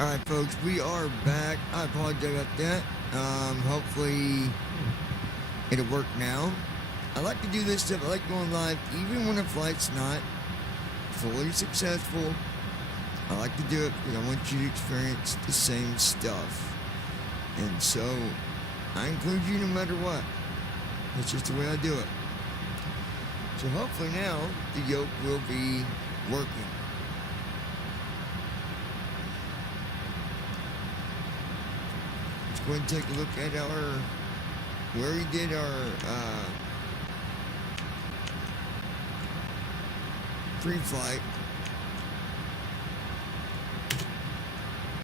Alright folks, we are back. I apologize about that. Hopefully it'll work now. I like to do this stuff. I like going live even when a flight's not fully successful. I like to do it because I want you to experience the same stuff. And so I include you no matter what. That's just the way I do it. So hopefully now the yoke will be working. Let's go ahead and take a look at where we did our pre-flight.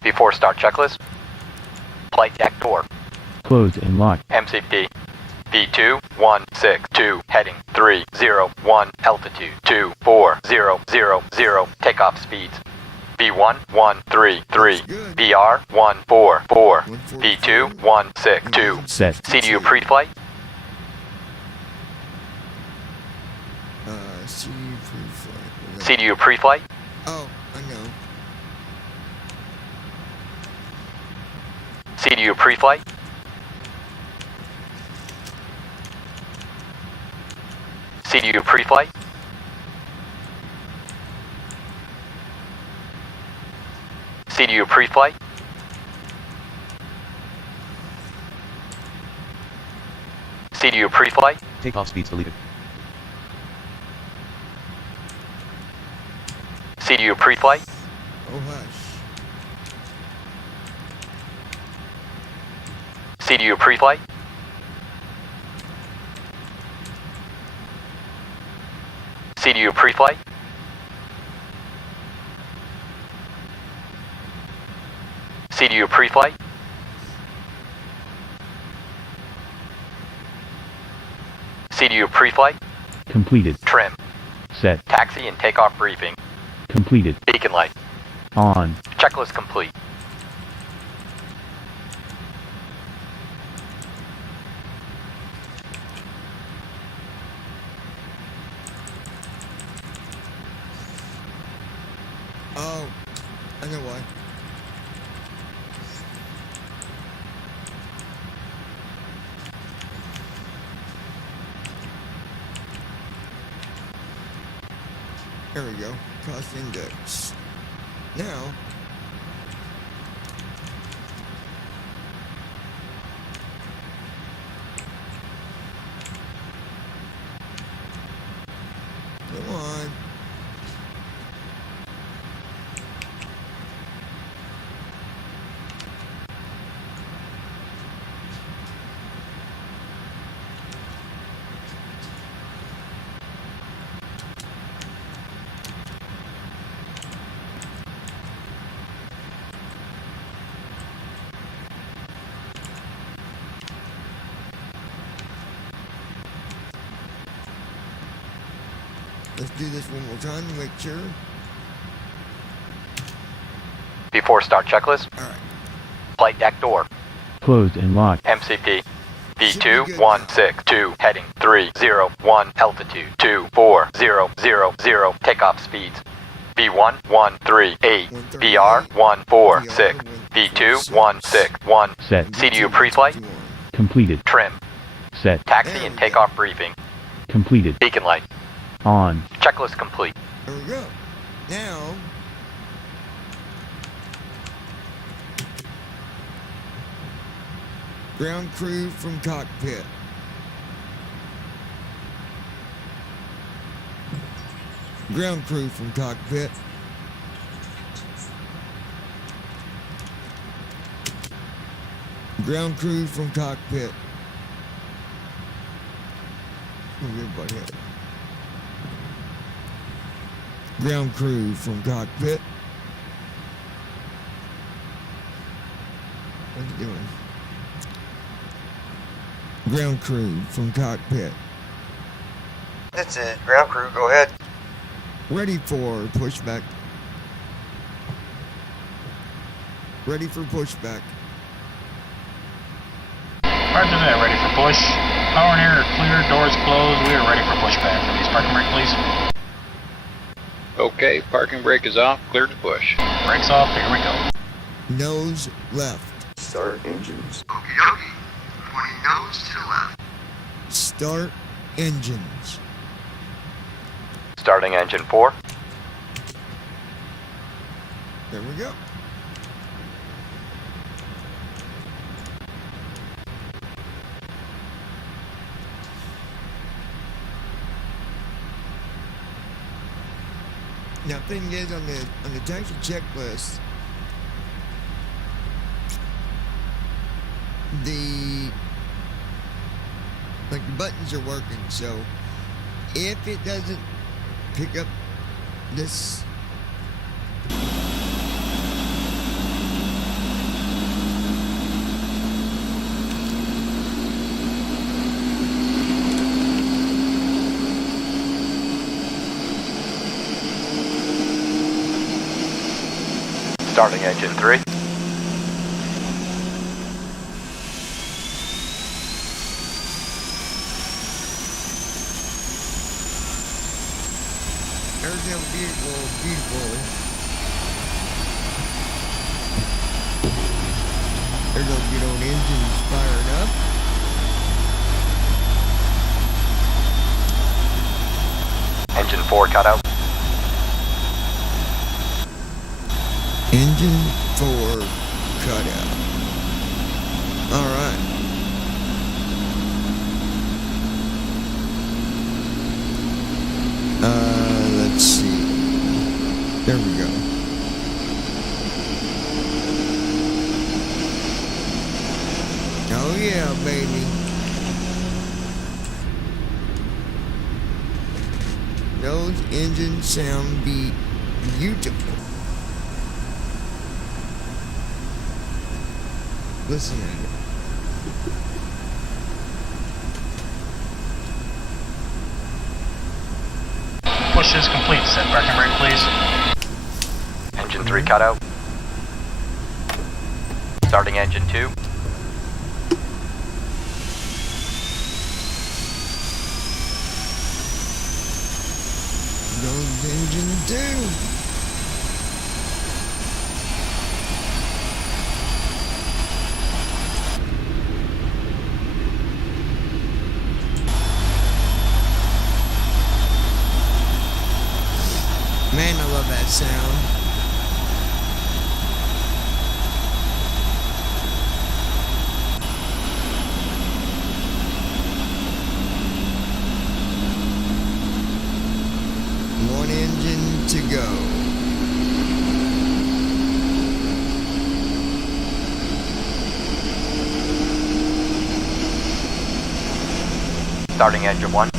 Before start checklist. Flight deck door. Closed and locked. MCP. V2162 heading 301 altitude 24000 takeoff speeds V1133 VR144 V2162 Set. CDU pre-flight CDU pre-flight. CDU pre-flight Oh, I know. CDU pre-flight CDU pre-flight CDU pre-flight CDU pre-flight Takeoff speeds deleted. CDU pre-flight Oh, hush. CDU pre-flight CDU pre-flight CDU pre-flight CDU pre-flight Completed. trim Set. taxi and takeoff briefing Completed. beacon light On. checklist complete Oh, I know why. There we go. Cost index. Now, come on. Let's do this one more time to make sure. before start checklist Alright. flight deck door Closed and locked. MCP V2162 heading 301 altitude 24000 takeoff speeds V1138 VR146 V2161 Set. CDU pre-flight Completed. trim Set. taxi and takeoff briefing Completed. beacon light On. checklist complete There we go. Now, ground crew from cockpit. Ground crew from cockpit. Ground crew from cockpit. Where's everybody at? Ground crew from cockpit. What's it doing? Ground crew from cockpit. That's it. Ground crew, go ahead. Ready for pushback. Ready for pushback. Roger that, ready for push. Power and air are clear, doors closed. We are ready for pushback. Release parking brake, please. Okay, parking brake is off, clear to push. Brakes off, here we go. Nose left. Start engines. Okie dokie. Pointing nose to the left. Start engines. Starting engine 4. There we go. Now, thing is, on the taxi checklist, the buttons are working. So, if it doesn't pick up this, Starting engine 3. everything beautiful, beautiful. There's those good old engines fired up. Engine 4 cut out. Engine 4 cutout. Alright. Let's see. There we go. Oh yeah, baby. Those engines sound beautiful. Listen to it. Push is complete. Set parking brake, please. Engine 3 cut out. Starting engine 2. Those engine 2. Man, I love that sound. One engine to go. Starting engine 1.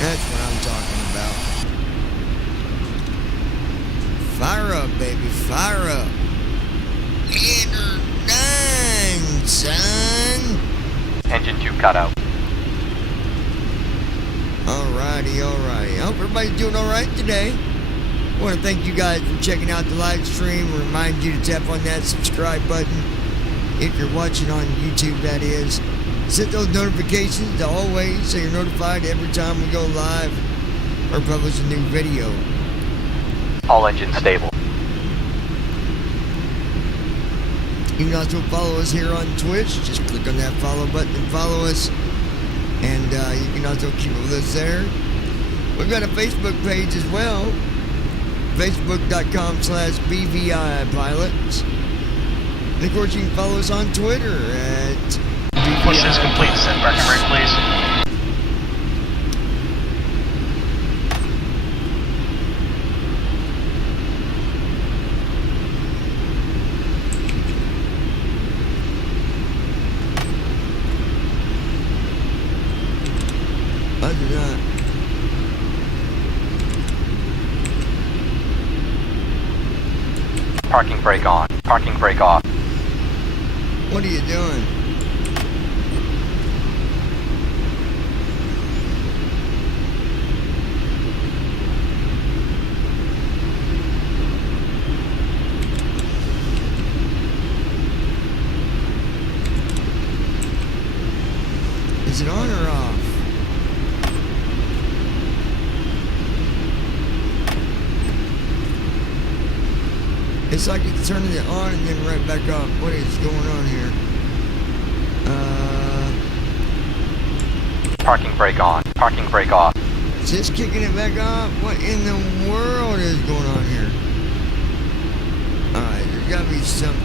That's what I'm talking about. Fire up, baby, fire up. Enter 9, son. Engine 2 cut out. Alrighty, alrighty. I hope everybody's doing alright today. I want to thank you guys for checking out the live stream. Remind you to tap on that subscribe button if you're watching on YouTube, that is. Set those notifications to always so you're notified every time we go live or publish a new video. All engines stable. You can also follow us here on Twitch. Just click on that follow button and follow us. And you can also keep up with us there. We've got a Facebook page as well. Facebook.com/BVI Pilots. And of course, you can follow us on Twitter at Push is complete. Set parking brake, please. I do not. Parking brake on. Parking brake off. What are you doing? Is it on or off? It's like it's turning it on and then right back up. What is going on here? Parking brake on. Parking brake off. Is this kicking it back off? What in the world is going on here? Alright, there's gotta be something.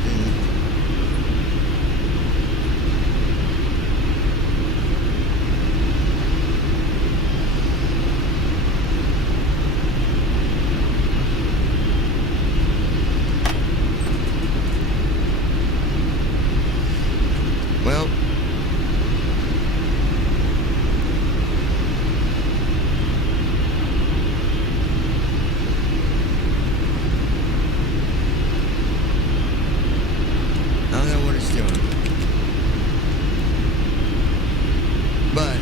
Well, I don't know what it's doing. But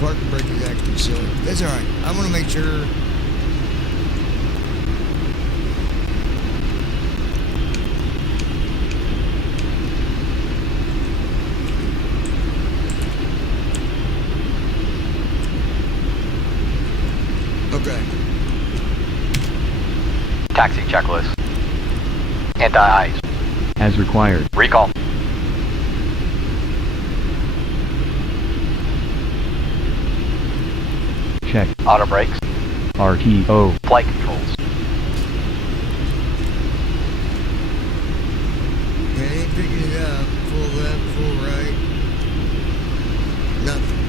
parking brake is acting silly. That's alright. I want to make sure. Okay. Taxi checklist. Anti-ice. As required. Recall. Check. Auto brakes. RTO. Flight controls. It ain't picking it up. Full left, full right. Nothing.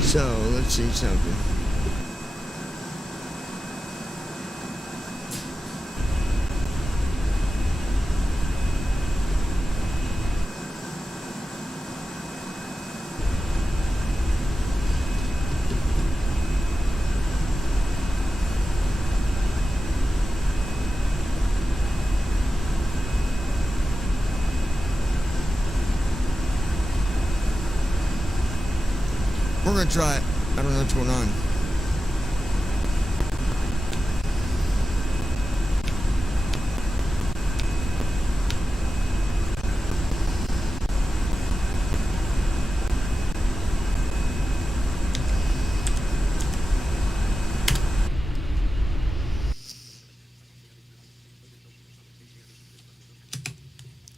So, let's see something. We're gonna try it. I don't know what's going on.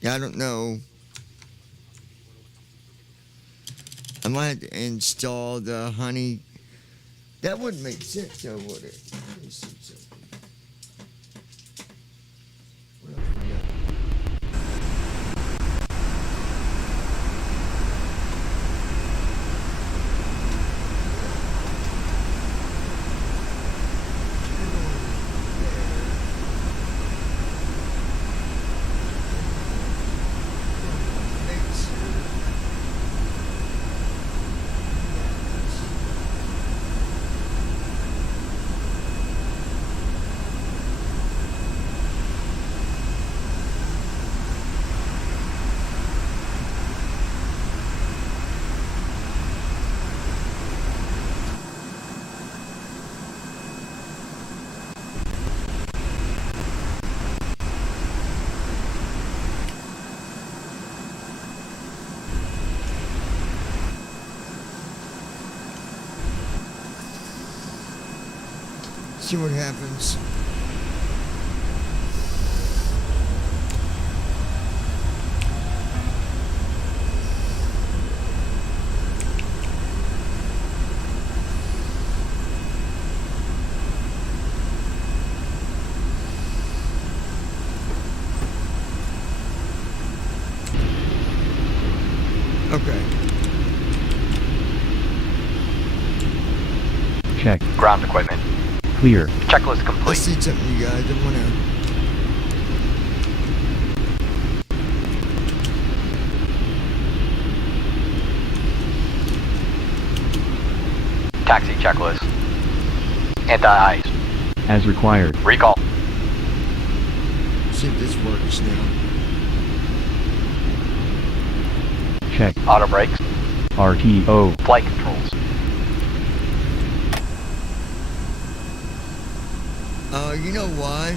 Yeah, I don't know. I might have to install the honey. That wouldn't make sense, though, would it? Let me see something. What else we got? See what happens. Okay. Check. Ground equipment. Clear. Checklist complete. Let's see something, you guys. I wanna. Taxi checklist. Anti-ice. As required. Recall. See if this works now. Check. Auto brakes. RTO. Flight controls. You know why?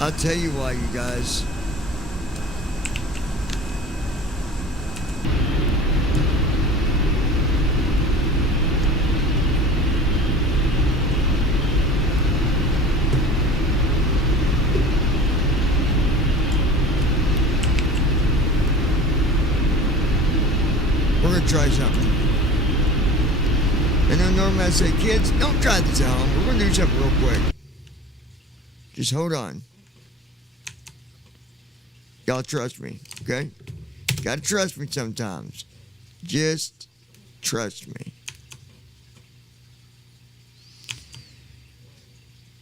I'll tell you why, you guys. We're gonna try something. And then normally I say, kids, don't try this at home. We're gonna do something real quick. Just hold on. Y'all trust me, okay? Gotta trust me sometimes. Just trust me.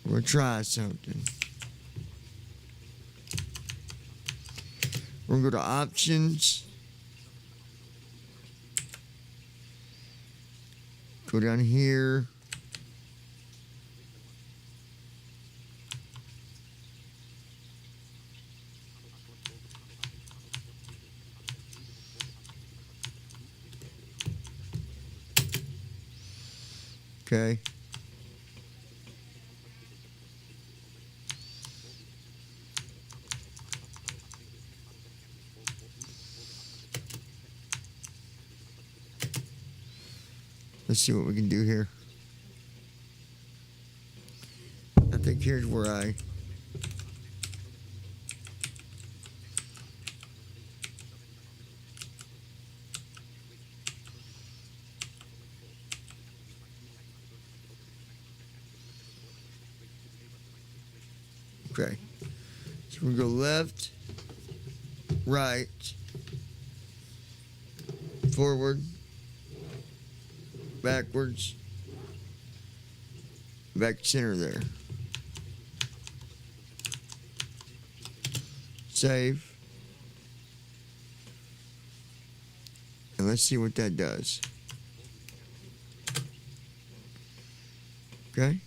We're gonna try something. We're gonna go to options. Go down here. Okay. Let's see what we can do here. I think here's where I... Okay. So we're going to go left, right, forward, backwards, back center there. Save. And let's see what that does. Okay.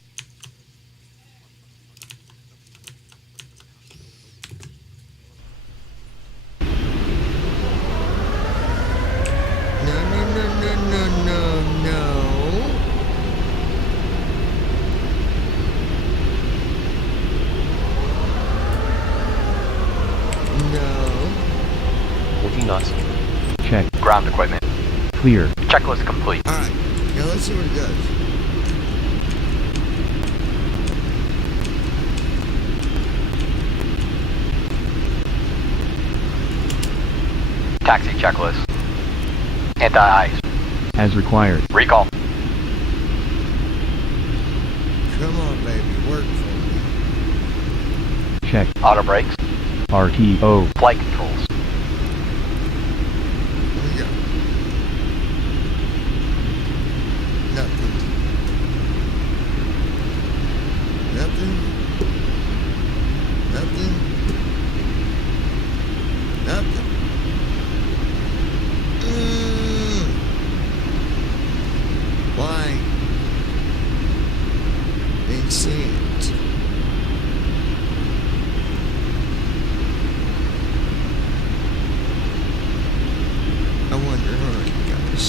Check. Ground equipment. Clear. Checklist complete. Alright, now let's see what it does. Taxi checklist. Anti-ice. As required. Recall. Come on, baby, work for me. Check. Auto brakes. RTO. Flight controls. Here we go. Nothing. Nothing. Nothing. Nothing. Why? Ain't seen it. I wonder, huh, you guys?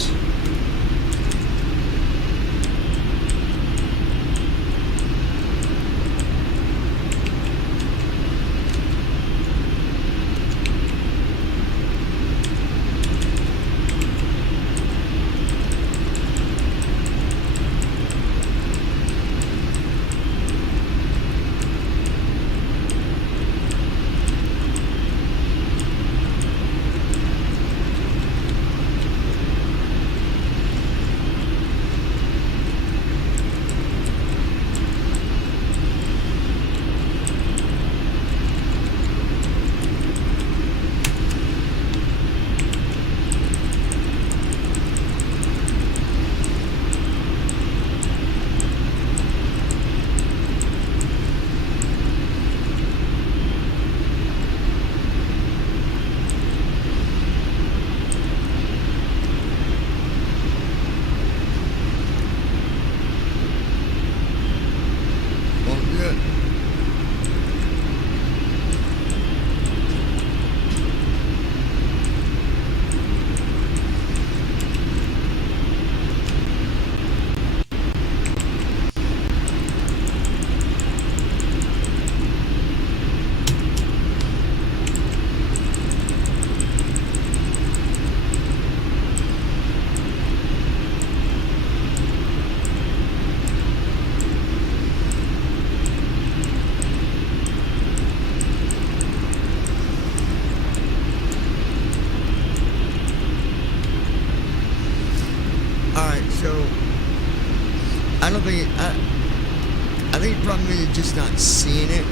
think the problem is just not seeing it.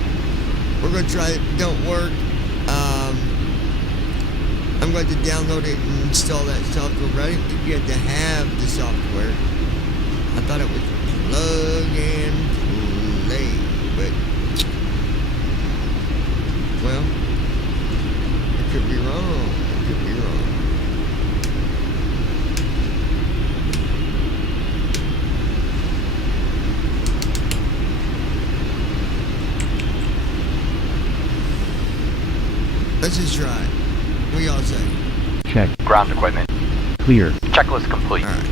We're going to try it. Don't work. I'm going to download it and install that software. But I didn't think you had to have the software. I thought it was plug and play. But, well, it could be wrong. It could be wrong. Let's just try it. What do y'all say? Check. Ground equipment. Clear. Checklist complete. Alright.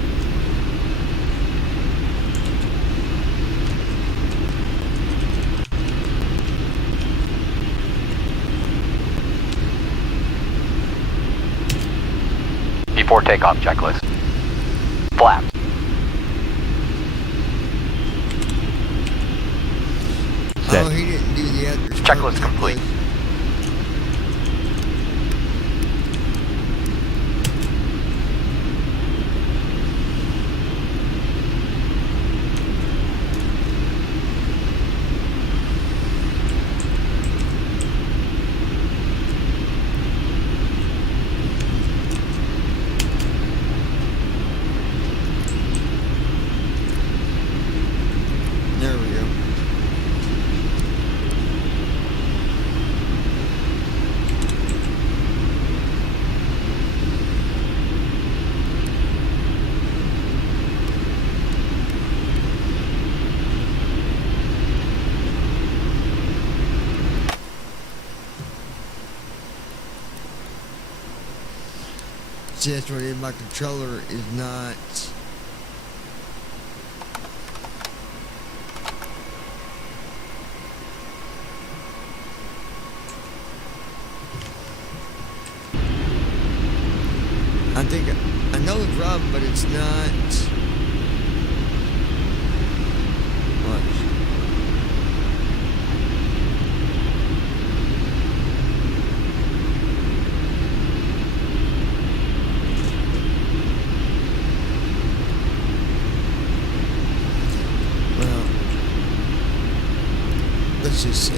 Before takeoff checklist. Flaps. Set. Oh, he didn't do the other Checklist complete. There we go. See, that's what it is. My controller is not. I think I know the problem, but it's not. Watch. Well, let's just see.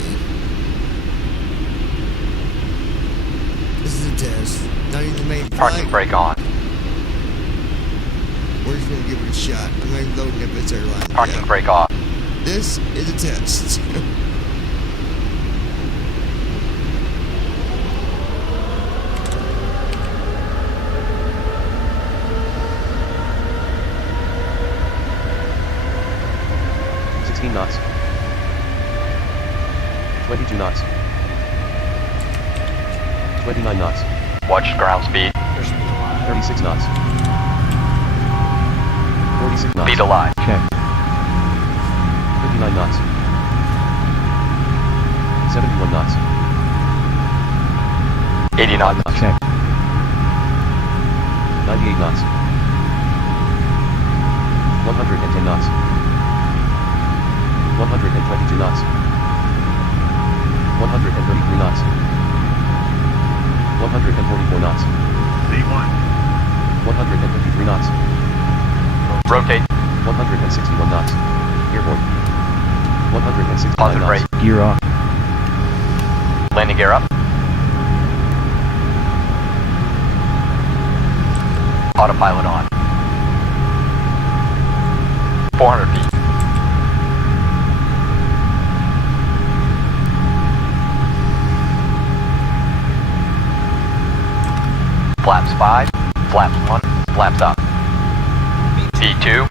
This is a test. Not even the main Parking flight. brake on. We're just gonna give it a shot. I'm gonna load it up its airline. Parking Yeah. brake off. This is a test. Knots. 22 knots. 29 knots. Watch ground speed. 36 knots. 46 knots. Speed alive. Check. 59 knots. 71 knots. 80 knots. Check. 98 knots. 110 knots. 122 knots. 133 knots. 144 knots. 153 knots. Rotate. 161 knots. Airborne. 169 Positive knots. rate. Gear off. Landing gear up. Autopilot on. 400 feet. Flaps 5, flaps 1, flaps up. V2.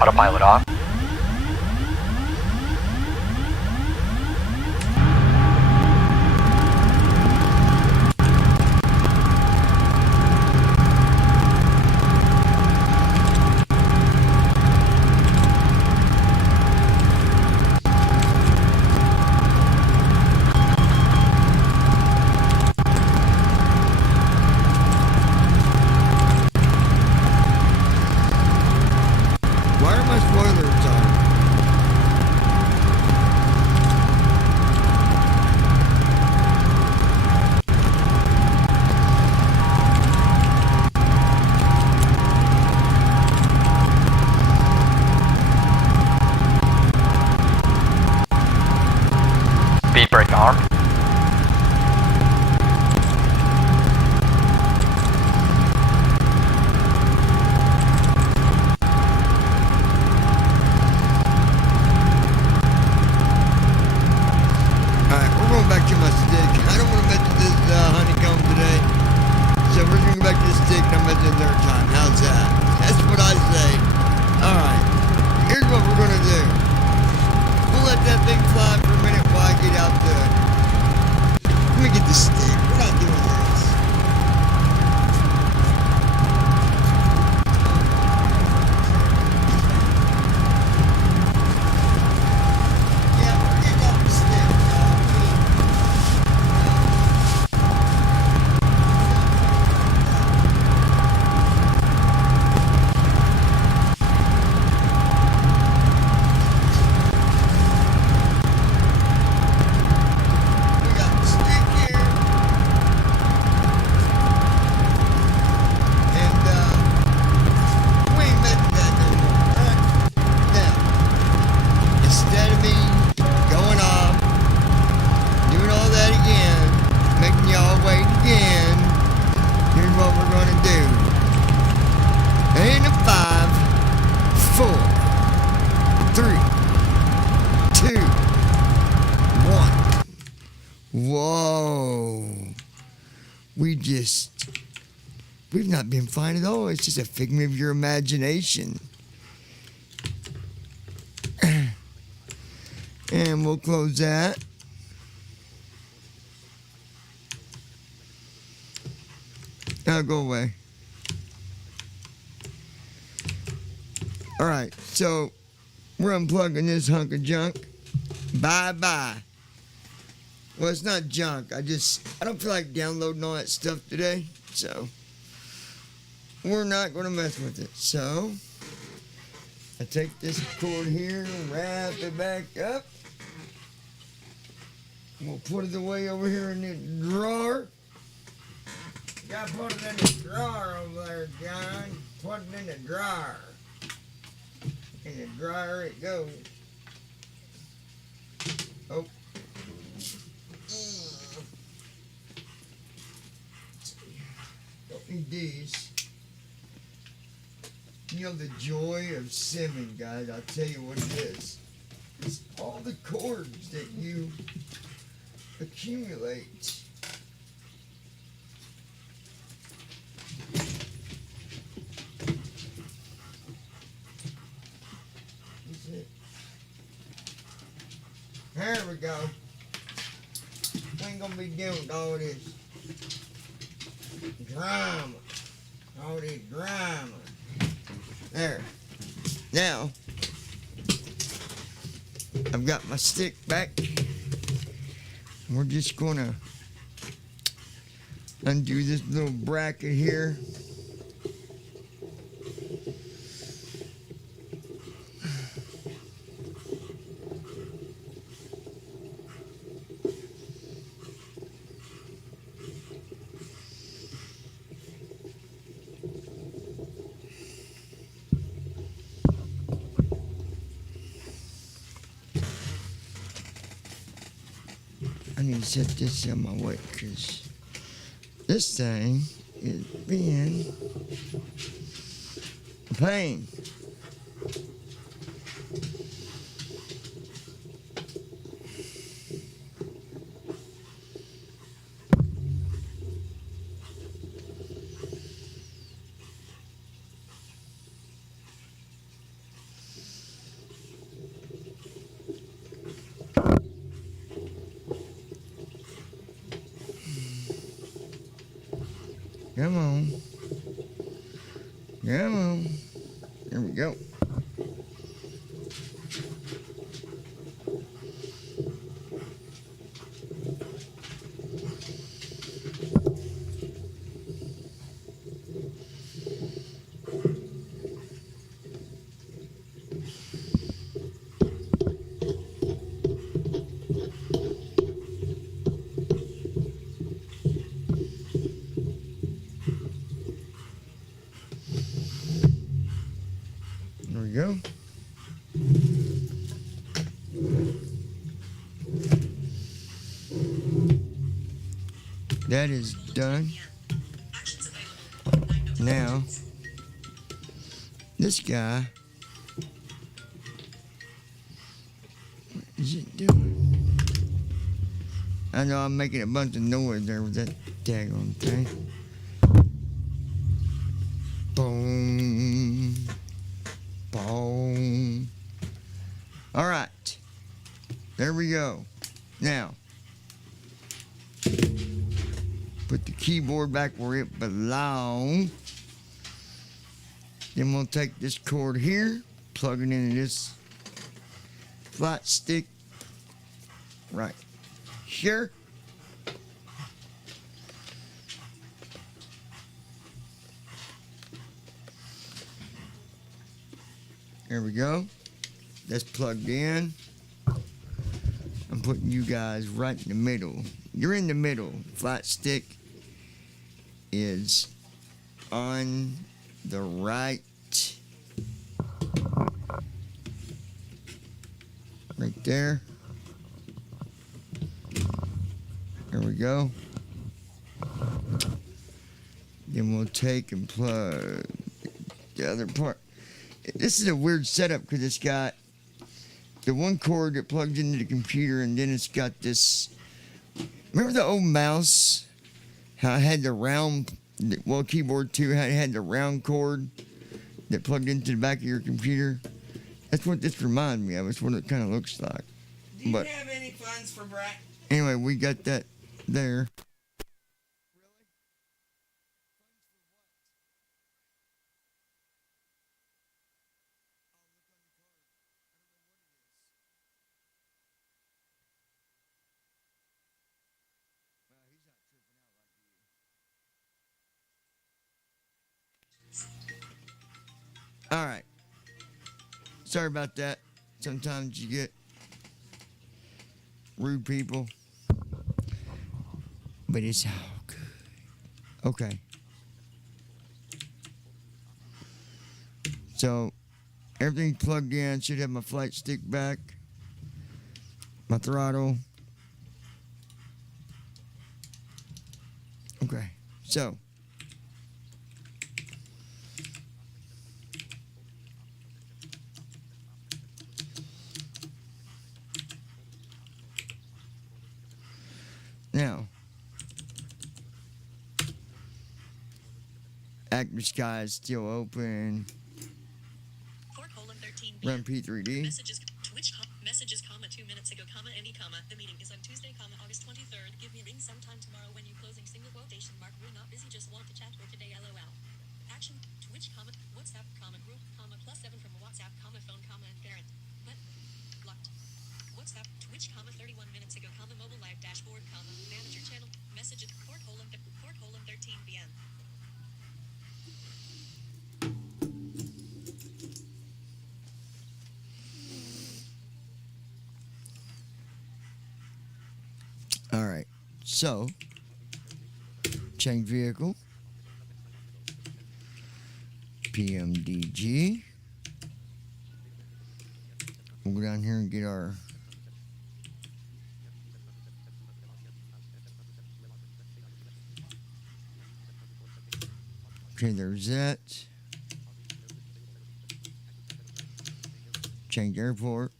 Autopilot off. Why are my spoilers on? Speed brake armed. Alright, we're going back to my stick. I don't want to mess with this honeycomb today. So we're going to go back to the stick and I'm messing with third time. How's that? That's what I say. Alright, here's what we're going to do. We'll let that thing fly for a minute while I get out the... Let me get the stick. We're not doing this. Yeah, we're getting off the stick. We got the stick here. And, we ain't messing that no more. Alright? Now, instead of me going off, doing all that again, making y'all wait again, here's what we're gonna do. In a 5, 4, 3, 2, 1. Whoa. We've not been fine at all. It's just a figment of your imagination. And we'll close that. Now go away. Alright, so we're unplugging this hunk of junk. Bye-bye. Well, it's not junk. I don't feel like downloading all that stuff today. So, we're not going to mess with it. So, I take this cord here and wrap it back up. We'll put it away over here in the drawer. Gotta put it in the drawer over there, John. Put it in the drawer. In the drawer it goes. Oh. Don't need these. You know the joy of simming, guys. I'll tell you what it is. It's all the cords that you accumulate. That's it. There we go. Ain't gonna be dealing with all this drama. All this drama. There. Now, I've got my stick back. We're just gonna undo this little bracket here. I need to set this in my way because this thing is being a pain. Come on. Come on. There we go. There we go. That is done. Now, this guy, what is it doing? I know I'm making a bunch of noise there with that daggone thing. Boom. Boom. All right. There we go. Now, put the keyboard back where it belongs. Then we'll take this cord here, plug it into this flat stick right here. There we go. That's plugged in. I'm putting you guys right in the middle. You're in the middle. Flat stick is on the right. Right there. There we go. Then we'll take and plug the other part. This is a weird setup because it's got the one cord that plugs into the computer, and then it's got this. Remember the old mouse? How it had the round, well, keyboard too, how it had the round cord that plugged into the back of your computer? That's what this reminds me of. It's what it kind of looks like. Do you have any funds for Brett? Anyway, we got that there. All right. Sorry about that. Sometimes you get rude people, but it's all good. Okay. So everything's plugged in. Should have my flight stick back, my throttle. Okay. So now, active sky is still open. Run P3D. Messages, comma, 2 minutes ago, comma, any, comma, the meeting is on Tuesday, comma, August 23rd. Give me a ring sometime tomorrow when you closing single quotation mark. We're not busy, just want to chat for today, LOL. Action, Twitch, comma, WhatsApp, comma, group, comma, +7 from WhatsApp, comma, phone, comma, and parent. But, blocked. WhatsApp, Twitch, comma, 31 minutes ago, comma, mobile live dashboard, comma, manager channel, messages, port colon 13 p.m. All right. So, change vehicle. PMDG. We'll go down here and get our okay, there's that. Change airport.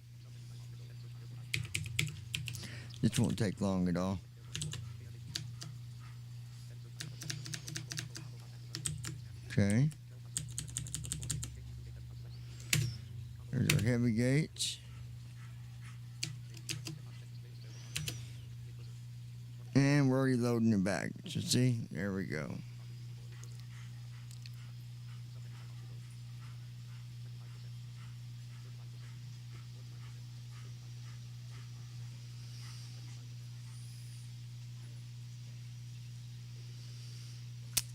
This won't take long at all. Okay. There's our heavy gates. And we're already loading the baggage. So see, there we go.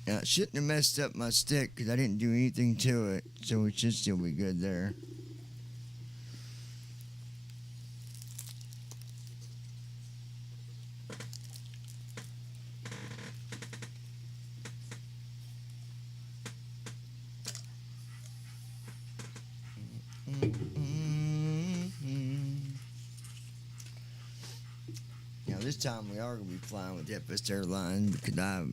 Now, it shouldn't have messed up my stick because I didn't do anything to it, so it should still be good there. Now, this time we are going to be flying with FS Airlines because I've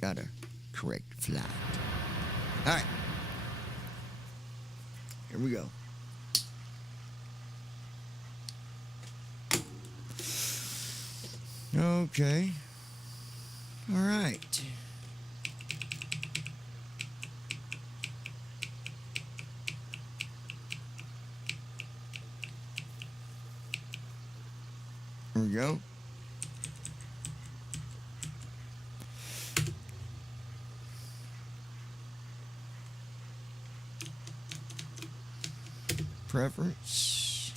got a correct flight. All right. Here we go. Okay. All right. Here we go. Preference.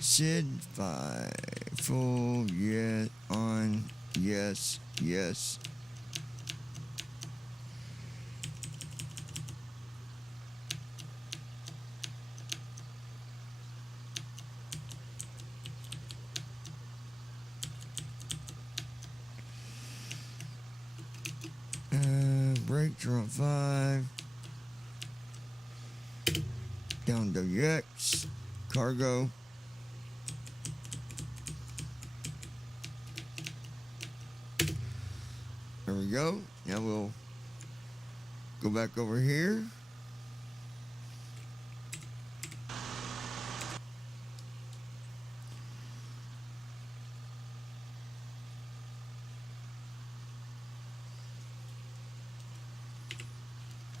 SID 5. Full. Yes. On. Yes. Yes. Brakes are on 5. Down WX. Cargo. There we go. Now we'll go back over here.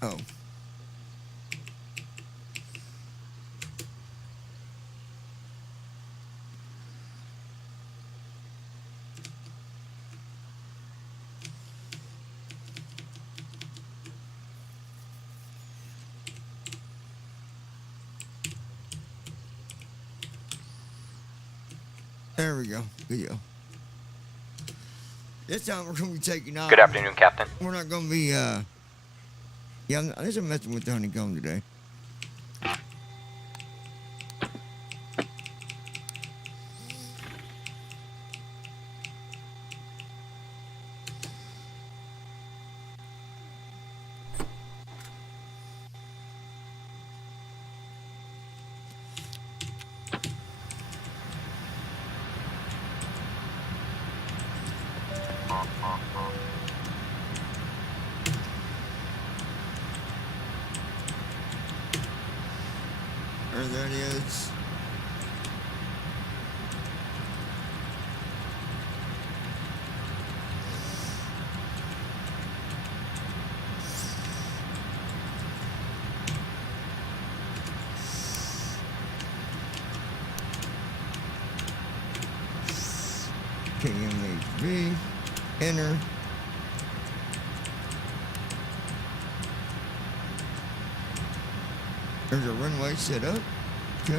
Oh. There we go. Good deal. This time we're going to be taking off. Good afternoon, Captain. We're not going to be, yeah, I'm just messing with the honeycomb today. There that is. KMHB. Enter. There's a runway set up. Okay.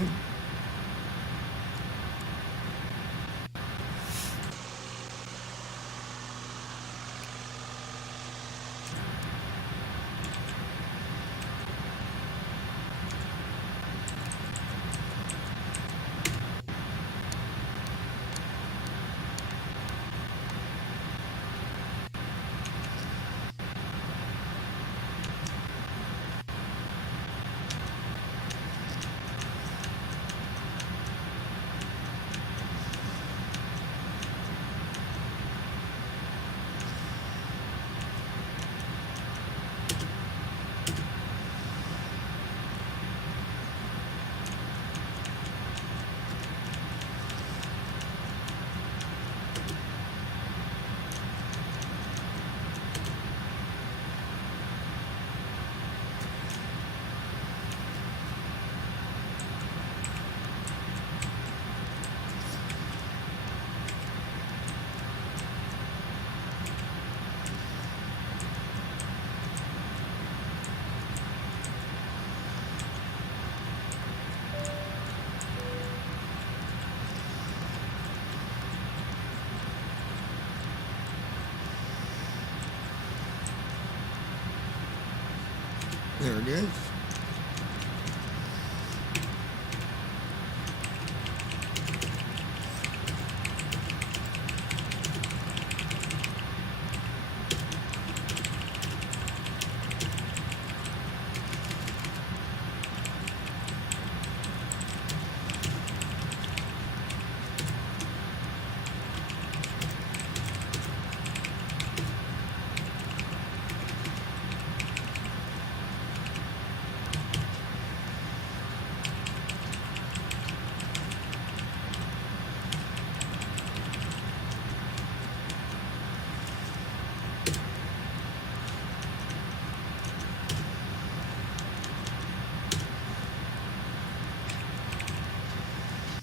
There it is.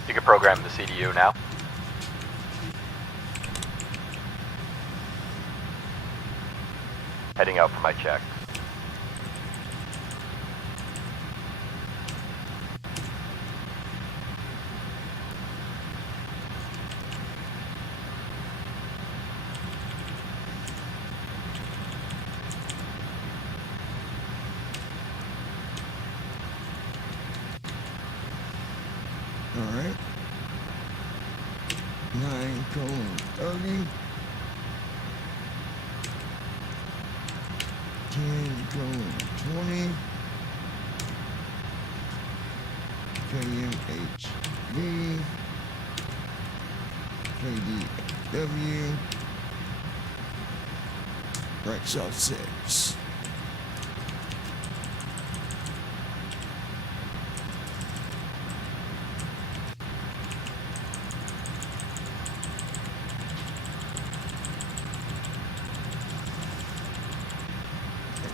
You can program the CDU now. Heading out for my check. Alright. 9:30. 10:20. KMHD. KDFW. Right south 6.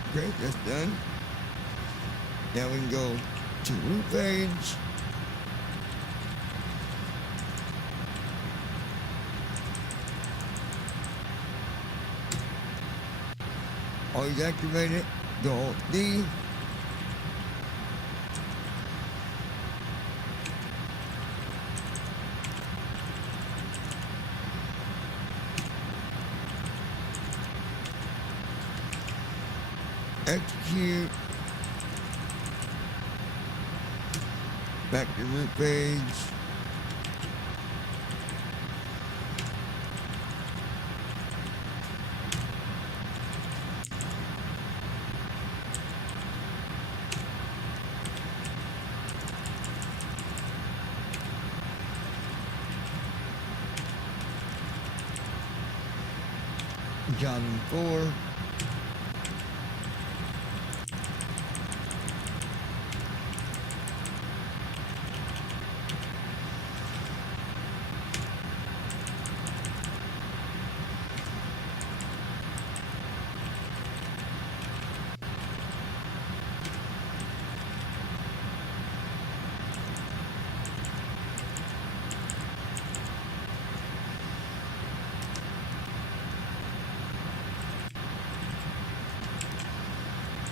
Okay, that's done. Now we can go to route page. Always activate it. Go Alt-D. Execute. Back to route page. Jobbing 4.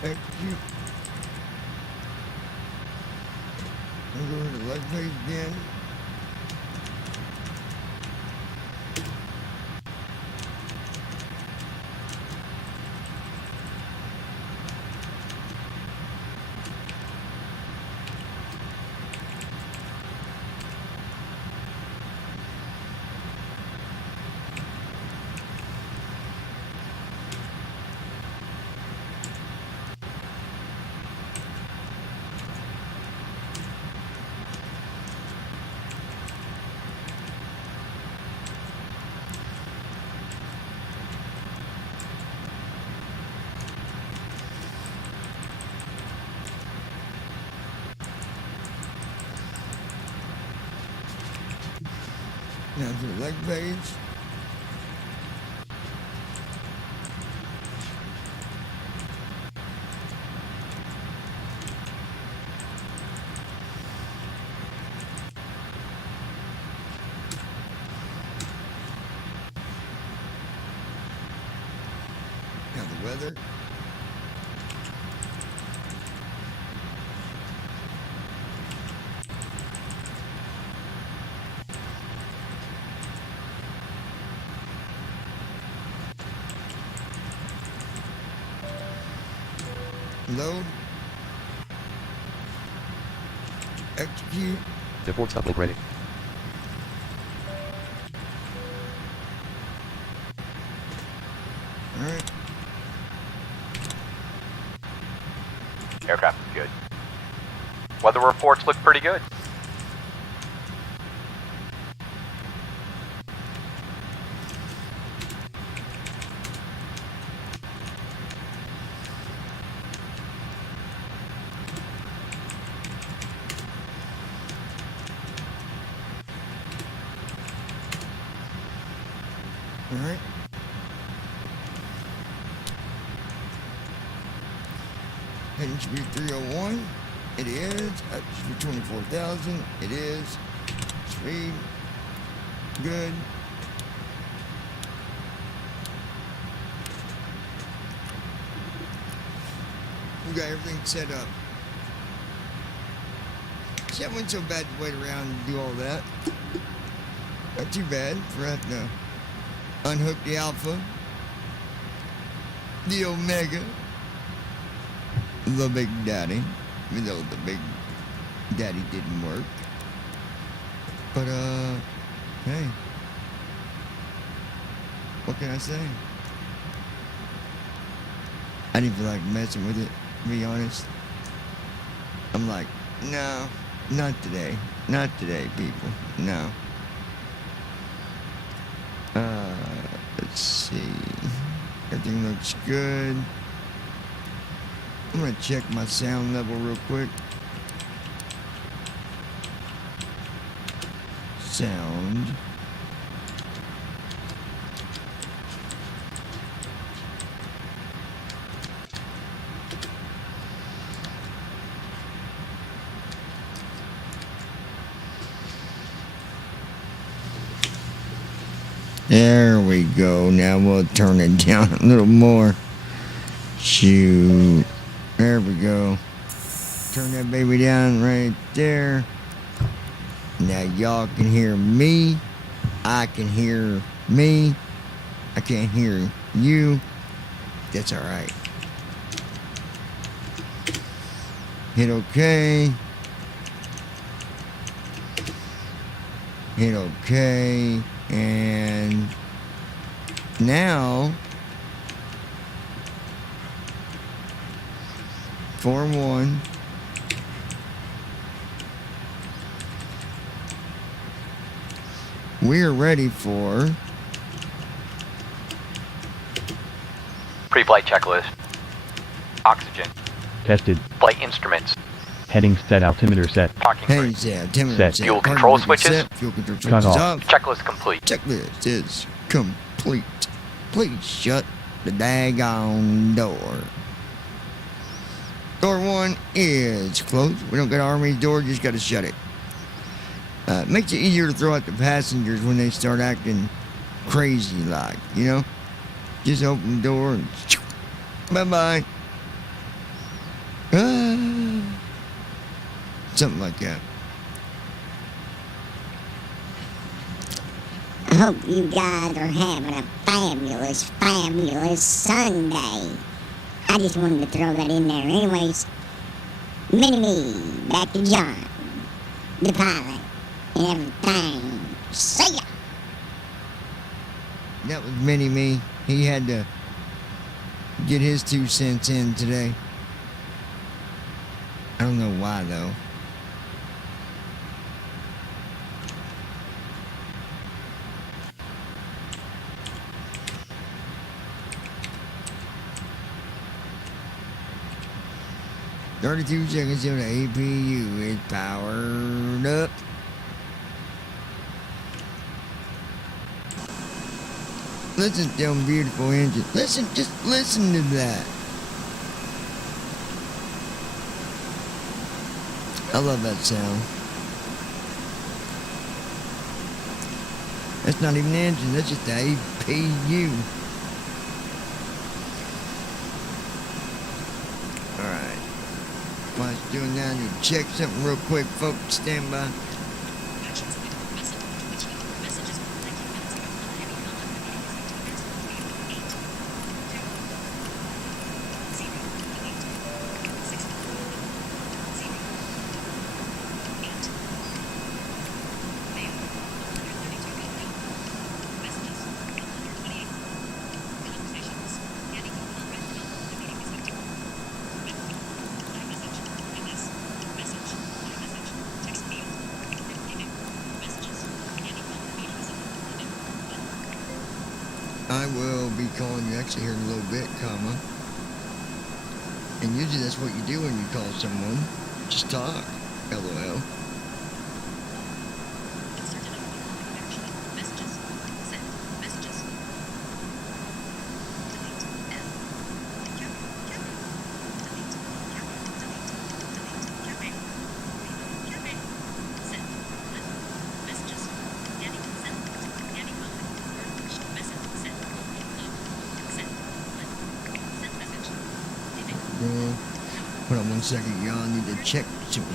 Execute. We'll go to the leg page again. Now to the leg page. Now the weather. Load. Execute. Deport uplink ready. Alright. Aircraft is good. Weather reports look pretty good. Alright. Heading speed 301. It is. Speed 24,000. It is. Speed. Good. We got everything set up. See, that wasn't so bad to wait around and do all that. Not too bad for having to unhook the Alpha, the Omega, the Big Daddy, even though the Big Daddy didn't work. But, hey, what can I say? I didn't feel like messing with it, to be honest. I'm like, no, not today. Not today, people. No. Let's see. Everything looks good. I'm gonna check my sound level real quick. Sound. There we go. Now we'll turn it down a little more. Shoot. There we go. Turn that baby down right there. Now y'all can hear me. I can hear me. I can't hear you. That's alright. Hit OK. Hit OK. And now, Form 1. We are ready for Pre-flight checklist. Oxygen. Tested. Flight instruments. Heading set. Altimeter set. Parking Hey, brake. yeah, temperature Set. set. Fuel Parking control brake is switches. set. Fuel control Cut switches off. off. Checklist complete. Checklist is complete. Please shut the daggone door. Door 1 is closed. We don't got to arm any door, just got to shut it. Makes it easier to throw out the passengers when they start acting crazy like, you know? Just open the door and bye-bye. Something like that. I hope you guys are having a fabulous, fabulous Sunday. I just wanted to throw that in there. Anyways, mini-me, back to John, the pilot, and everything. See ya! That was Mini-Me. He had to get his 2 cents in today. I don't know why, though. "32 seconds till the APU is powered up." Listen to them beautiful engines. Listen, just listen to that. I love that sound. That's not even the engine, that's just the APU. Alright. While it's doing that, I need to check something real quick, folks. Stand by. Actions with message. Which messages like 2 minutes ago, comma, heavy, comma, 8, 2, 0, 8, 6, 0, 8, I will be calling you actually here in a little bit, comma. And usually that's what you do when you call someone. Just talk. LOL. Inserted on action. Messages. Send. Messages. Delete. F. Cafe. Cafe. Delete. Cafe. Delete. Delete. Cafe. Cafe. Send. Left. Messages. Scanning. Send. Scanning mode. Word push. Message. Send. Load. Send. Left. Send message. Leaving. Hold on 1 second, y'all. I need to check some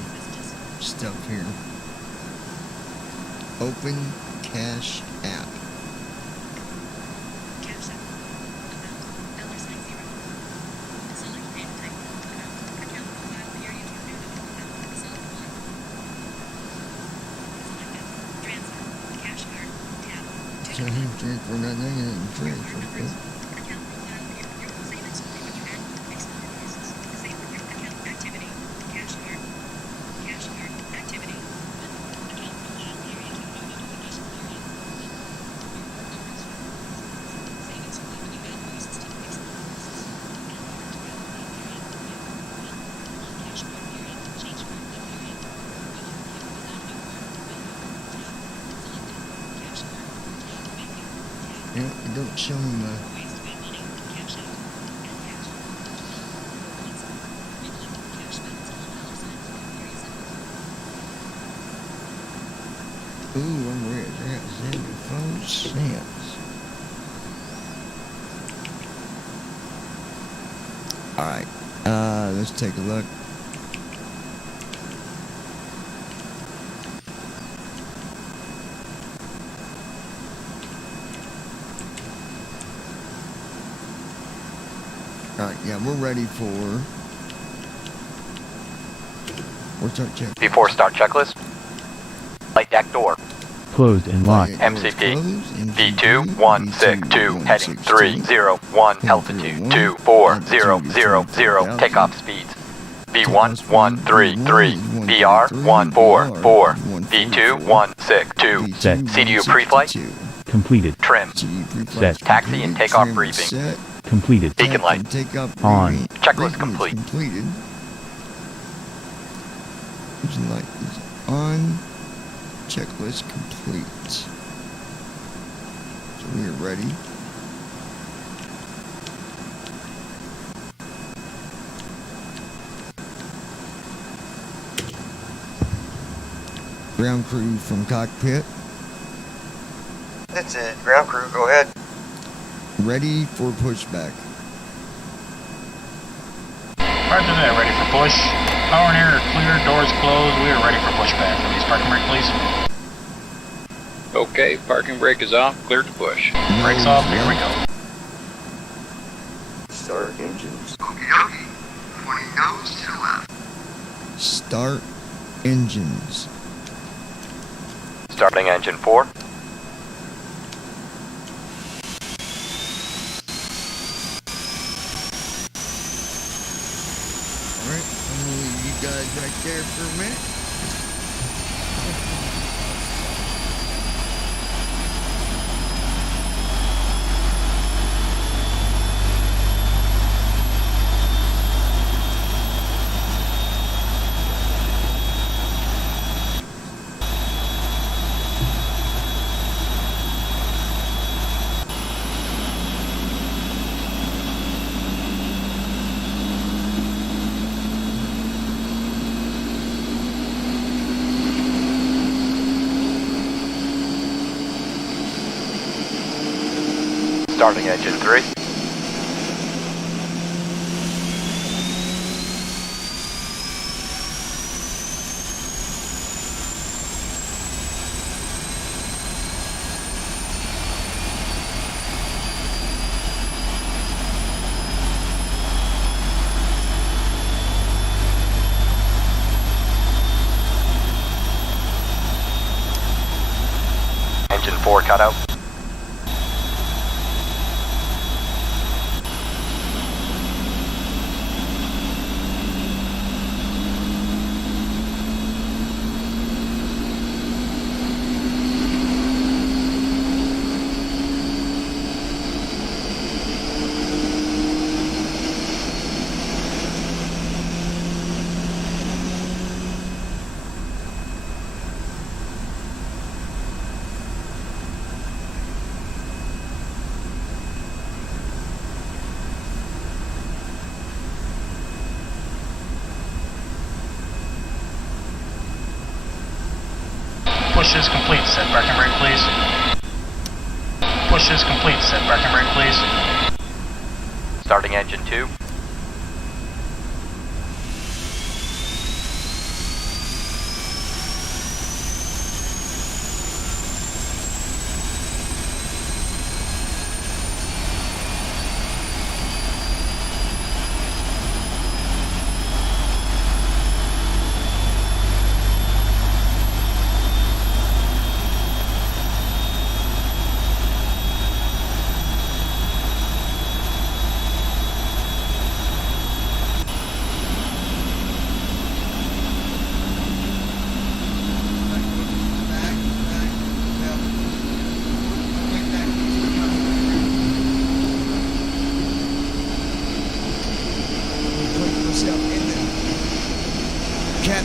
stuff here. Open Cash App. Cash app. Amount. $0. Select payment type. Amount. Account profile period. Amount. Select one. Selected. Transfer. Cash card. Tab. So here, transfer, not negative, transfer. Numbers. Account profile period. Savings. When you add. Explore uses. Save account activity. Cash card. Cash card. Activity. Account profile period. No notification period. Savings. When you add uses to explore uses. Cash card period. Change card period. Without new card. Tab. Selected. Cash card. Tab. Menu. Tab. Yeah, it don't show me my... Ways to add money. Cash out. Add cash. Once. Recollect cash balance on $. Period symbol. Ooh, I'm rich. I got 74 cents. Alright, let's take a look. Alright, yeah, we're ready for... We'll start checking. Before start checklist. Light deck door. Closed and locked. MCP. V2 162 heading 301 altitude 24000 takeoff speeds. V1 133 BR 144 V2 162 Set. CDU pre-flight Completed. trim. Set. Taxi and takeoff briefing. Set. Completed. Beacon light. Takeoff On. briefing. Checklist Beacon is complete. Completed. Engine light is on. Checklist complete. So we are ready. Ground crew from cockpit. That's it. Ground crew, go ahead. Ready for pushback. Roger that, ready for push. Power and air are clear, doors closed. We are ready for pushback. Release parking brake, please. Okay, parking brake is off, clear to push. Brakes off, here we go. Start engines. Okie 20 nose to the left. Start engines. Starting engine 4. Alright, I'm gonna leave you guys right there for a minute. Starting engine 3. Engine 4 cut out. Push is complete. Set parking brake, please. Push is complete. Set parking brake, please. Starting engine 2.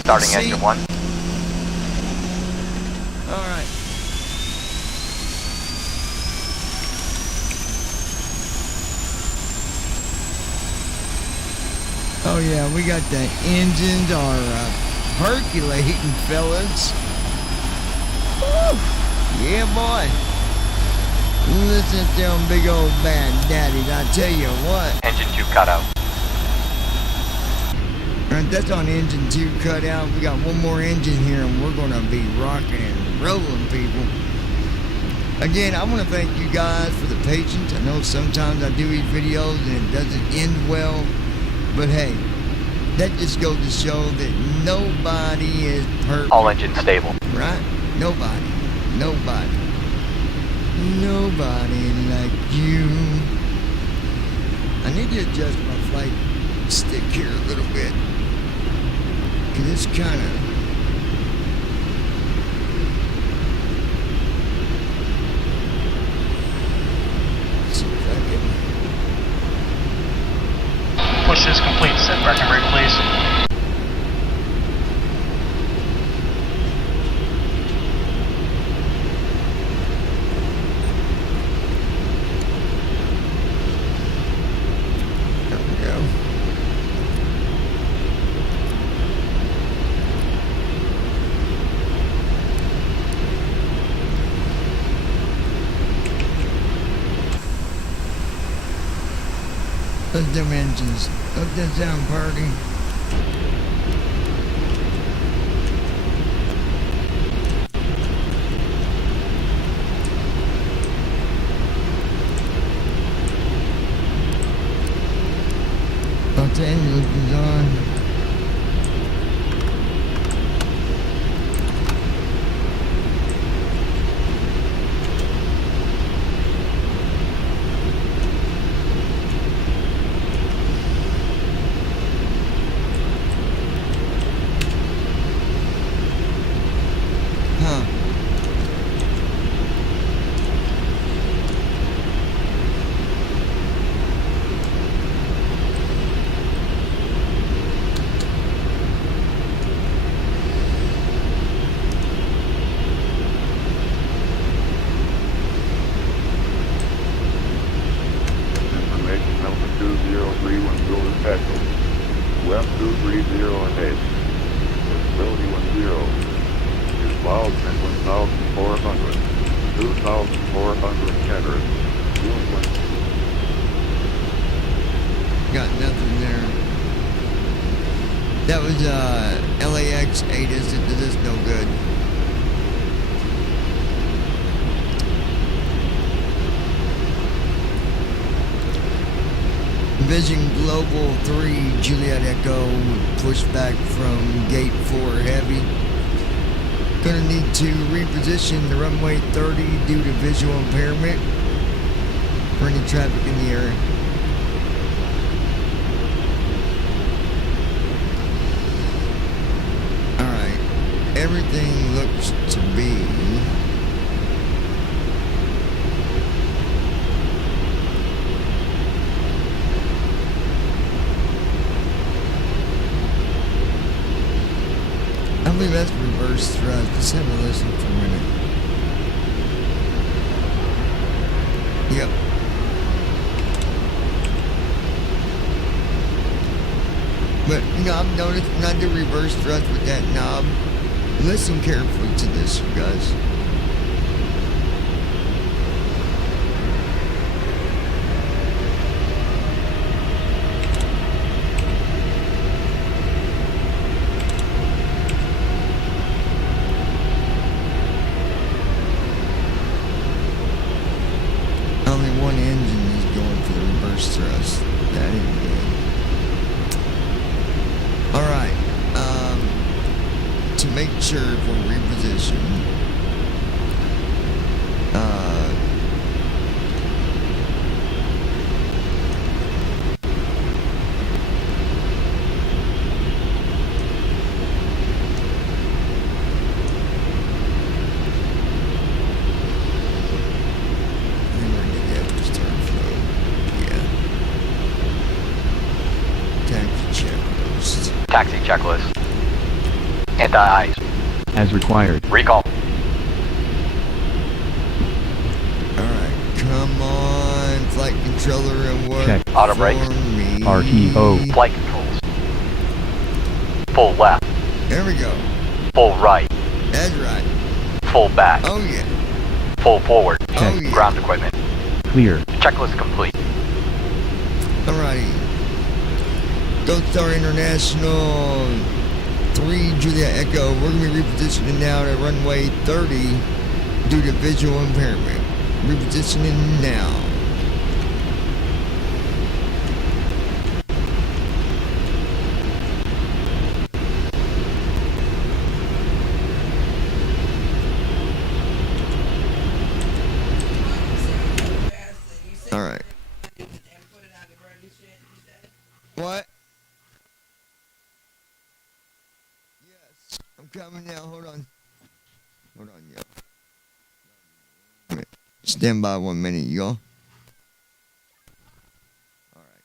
Starting engine 1. Alright. Oh yeah, we got the engines are percolating, fellas. Woo! Yeah, boy. Listen to them big old bad daddies, I tell you what. Engine 2 cut out. Alright, that's on engine 2 cut out. We got one more engine here and we're gonna be rocking and rolling, people. Again, I want to thank you guys for the patience. I know sometimes I do these videos and it doesn't end well, but hey, that just goes to show that nobody is perfect. All engines stable. Right? Nobody. Nobody. Nobody like you. I need to adjust my flight stick here a little bit. Cause it's kind of... see if I can... Push is complete. Set parking brake, please. There we go. Those them engines. Let that sound party. Got the engines on. Huh. Information number 20310 Echo. West 230 ahead. Visibility 10. Clouds and 1,400. 2,400 Ketters. Got nothing there. That was LAX 8, this is no good. Vision Global 3 Juliet Echo pushed back from gate 4 heavy. Gonna need to reposition the runway 30 due to visual impairment for any traffic in the area. Alright, everything looks to be I believe that's reverse thrust. Let's have a listen for a minute. Yep. But, you know, I've noticed when I do reverse thrust with that knob, listen carefully to this, you guys. Only one engine is going for the reverse thrust. That ain't good. Alright, to make sure we're repositioned, Taxi checklist. Anti-ice. As required. Recall. alright, come on, flight controller and work Check. Auto for brakes. me. RTO. Flight controls. Full left. There we go. Full right. That's right. Full back. Oh yeah. Full forward. Oh yeah. Ground equipment. Clear. Checklist complete. Alrighty. Gold Star International 3 Juliet Echo. We're going to be repositioning now to runway 30 due to visual impairment. Repositioning now. Alright. What? Yes, I'm coming now. Hold on. Hold on, yo. Stand by 1 minute, y'all. Alright.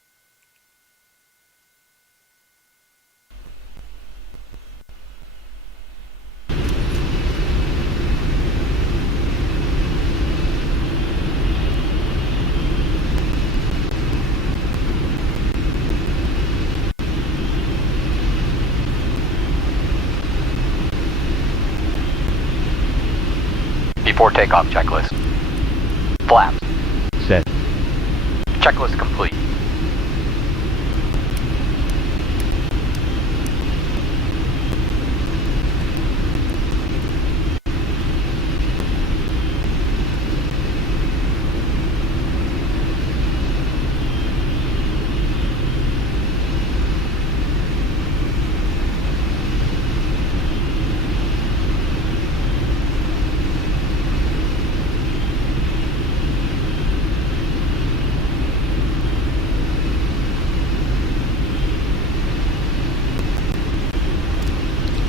Before takeoff checklist. Flaps. Set. Checklist complete.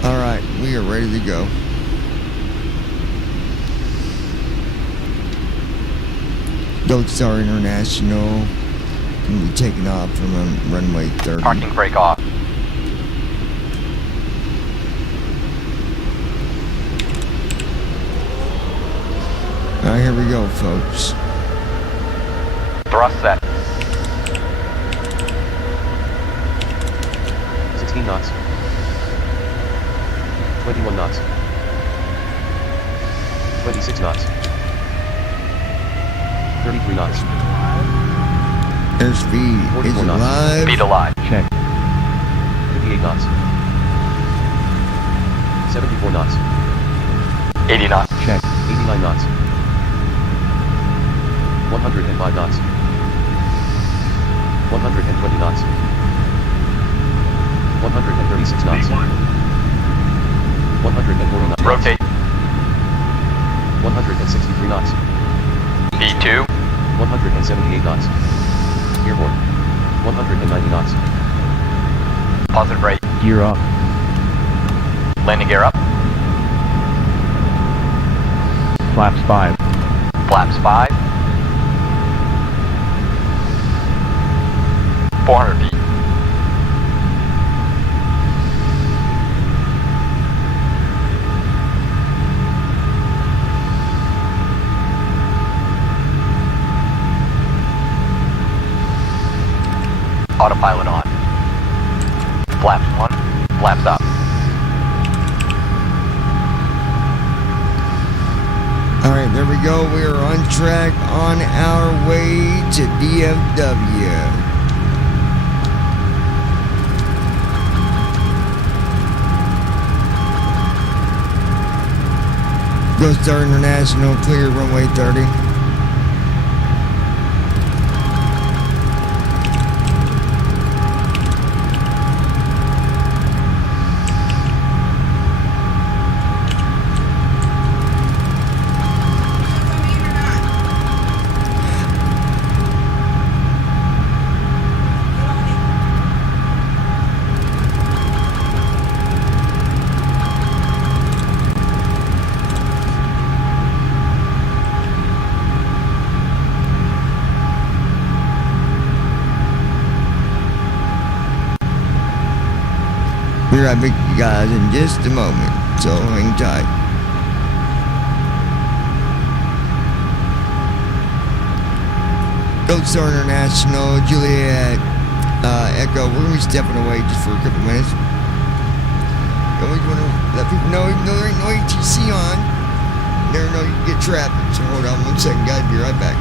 Alright, we are ready to go. Gold Star International can be taken off from runway 30. Parking brake off. Alright, here we go, folks. Thrust set. 16 knots. 21 knots. 26 knots. 33 knots. Airspeed is 44 knots. alive. Speed alive. Check. 58 knots. 74 knots. 80 knots. Check. 89 knots. 105 knots. 120 knots. 136 knots. 140 knots. Rotate. 163 knots. V2. 178 knots. Airborne. 190 knots. Positive rate. Gear up. Landing gear up. Flaps 5. Flaps 5. 400 feet. Autopilot on. Flaps 1. Flaps up. there we go. We are on track on our way to DFW. Go Star International, clear runway 30. Be right back, you guys, in just a moment, so hang tight. Gold Star International, Juliet, Echo, we're going to be stepping away just for a couple minutes. And we want to let people know, even though there ain't no ATC on, never know you can get traffic. So hold on 1 second, guys, be right back.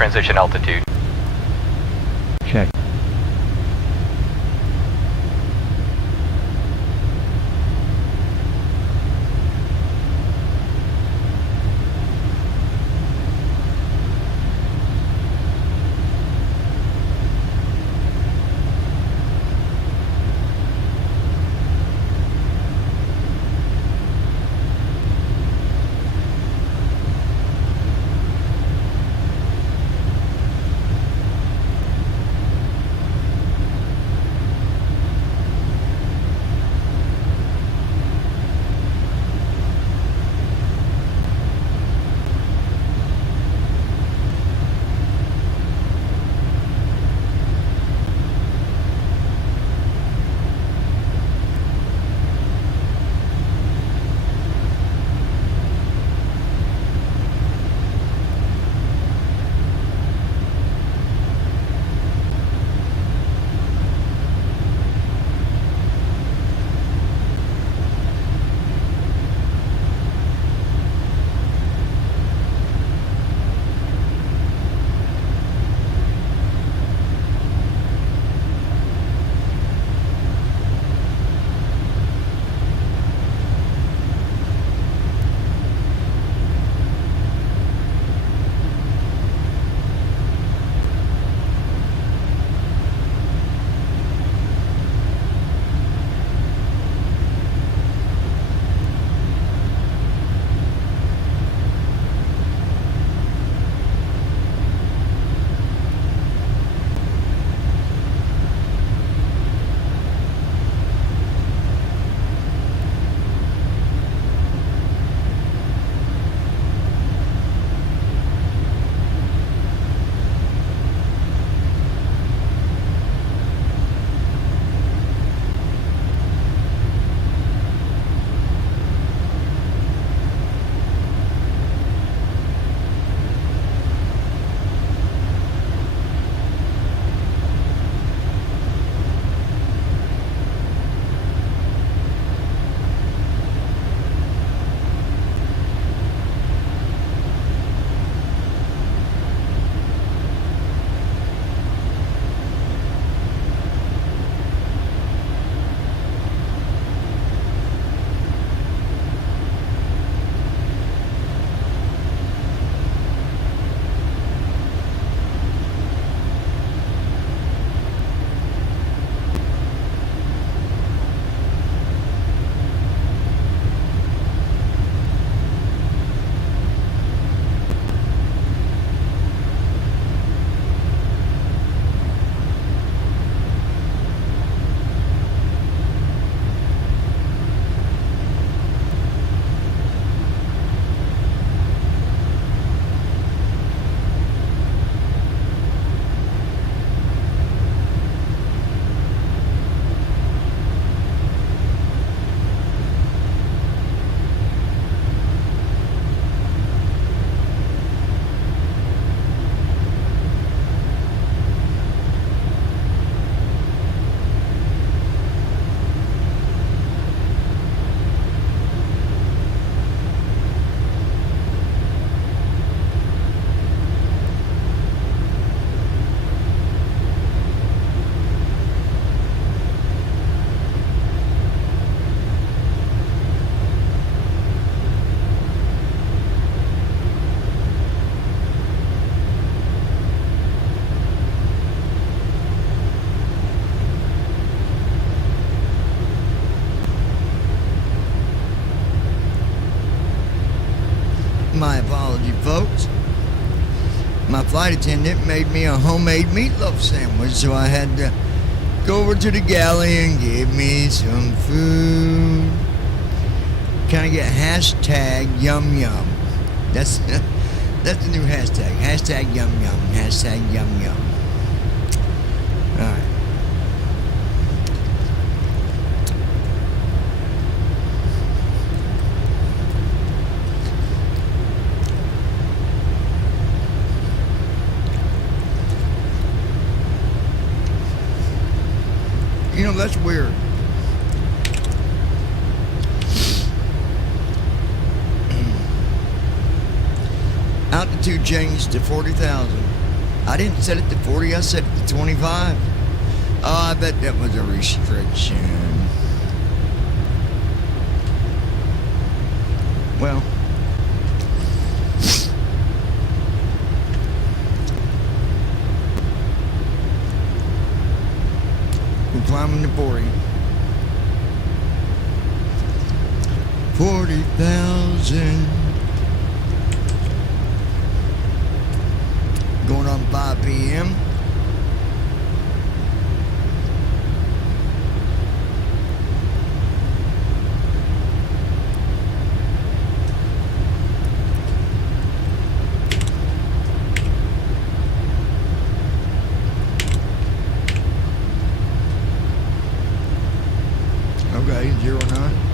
transition altitude. Check. My apology, folks. My flight attendant made me a homemade meatloaf sandwich, so I had to go over to the galley and give me some food. Kind of get hashtag yum yum. That's the new hashtag. Hashtag yum yum. Hashtag yum yum. All right. You know, that's weird. Altitude changed to 40,000. I didn't set it to 40, I set it to 25. Oh, I bet that was a restriction. Well, we're climbing the 40. 40,000. Going on 5 p.m. Okay, 09.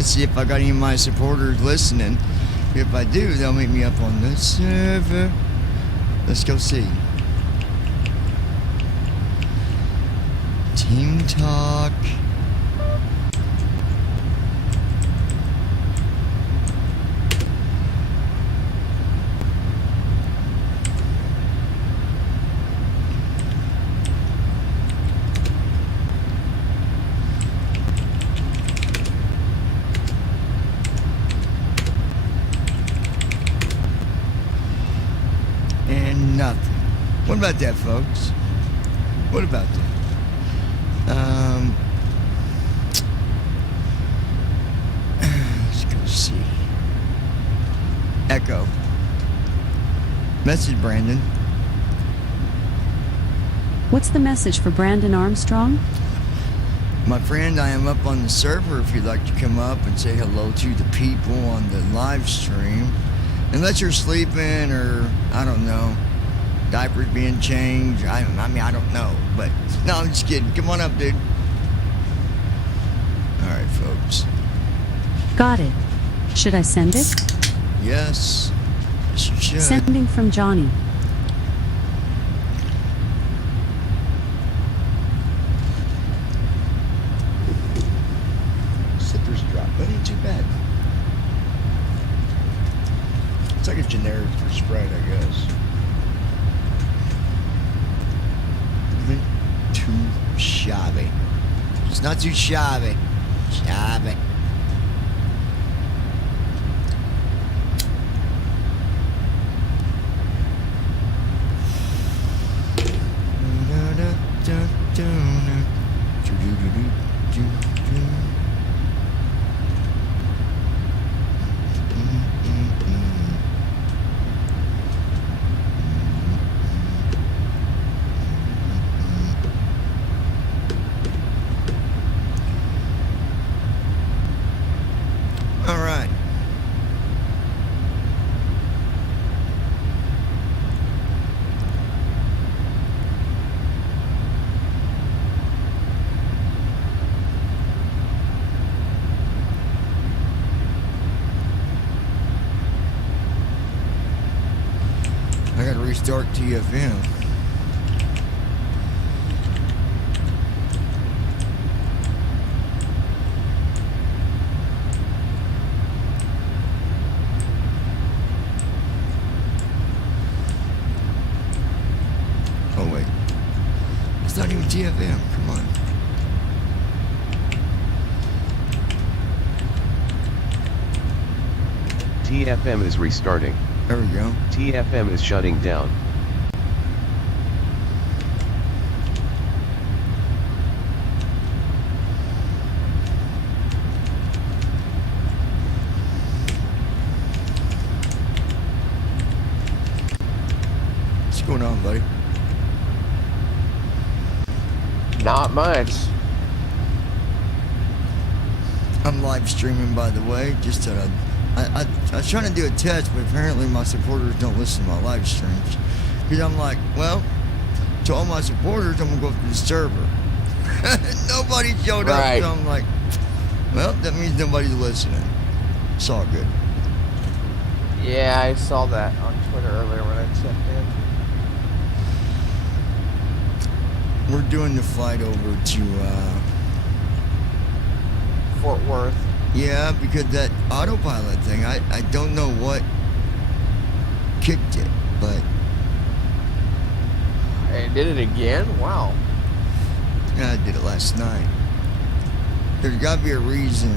let's see if I got any of my supporters listening. If I do, they'll meet me up on the server. Let's go see. Team talk. And nothing. What about that, folks? What about that? Let's go see. Echo. Message Brandon. What's the message for Brandon Armstrong? My friend, I am up on the server if you'd like to come up and say hello to the people on the live stream. Unless you're sleeping or, I don't know, diapers being changed. I mean, I don't know. But, no, I'm just kidding. Come on up, dude. All right, folks. Got it. Should I send it? Yes. Yes, you should. Sending from Johnny. Citrus drop. That ain't too bad. It's like a generic for Sprite, I guess. Isn't too shabby. It's not too shabby. Shabby. All right. I gotta restart TFM. Oh wait, it's not even TFM. Come on. TFM is restarting. There we go. TFM is shutting down. What's going on, buddy? Not much. I'm live streaming, by the way. Just I was trying to do a test, but apparently my supporters don't listen to my live streams. Because I'm like, well, to all my supporters, I'm going to go to the server. Nobody showed up, so I'm like, well, that means nobody's listening. It's all good. Yeah, I saw that on Twitter earlier when I checked in. We're doing the flight over to Fort Worth. Yeah, because that autopilot thing, I don't know what kicked it, but... And did it again? Wow. Yeah, I did it last night. There's got to be a reason.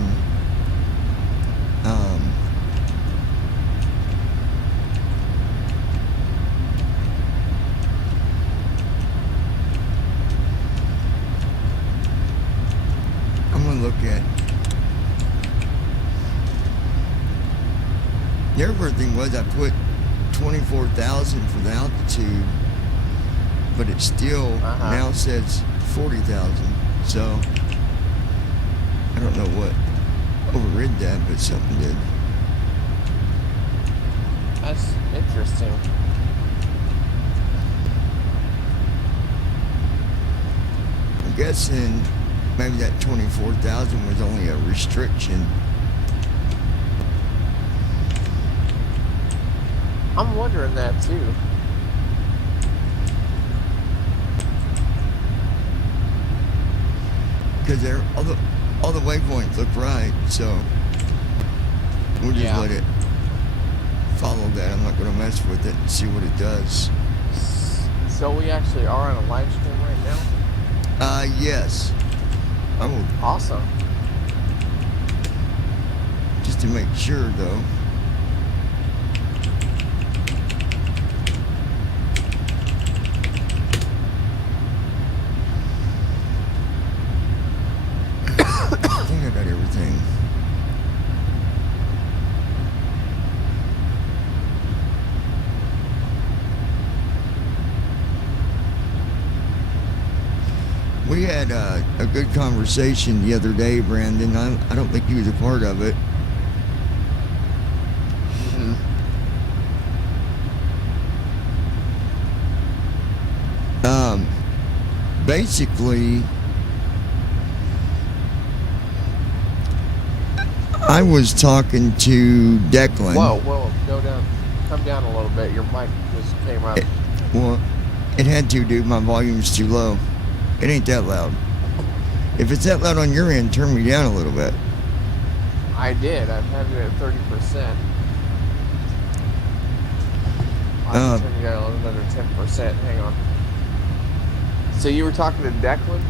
I'm going to look at... The airport thing was I put 24,000 for the altitude, but it still now says 40,000. So I don't know what overrid that, but something did. That's interesting. I'm guessing maybe that 24,000 was only a restriction I'm wondering that too. Because all the waypoints look right, so we'll just let it follow that. I'm not going to mess with it and see what it does. So we actually are on a live stream right now? Yes. Oh. Awesome. Just to make sure, though. I think I got everything. We had a good conversation the other day, Brandon. I don't think you was a part of it. Basically, I was talking to Declan. Whoa, go down. Come down a little bit. Your mic just came out. Well, it had to, dude. My volume's too low. It ain't that loud. If it's that loud on your end, turn me down a little bit. I did. I'm having it at 30%. I'll turn you down another 10%. Hang on. So you were talking to Declan?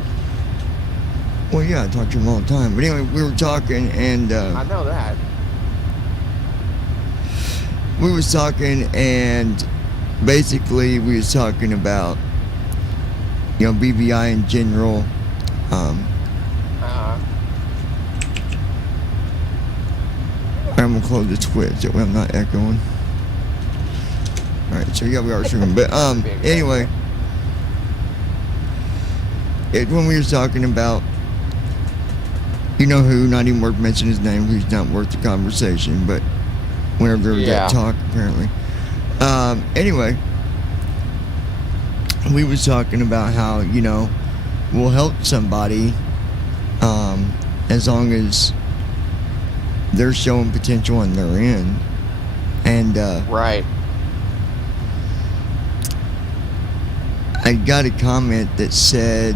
Well, yeah, I talk to him all the time. But anyway, we were talking, and I know that. We was talking, and basically we was talking about, you know, BBI in general. I'm gonna close the Twitch that way I'm not echoing. All right, so yeah, we are streaming, but anyway, when we were talking about, you know who, not even worth mentioning his name, who's not worth the conversation, but whenever there was that talk, apparently. Anyway, we was talking about how, you know, we'll help somebody as long as they're showing potential on their end. And right. I got a comment that said,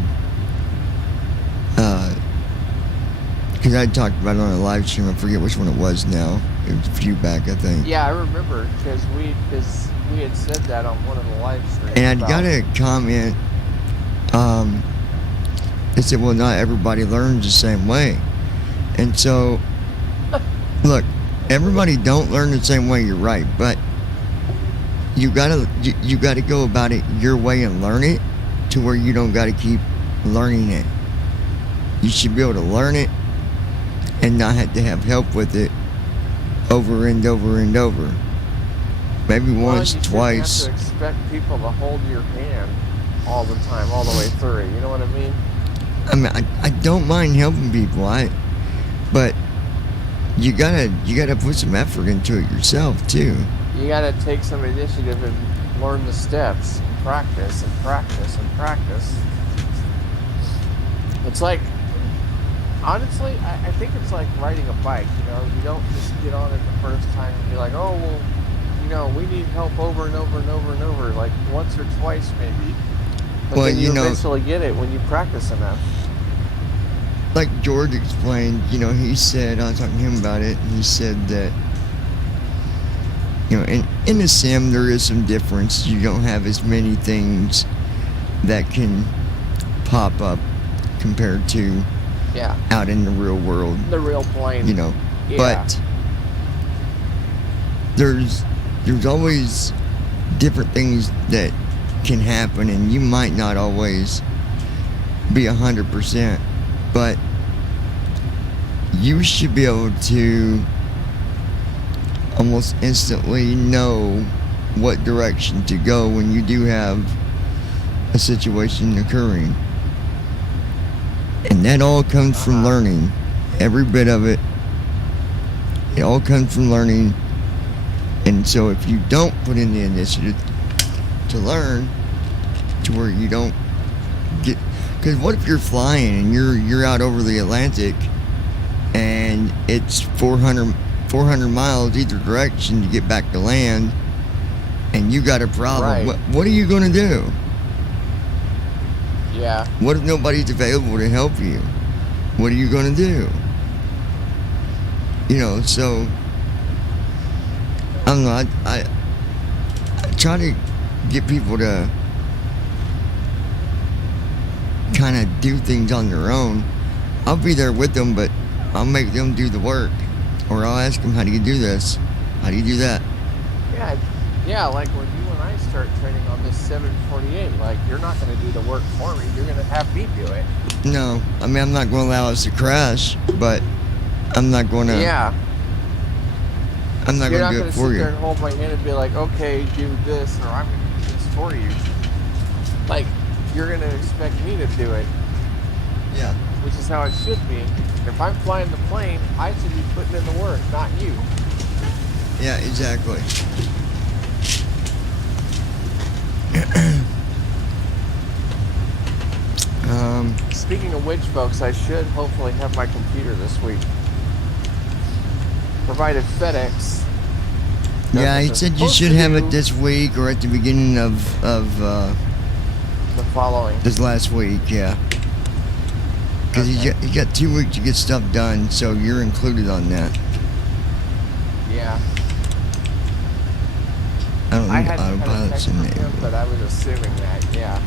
because I talked about it on a live stream, I forget which one it was now. It was a few back, I think. Yeah, I remember, because we had said that on one of the live streams. And I got a comment that said, well, not everybody learns the same way. And so, look, everybody don't learn the same way, you're right, but you gotta go about it your way and learn it to where you don't gotta keep learning it. You should be able to learn it and not have to have help with it over and over and over. Maybe once, twice. You shouldn't have to expect people to hold your hand all the time, all the way through. You know what I mean? I mean, I don't mind helping people, but you gotta put some effort into it yourself too. You gotta take some initiative and learn the steps, and practice and practice and practice. It's like, honestly, I think it's like riding a bike. You know, you don't just get on it the first time and be like, oh well, you know, we need help over and over and over and over, like once or twice maybe. But then you eventually get it when you practice enough. Like George explained, you know, he said, I was talking to him about it, and he said that, you know, in the sim there is some difference. You don't have as many things that can pop up compared to out in the real world. The real plane. You know. Yeah. But there's always different things that can happen, and you might not always be 100%, but you should be able to almost instantly know what direction to go when you do have a situation occurring. And that all comes from learning. Every bit of it. It all comes from learning. And so if you don't put in the initiative to learn to where you don't get, because what if you're flying and you're out over the Atlantic and it's 400 miles either direction to get back to land, and you got a problem, Right. what are you going to do? Yeah. What if nobody's available to help you? What are you going to do? You know, so I don't know. I try to get people to kind of do things on their own. I'll be there with them, but I'll make them do the work, or I'll ask them, how do you do this? How do you do that? Yeah, like when you and I start training on this 748, like you're not going to do the work for me. You're going to have me do it. No, I mean, I'm not going to allow us to crash, but I'm not going to. Yeah. I'm not going to do it for You're not going to sit you. there and hold my hand and be like, okay, do this, or I'm going to do this for you. Like, you're going to expect me to do it. Yeah. Which is how it should be. If I'm flying the plane, I should be putting in the work, not you. Yeah, exactly. Speaking of which, folks, I should hopefully have my computer this week. Provided FedEx. Yeah, he said you should have it this week or at the beginning of the following. This last week, yeah. Because you got 2 weeks to get stuff done, so you're included on that. Yeah. I don't I think hadn't had a autopilot's text in from there. him, but I was assuming that, yeah.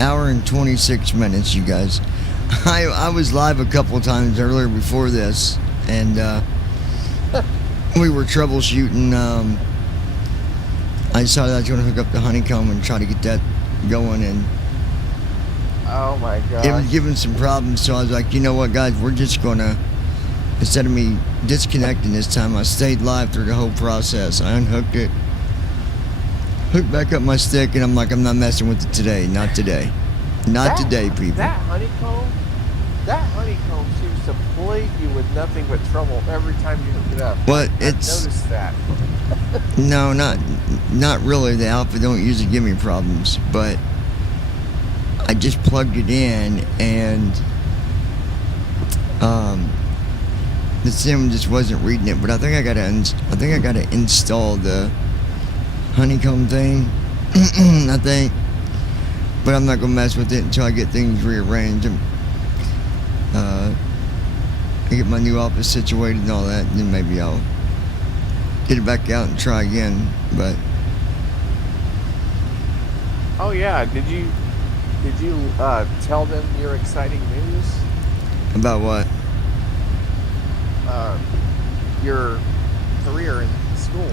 Hour and 26 minutes, you guys. I was live a couple of times earlier before this, and we were troubleshooting. I decided I was going to hook up the honeycomb and try to get that going, and Oh my god. it was giving some problems. So I was like, you know what, guys, we're just going to, instead of me disconnecting this time, I stayed live through the whole process. I unhooked it, hooked back up my stick, and I'm like, I'm not messing with it today. Not today. Not today, people. That honeycomb seems to plague you with nothing but trouble every time you hook it up. But I've noticed that. No, not really. The Alpha don't usually give me problems, but I just plugged it in, and the sim just wasn't reading it. But I think I gotta install the honeycomb thing. I think, but I'm not gonna mess with it until I get things rearranged. I get my new office situated and all that, and then maybe I'll get it back out and try again. But Oh yeah, did you tell them your exciting news? about what? Your career in school.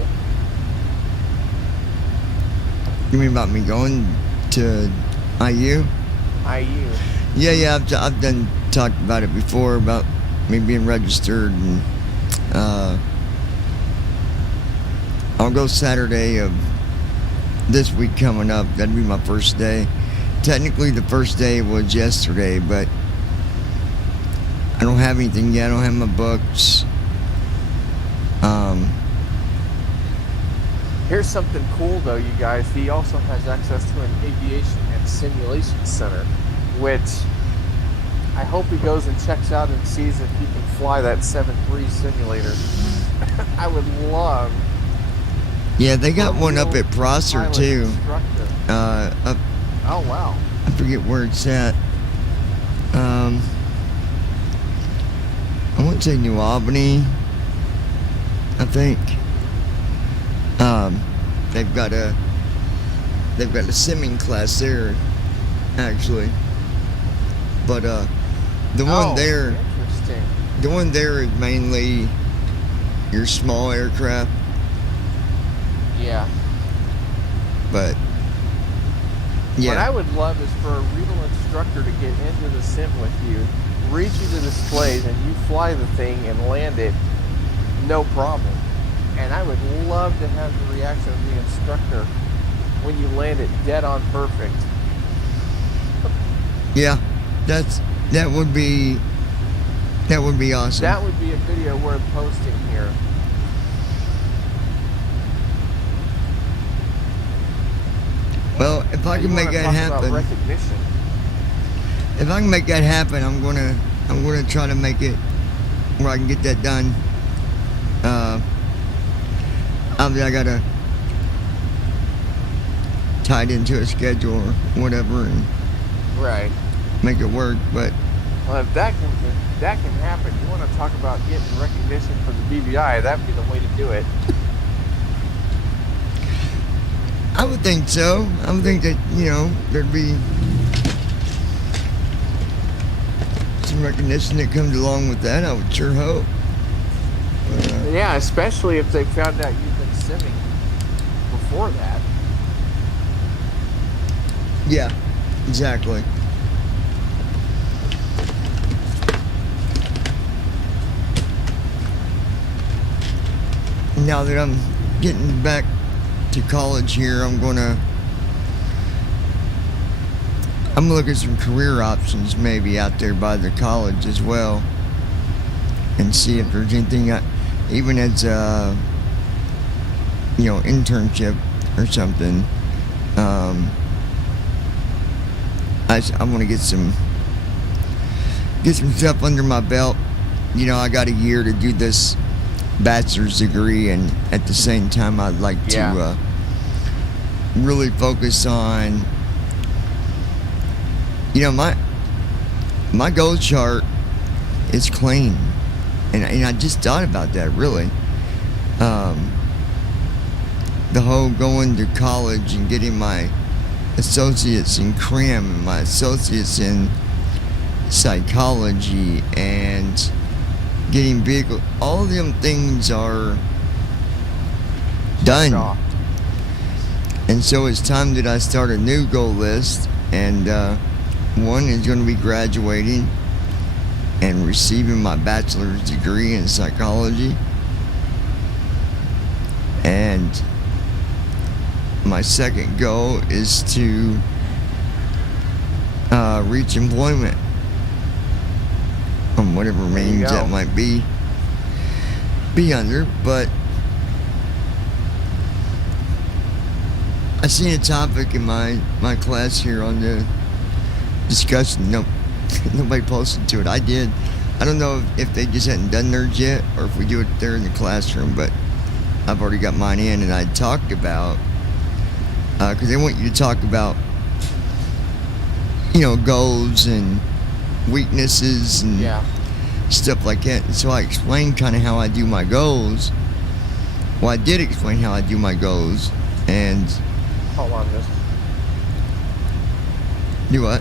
You mean about me going to IU? IU. Yeah, I've done talked about it before, about me being registered, and I'll go Saturday of this week coming up. That'd be my first day. Technically, the first day was yesterday, but I don't have anything yet. I don't have my books. Here's something cool though, you guys. He also has access to an aviation and simulation center, which I hope he goes and checks out and sees if he can fly that 7.3 simulator. I would love. Yeah, they got one up at Prosser pilot too. instructor. Up, Oh wow. I forget where it's at. I want to say New Albany, I think. They've got a simming class there, actually. But the one there, Interesting. the one there is mainly your small aircraft. Yeah. But yeah, What I would love is for a real instructor to get into the sim with you, read you the displays, and you fly the thing and land it, no problem. And I would love to have the reaction of the instructor when you land it dead on perfect. yeah, that would be awesome. That would be a video worth posting here. Well, if I You can make wanna that talk about happen, recognition. if I can make that happen, I'm gonna try to make it where I can get that done. I gotta tie it into a schedule or whatever and Right. make it work. But Well, if that can happen, you want to talk about getting recognition for the BBI? That'd be the way to do it. I would think so. I would think that, there'd be some recognition that comes along with that. I would sure hope. Yeah, especially if they found out you've been simming before that. Yeah, exactly. Now that I'm getting back to college here, I'm gonna look at some career options maybe out there by the college as well, and see if there's anything, even as internship or something. I want to get some stuff under my belt. I got a year to do this bachelor's degree, and at the same time I'd like to really focus on my goal chart is clean, and I just thought about that really. The whole going to college and getting my associates in crim and my associates in psychology and getting vehicle, all of them things are done. And so it's time that I start a new goal list, and one is going to be graduating and receiving my bachelor's degree in psychology, and my second goal is to reach employment on whatever means that might be under. But I seen a topic in my class here on the discussion. Nobody posted to it. I did. I don't know if they just hadn't done theirs yet, or if we do it there in the classroom, but I've already got mine in, and I talked about, because they want you to talk about, goals and weaknesses and stuff like that. And so I explained kind of how I do my goals. Well, I did explain how I do my goals, and hold on, just do what?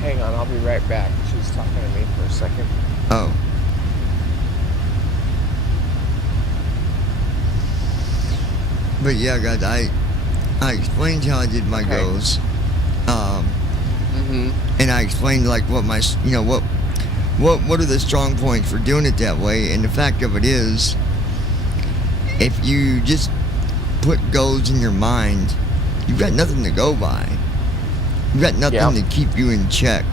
Hang on, I'll be right back. She's talking to me for a second. Oh. But yeah, guys, I explained how I did my goals, and I explained like what my, what are the strong points for doing it that way. And the fact of it is, if you just put goals in your mind, you've got nothing to go by. You've got nothing to keep you in check.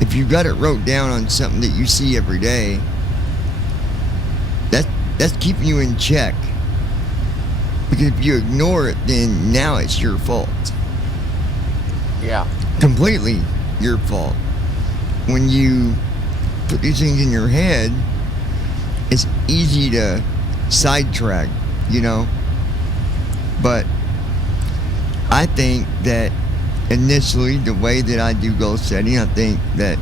If you've got it wrote down on something that you see every day, that's keeping you in check. Because if you ignore it, then now it's your fault. Yeah. Completely your fault. When you put these things in your head, it's easy to sidetrack, But I think that initially, the way that I do goal setting, I think that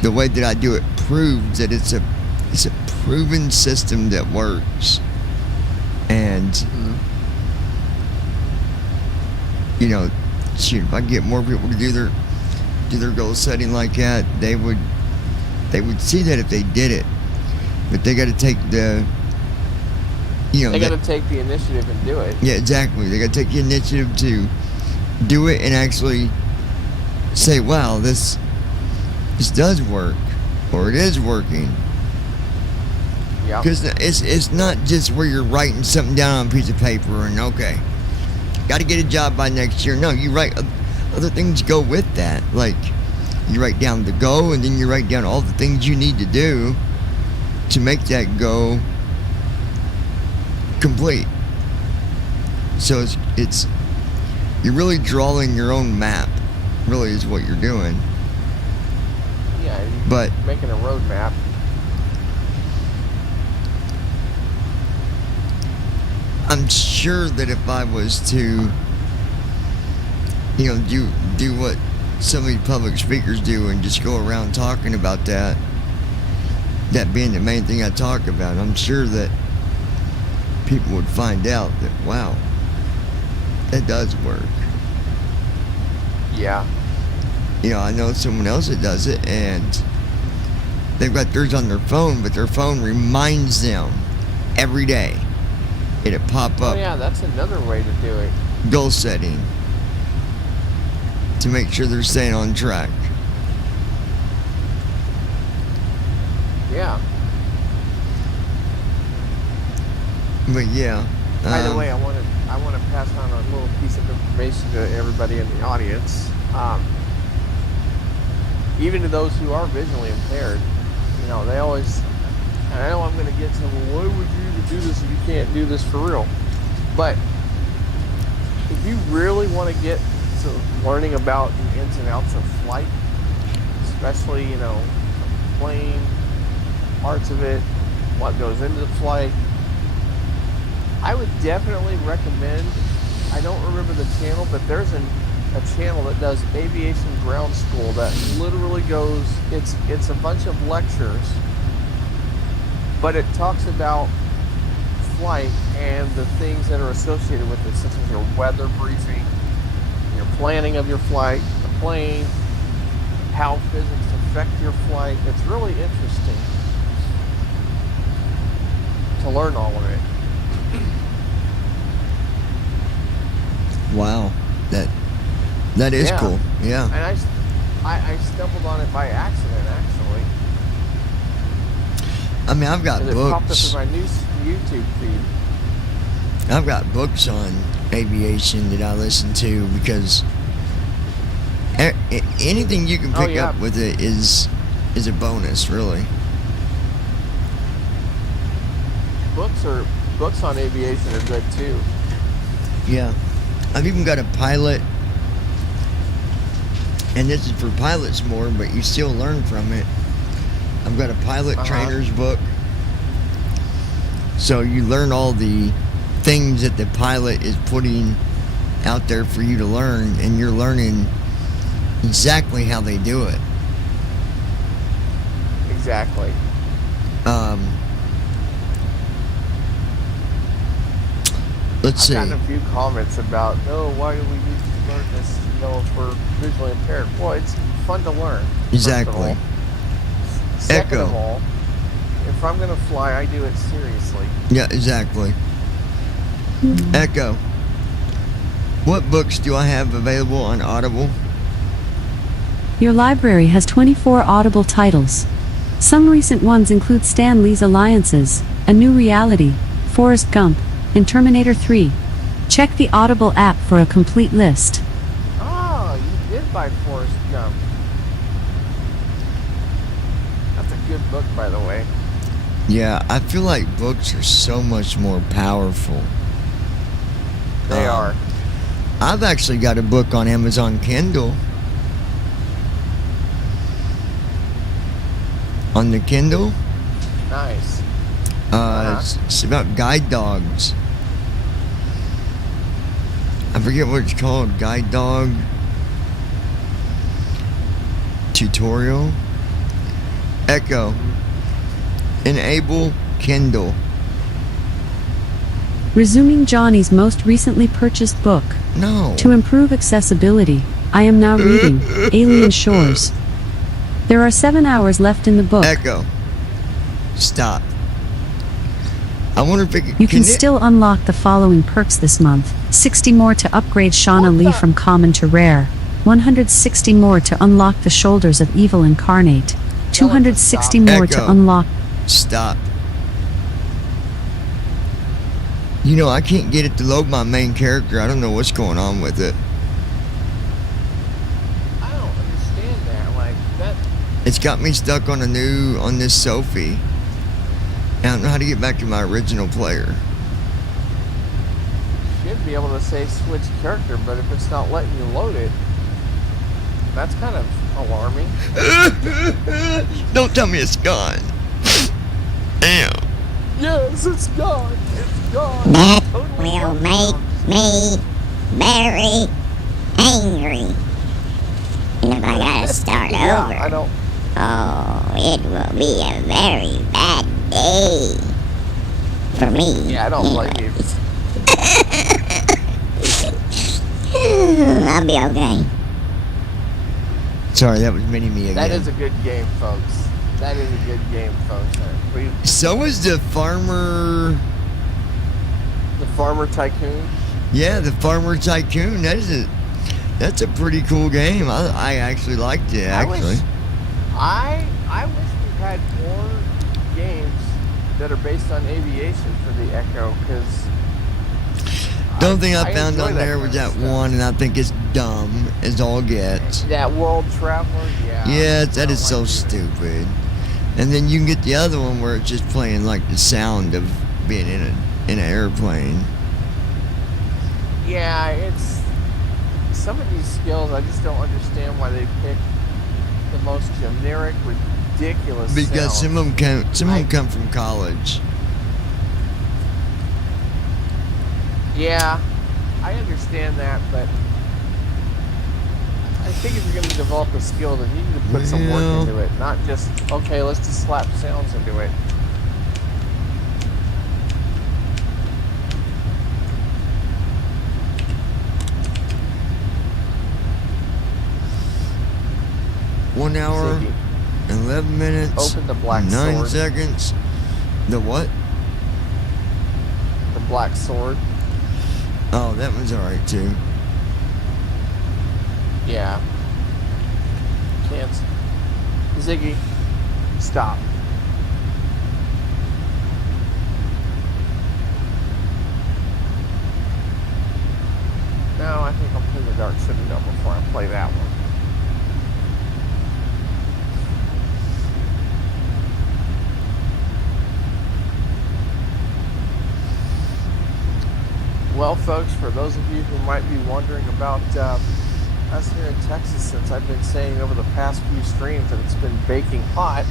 the way that I do it proves that it's a proven system that works. And shoot, if I get more people to do their goal setting like that, they would see that if they did it. But they got to take the they got to take the initiative and do it. Yeah, exactly. They got to take the initiative to do it and actually say, "Wow, this does work," or "It is working." Because it's not just where you're writing something down on a piece of paper and got to get a job by next year. No, you write other things go with that. Like you write down the goal, and then you write down all the things you need to do to make that goal complete. So it's you're really drawing your own map. Really, is what you're doing. Yeah, but making a road map. I'm sure that if I was to, do what some of these public speakers do and just go around talking about that being the main thing I talk about, I'm sure that people would find out that, wow, that does work. Yeah. I know someone else that does it, and they've got theirs on their phone, but their phone reminds them every day. It'll pop up. Oh yeah, that's another way to do it. Goal setting to make sure they're staying on track. Yeah. But yeah. By the way, I want to pass on a little piece of information to everybody in the audience. Even to those who are visually impaired, they always. And I know I'm going to get to, well, why would you even do this if you can't do this for real? But if you really want to get to learning about the ins and outs of flight, especially, plane, parts of it, what goes into the flight, I would definitely recommend, I don't remember the channel, but there's a channel that does aviation ground school that literally goes, it's a bunch of lectures, but it talks about flight and the things that are associated with it, such as your weather briefing, your planning of your flight, the plane, how physics affect your flight. It's really interesting to learn all of it. Wow, that is cool. Yeah. And I stumbled on it by accident, actually. I mean, I've got books. It popped up in my new YouTube feed. I've got books on aviation that I listen to because anything you can pick up with it is a bonus, really. Books on aviation are good too. Yeah, I've even got a pilot, and this is for pilots more, but you still learn from it. I've got a pilot trainer's book, so you learn all the things that the pilot is putting out there for you to learn, and you're learning exactly how they do it. Exactly. Let's see. I've gotten a few comments about, why do we need to learn this, if we're visually impaired? Well, it's fun to learn. Exactly. Second of all, if I'm going to fly, I do it seriously. Yeah, exactly. Echo. What books do I have available on Audible? Your library has 24 Audible titles. Some recent ones include Stan Lee's Alliances, A New Reality, Forrest Gump, and Terminator 3. Check the Audible app for a complete list. Oh, you did buy Forrest Gump. That's a good book, by the way. Yeah, I feel like books are so much more powerful. They are. I've actually got a book on Amazon Kindle. On the Kindle? Nice. It's about guide dogs. I forget what it's called. Guide dog tutorial. Echo. Enable Kindle. Resuming Johnny's most recently purchased book. No. To improve accessibility, I am now reading Alien Shores. There are 7 hours left in the book. Echo. Stop. I wonder if you can still unlock the following perks this month. 60 more to upgrade Shauna Lee from common to rare. 160 more to unlock the shoulders of evil incarnate. 260 more to unlock. Stop. I can't get it to load my main character. I don't know what's going on with it. I don't understand that. Like that. It's got me stuck on this Sophie. I don't know how to get back to my original player. You should be able to say switch character, but if it's not letting you load it, that's kind of alarming. Don't tell me it's gone. Damn. Yes, it's gone. It's gone. That Totally will gone. make me very angry. And if I gotta start Yeah, over, I don't. oh, it will be a very bad day for me. Yeah, I don't blame you. I'll be okay. Sorry, that was Mini-Me again. That is a good game, folks. That is a good game, folks. So is the Farmer... The Farmer Tycoon? Yeah, the Farmer Tycoon. That's a pretty cool game. I actually liked it, actually. I wish we had more games that are based on aviation for the Echo, because... The only thing I found enjoy on there was that one, and I think it's dumb as all gets. That World Traveler, yeah. Yeah, that is so stupid. And then you can get the other one where it's just playing like the sound of being in an airplane. Yeah, it's some of these skills. I just don't understand why they pick the most generic, ridiculous. Because sounds. some of them come from college. Yeah, I understand that, but I think if you're going to develop a skill, then you need to put some work into it, not just, okay, let's just slap sounds into it. One hour, Ziggy. 11 minutes, Open the black 9 sword. seconds. The what? The black sword. Oh, that one's alright too. Yeah. Can't. Ziggy, stop. No, I think I'll play the Dark Citadel before I play that one. Well, folks, for those of you who might be wondering about us here in Texas, since I've been saying over the past few streams that it's been baking hot,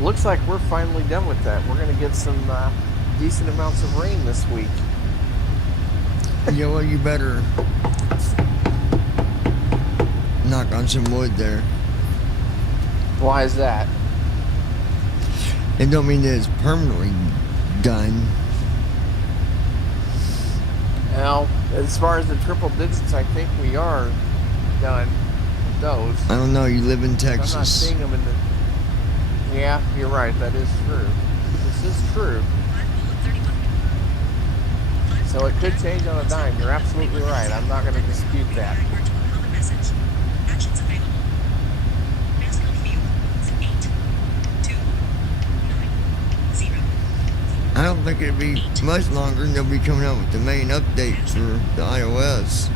looks like we're finally done with that. We're going to get some decent amounts of rain this week. Yeah, well, you better knock on some wood there. Why is that? It don't mean that it's permanently done. Now, as far as the triple digits, I think we are done with those. I don't know, you live in I'm not Texas. seeing them in the... Yeah, you're right, that is true. This is true. So it could change on a dime. You're absolutely right. I'm not going to dispute that. I don't think it'll be much longer and they'll be coming out with the main update for the iOS.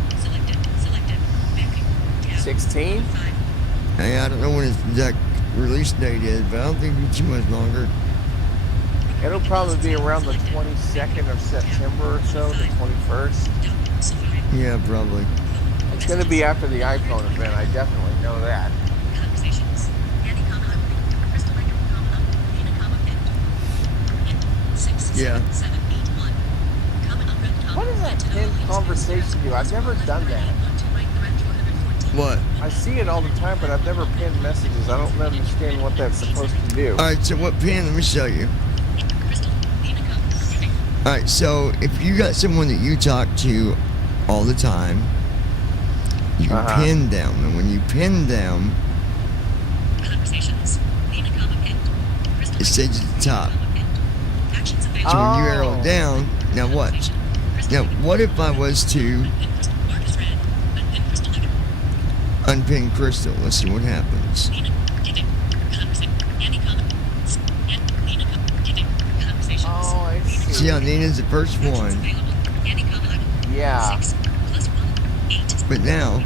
16? Hey, I don't know when its exact release date is, but I don't think it'll be too much longer. It'll probably be around the 22nd of September or so, the 21st. Yeah, probably. It's going to be after the iPhone event. I definitely know that. Yeah. What does that pinned conversation do? I've never done that. What? I see it all the time, but I've never pinned messages. I don't understand what that's supposed to do. Alright, so what pin? Let me show you. Alright, so if you got someone that you talk to all the time, you can pin them. And when you pin them, it says at the top. So when you arrow down, now watch. Now, what if I was to unpin Crystal? Let's see what happens. Oh, I see. See how Nina's the first one. Yeah. But now,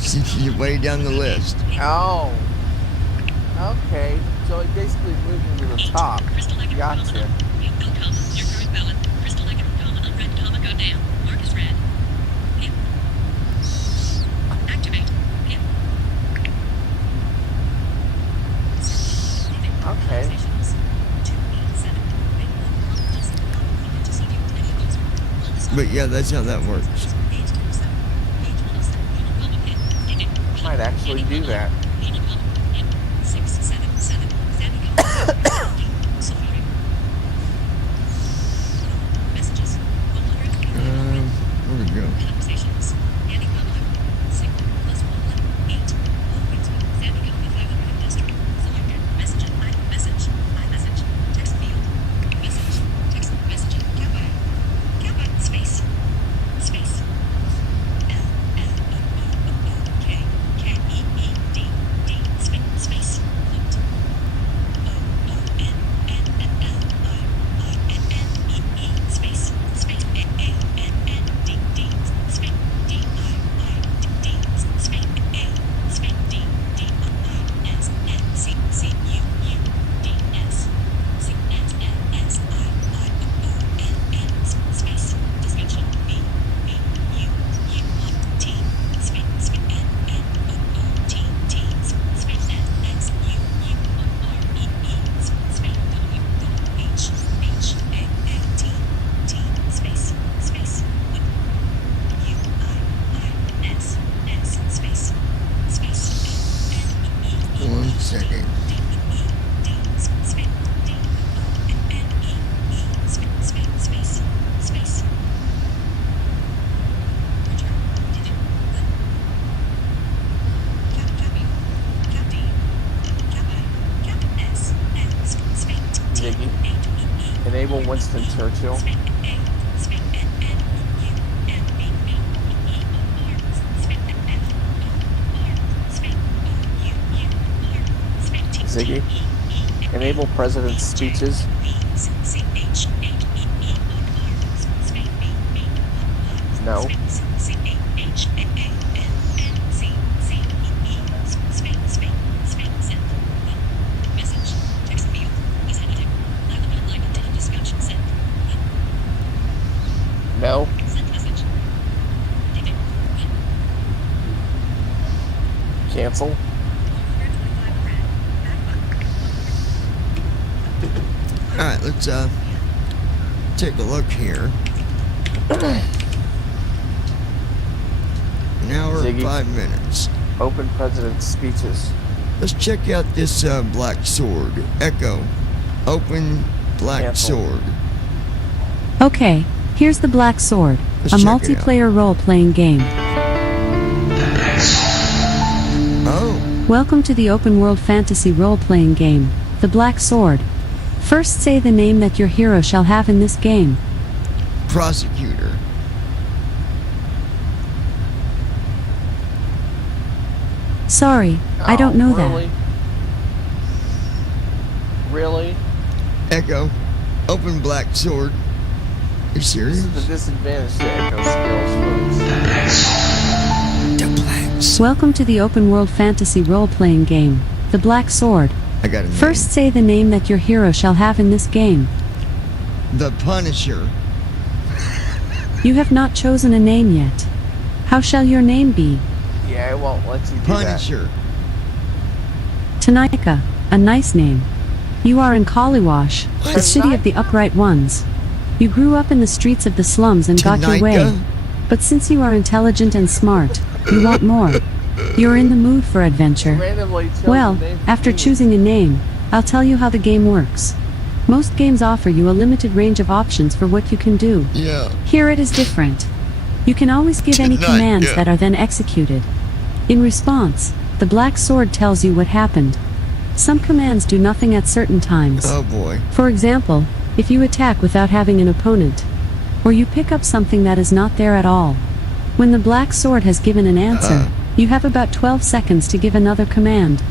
see, she's way down the list. Oh. Okay. So it basically moves me to the top. Gotcha. But yeah, that's how that works. Might actually do that. Where'd it go? Enable Winston Churchill. Ziggy. Enable President's speeches. No. No. Cancel. Alright, let's take a look here. An hour and Ziggy. 5 minutes. Open President's speeches. Let's check out this black sword. Echo. Open black Cancel. sword. Okay, here's the Black Sword, Let's a check it out. multiplayer role-playing game. Oh, Welcome to the open-world fantasy role-playing game, The Black Sword. First say the name that your hero shall have in this game. prosecutor. Sorry, I don't know really? that. Really? Echo. Open black sword. You This serious? is the disadvantage to Echo skills, The black sword. Welcome to the open-world fantasy role-playing game, The Black Sword. I got a name. First say the name that your hero shall have in this game. The Punisher. You have not chosen a name yet. How shall your name be? folks. Yeah, it won't let you do Punisher. Tanika, a nice name. You are in Kaliwash, the city of the Upright Ones. You grew up in the streets of the slums and got your way. Tanika? But since you are intelligent and smart, you want more. You're in the mood for that. adventure. Randomly chose Well, the name after for me. choosing a name, I'll tell you how the game works. Most games offer you a limited range of options for what you can do. Yeah. Here it is different. You can always give any Tanika. commands that are then executed. In response, the Black Sword tells you what happened. Some commands do nothing at certain times. Oh boy. For example, if you attack without having an opponent, or you pick up something that is not there at all. When the Black Sword has given an answer, you have about 12 seconds to give another command.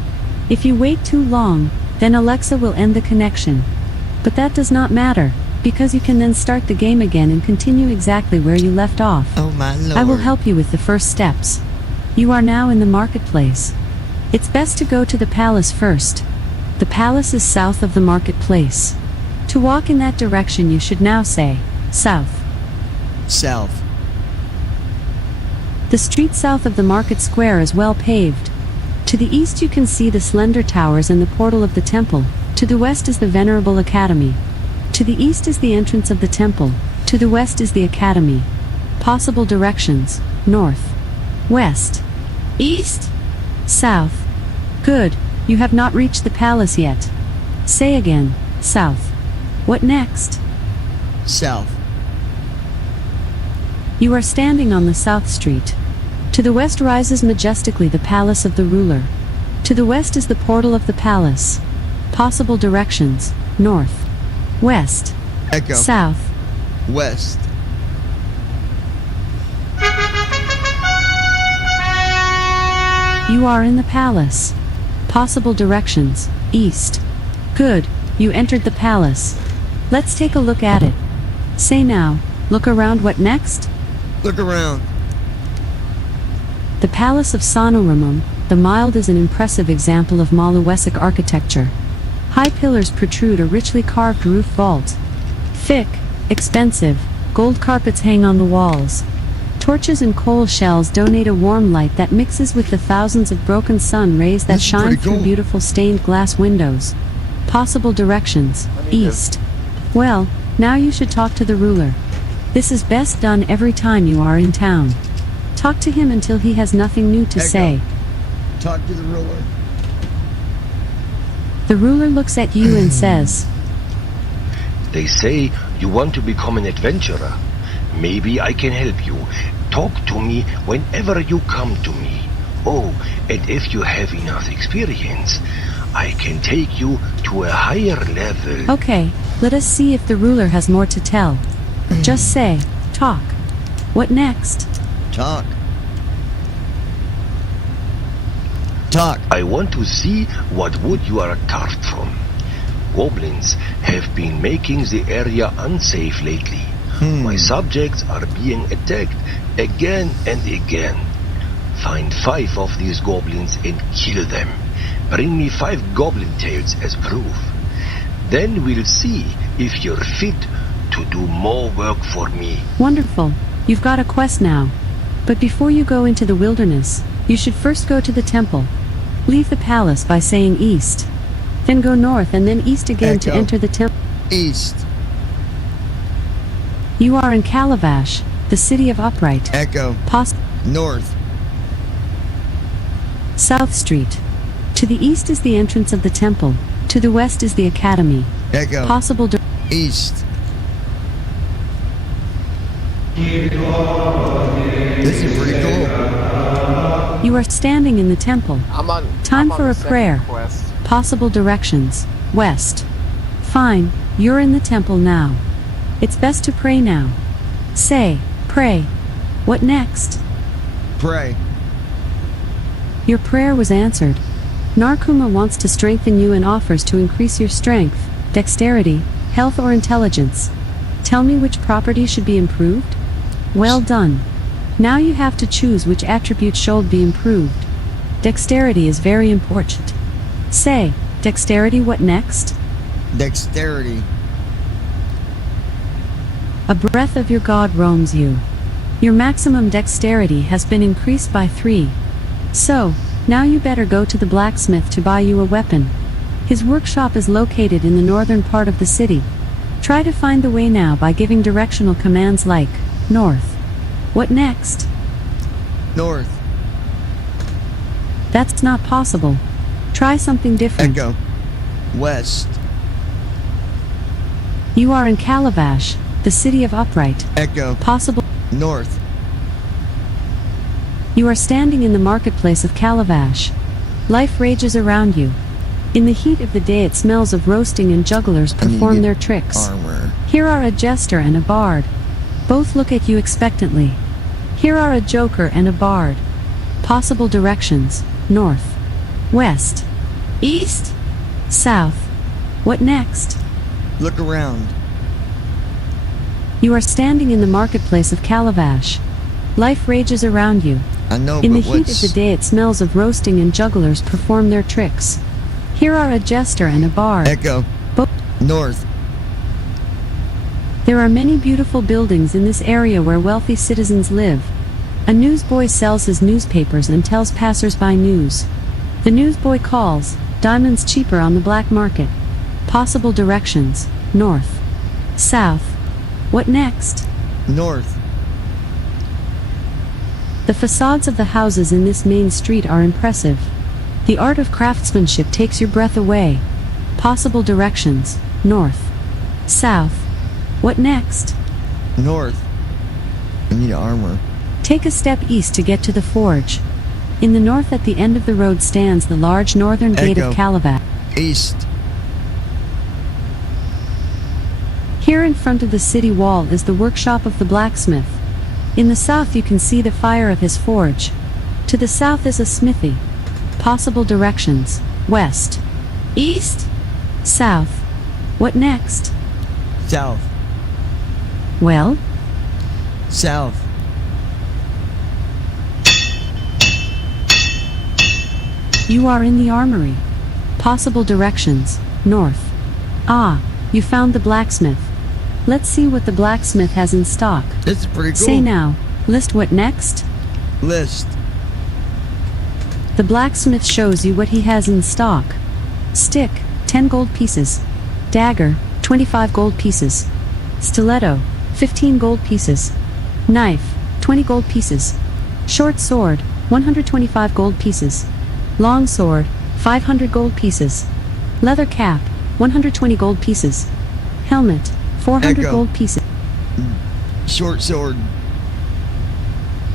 If you wait too long, then Alexa will end the connection. But that does not matter, because you can then start the game again and continue exactly where you left off. Oh my lord. I will help you with the first steps. You are now in the marketplace. It's best to go to the palace first. The palace is south of the marketplace. To walk in that direction you should now say, south. South. The street south of the market square is well paved. To the east you can see the slender towers and the portal of the temple. To the west is the venerable academy. To the east is the entrance of the temple. To the west is the academy. Possible directions: north, west, east, south. Good, you have not reached the palace yet. Say again, south. What next? South. You are standing on the South Street. To the west rises majestically the palace of the ruler. To the west is the portal of the palace. Possible directions: north, west, Echo. south. West. You are in the palace. Possible directions: east. Good, you entered the palace. Let's take a look at it. Say now, look around. What next? Look around. The Palace of Sonoramum, the Mild, is an impressive example of Moluesic architecture. High pillars protrude a richly carved roof vault. Thick, expensive, gold carpets hang on the walls. Torches and coal shells donate a warm light that mixes with the thousands of broken sun rays that This is shine pretty through cool. beautiful stained glass windows. Possible directions: east. Well, now you should talk to the ruler. This is best done every time you are in town. Talk to him until he has nothing new to Echo. say. Talk to the ruler. The ruler looks at you and says, They say you want to become an adventurer. Maybe I can help you. Talk to me whenever you come to me. Oh, and if you have enough experience, I can take you to a higher level. Okay, let us see if the ruler has more to tell. Just say, talk. What next? Talk. Talk. I want to see what wood you are carved from. Goblins have been making the area unsafe lately. My subjects are being attacked again and again. Find 5 of these goblins and kill them. Bring me 5 goblin tails as proof. Then we'll see if you're fit to do more work for me. Wonderful. You've got a quest now. But before you go into the wilderness, you should first go to the temple. Leave the palace by saying east. Then go north and then east again to Echo. enter the temple. East. You are in Calabash, the city of Upright. Echo. North. South Street. To the east is the entrance of the temple. To the west is the academy. Echo. Possible East. This is pretty cool. You are standing in the temple. Time for a prayer. Quest. Possible directions: west. Fine, you're in the temple now. It's best to pray now. Say, pray. What next? Pray. Your prayer was answered. Narkuma wants to strengthen you and offers to increase your strength, dexterity, health, or intelligence. Tell me which property should be improved? Well done. Now you have to choose which attribute should be improved. Dexterity is very important. Say, dexterity. What next? Dexterity. A breath of your god roams you. Your maximum dexterity has been increased by 3. So, now you better go to the blacksmith to buy you a weapon. His workshop is located in the northern part of the city. Try to find the way now by giving directional commands like, north. What next? North. That's not possible. Try something different. Echo. West. You are in Calabash, the city of Upright. Echo. Possible. North. You are standing in the marketplace of Calabash. Life rages around you. In the heat of the day it smells of roasting and jugglers perform their tricks. Armor. Here are a jester and a bard. Both look at you expectantly. Here are a joker and a bard. Possible directions: north, west, east, south. What next? Look around. You are standing in the marketplace of Calabash. Life rages around you. I know, In the but heat of the day it smells of roasting and jugglers perform their tricks. Here are a jester and a bard. Echo. North. There are many beautiful buildings in this area where wealthy citizens live. A newsboy sells his newspapers and tells passers-by news. The newsboy calls, diamonds cheaper on the black market. Possible directions: north, south. What next? North. The facades of the houses in this main street are impressive. The art of craftsmanship takes your breath away. Possible directions: north, south. What next? North. I need armor. Take a step east to get to the forge. In the north at the end of the road stands the large northern gate Echo. of Calabat. East. Here in front of the city wall is the workshop of the blacksmith. In the south you can see the fire of his forge. To the south is a smithy. Possible directions: west, east, south. What next? South. Well? South. You are in the armory. Possible directions: north. Ah, you found the blacksmith. Let's see what the blacksmith has in stock. This is pretty cool. Say now. List what next? List. The blacksmith shows you what he has in stock. Stick, 10 gold pieces. Dagger, 25 gold pieces. Stiletto, 15 gold pieces. Knife, 20 gold pieces. Short sword, 125 gold pieces. Long sword, 500 gold pieces. Leather cap, 120 gold pieces. Helmet, 400 Echo. gold pieces. Short sword.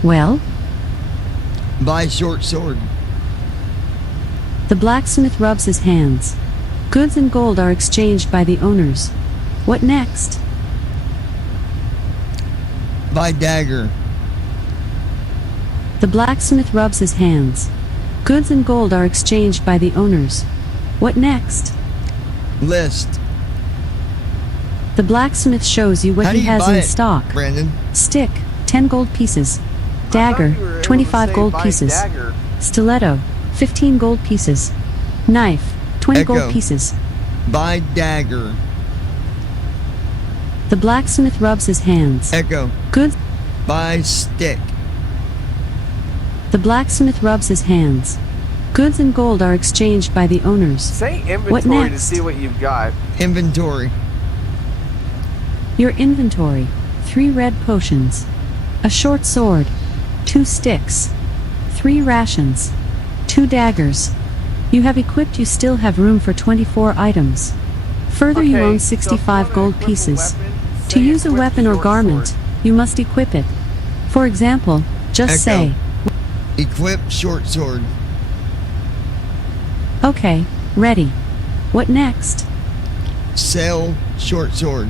Well? Buy short sword. The blacksmith rubs his hands. Goods and gold are exchanged by the owners. What next? Buy dagger. The blacksmith rubs his hands. Goods and gold are exchanged by the owners. What next? List. The blacksmith shows you what How he do you has buy in it, stock. Brandon? Stick, 10 gold pieces. I thought Dagger, you were able to 25 say gold buy pieces. dagger. Stiletto, 15 gold pieces. Knife, 20 Echo. gold pieces. Buy dagger. The blacksmith rubs his hands. Echo. Goods. Buy stick. The blacksmith rubs his hands. Goods and gold are exchanged by the owners. Say What inventory to next? see what you've got. Inventory. Your inventory: 3 red potions, a short sword, 2 sticks, 3 rations, 2 daggers. You have equipped. You still have room for 24 items. Further, you Okay, own so if you 65 wanna gold equip a pieces. weapon, To say use a equip weapon or short garment, sword. you must equip it. For example, just Echo. say, Equip short sword. okay, ready. What next? Sell short sword.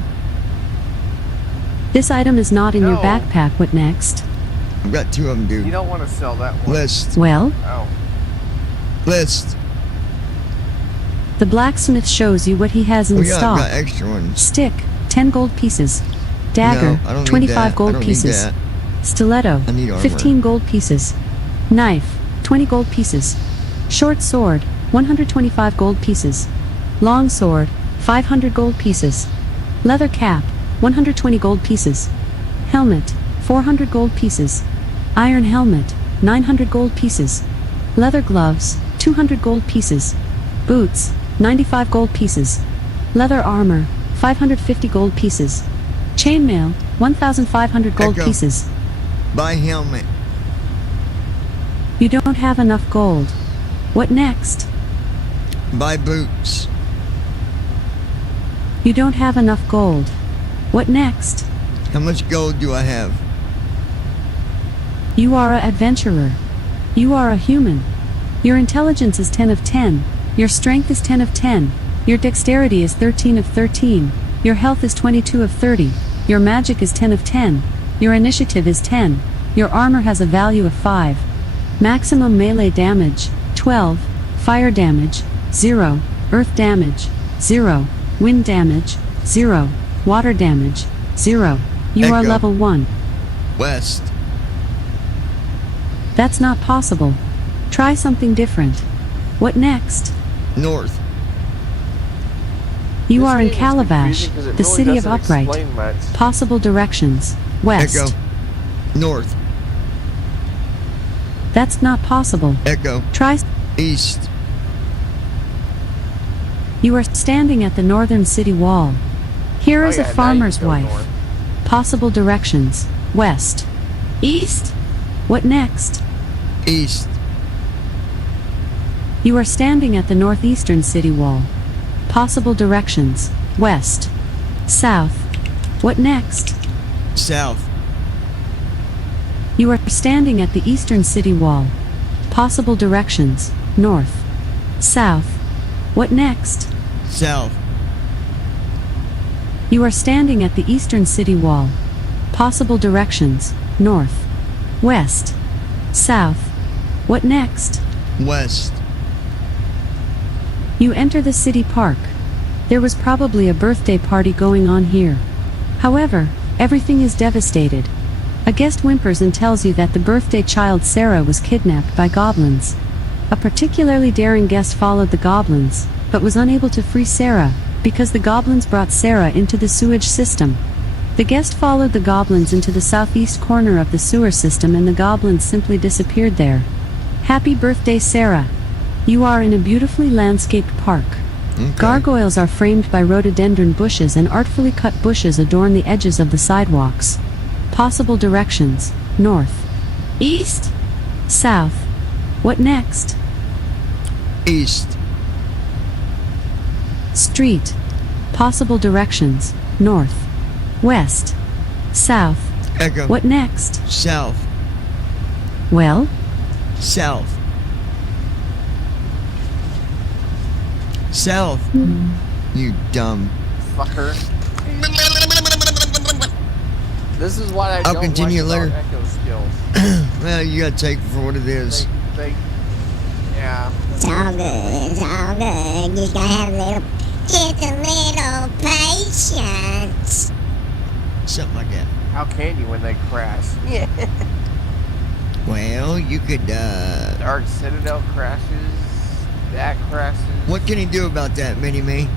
This item is not in your No. backpack. What next? I've got 2 of them, dude. You don't want to sell that one. List. Well, Oh. List. the blacksmith shows you what he has in Oh yeah, stock. I've got extra ones. Stick, 10 gold pieces. Dagger, No, I don't need 25 that. I gold don't need pieces. that. Stiletto, I need armor. 15 gold pieces. Knife, 20 gold pieces. Short sword, 125 gold pieces. Long sword, 500 gold pieces. Leather cap, 120 gold pieces. Helmet, 400 gold pieces. Iron helmet, 900 gold pieces. Leather gloves, 200 gold pieces. Boots, 95 gold pieces. Leather armor, 550 gold pieces. Chainmail, 1,500 gold Echo. pieces. Buy helmet. You don't have enough gold. What next? Buy boots. You don't have enough gold. What next? How much gold do I have? You are an adventurer. You are a human. Your intelligence is 10 of 10. Your strength is 10 of 10. Your dexterity is 13 of 13. Your health is 22 of 30. Your magic is 10 of 10. Your initiative is 10. Your armor has a value of 5. Maximum melee damage, 12. Fire damage, 0. Earth damage, 0. Wind damage, 0. Water damage, 0. You are Echo. level 1. West. That's not possible. Try something different. What next? North. You This are in game is Calabash, confusing 'cause it the really city of doesn't Upright. explain much. Possible directions: west. Echo. North. That's not possible. Echo. Try. East. You are standing at the northern city wall. Here Oh, is yeah, a now you farmer's can go wife. north. Possible directions: west, east, What next? East. You are standing at the northeastern city wall. Possible directions: west, south. What next? South. You are standing at the eastern city wall. Possible directions: north, south. What next? South. You are standing at the eastern city wall. Possible directions: north, west, south. What next? West. You enter the city park. There was probably a birthday party going on here. However, everything is devastated. A guest whimpers and tells you that the birthday child Sarah was kidnapped by goblins. A particularly daring guest followed the goblins, but was unable to free Sarah, because the goblins brought Sarah into the sewage system. The guest followed the goblins into the southeast corner of the sewer system and the goblins simply disappeared there. Happy birthday, Sarah. You are in a beautifully landscaped park. Okay. Gargoyles are framed by rhododendron bushes and artfully cut bushes adorn the edges of the sidewalks. Possible directions: north, east, south. What next? East. Street. Possible directions: north, west, south. Echo. What next? South. Well? South. South. You dumb fucker. This is why I I'll don't continue like later. Echo skills. Well, you gotta take it for what it is. Yeah. It's all good. It's all good. Just gotta have just a little patience. Something like that. How can you when they crash? Yeah. Well, you could, Dark Citadel crashes. That crashes. What can he do about that, Mini-Me?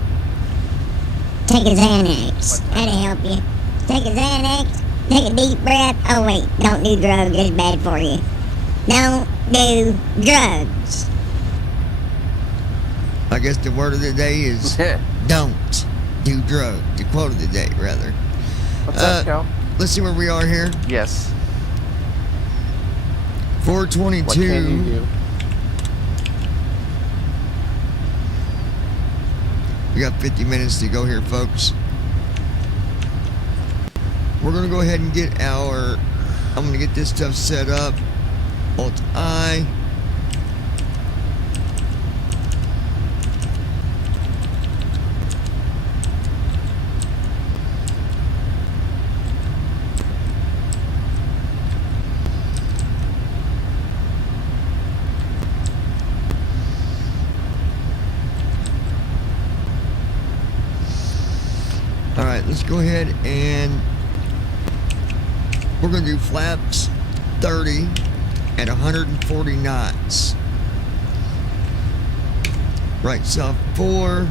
Take a Xanax. That'll help you. Take a Xanax. Take a deep breath. Oh, wait. Don't do drugs. It's bad for you. Don't do drugs. I guess the word of the day is don't do drugs. The quote of the day, rather. What's up, Cal? Let's see where we are here. Yes. 422. What can you do? We got 50 minutes to go here, folks. We're going to go ahead and get I'm going to get this stuff set up. Alt-I. Alright, let's go ahead and we're going to do flaps 30 at 140 knots. Right, south 4.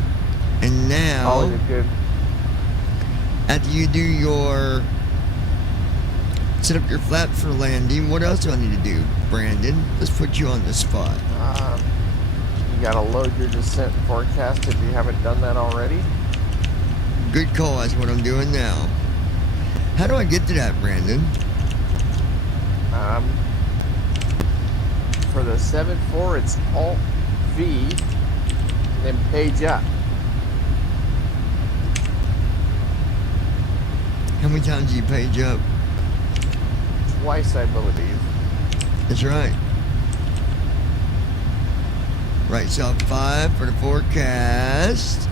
And now, Oh, you're good. after you do your set up your flaps for landing, what else do I need to do, Brandon? Let's put you on the spot. You gotta load your descent forecast if you haven't done that already. Good call, that's what I'm doing now. How do I get to that, Brandon? For the 7.4, it's Alt-V, then page up. How many times do you page up? Twice, I believe. That's right. Right, south 5 for the forecast.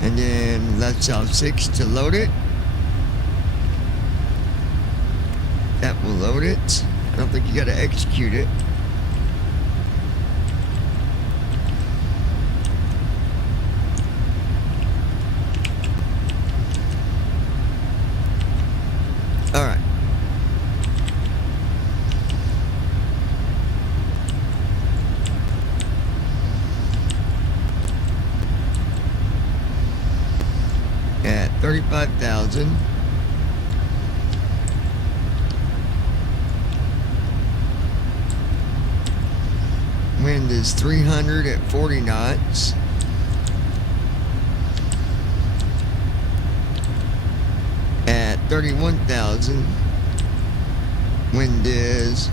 And then left south 6 to load it. That will load it. I don't think you gotta execute it. Alright. At 35,000. Wind is 300 at 40 knots. At 31,000. Wind is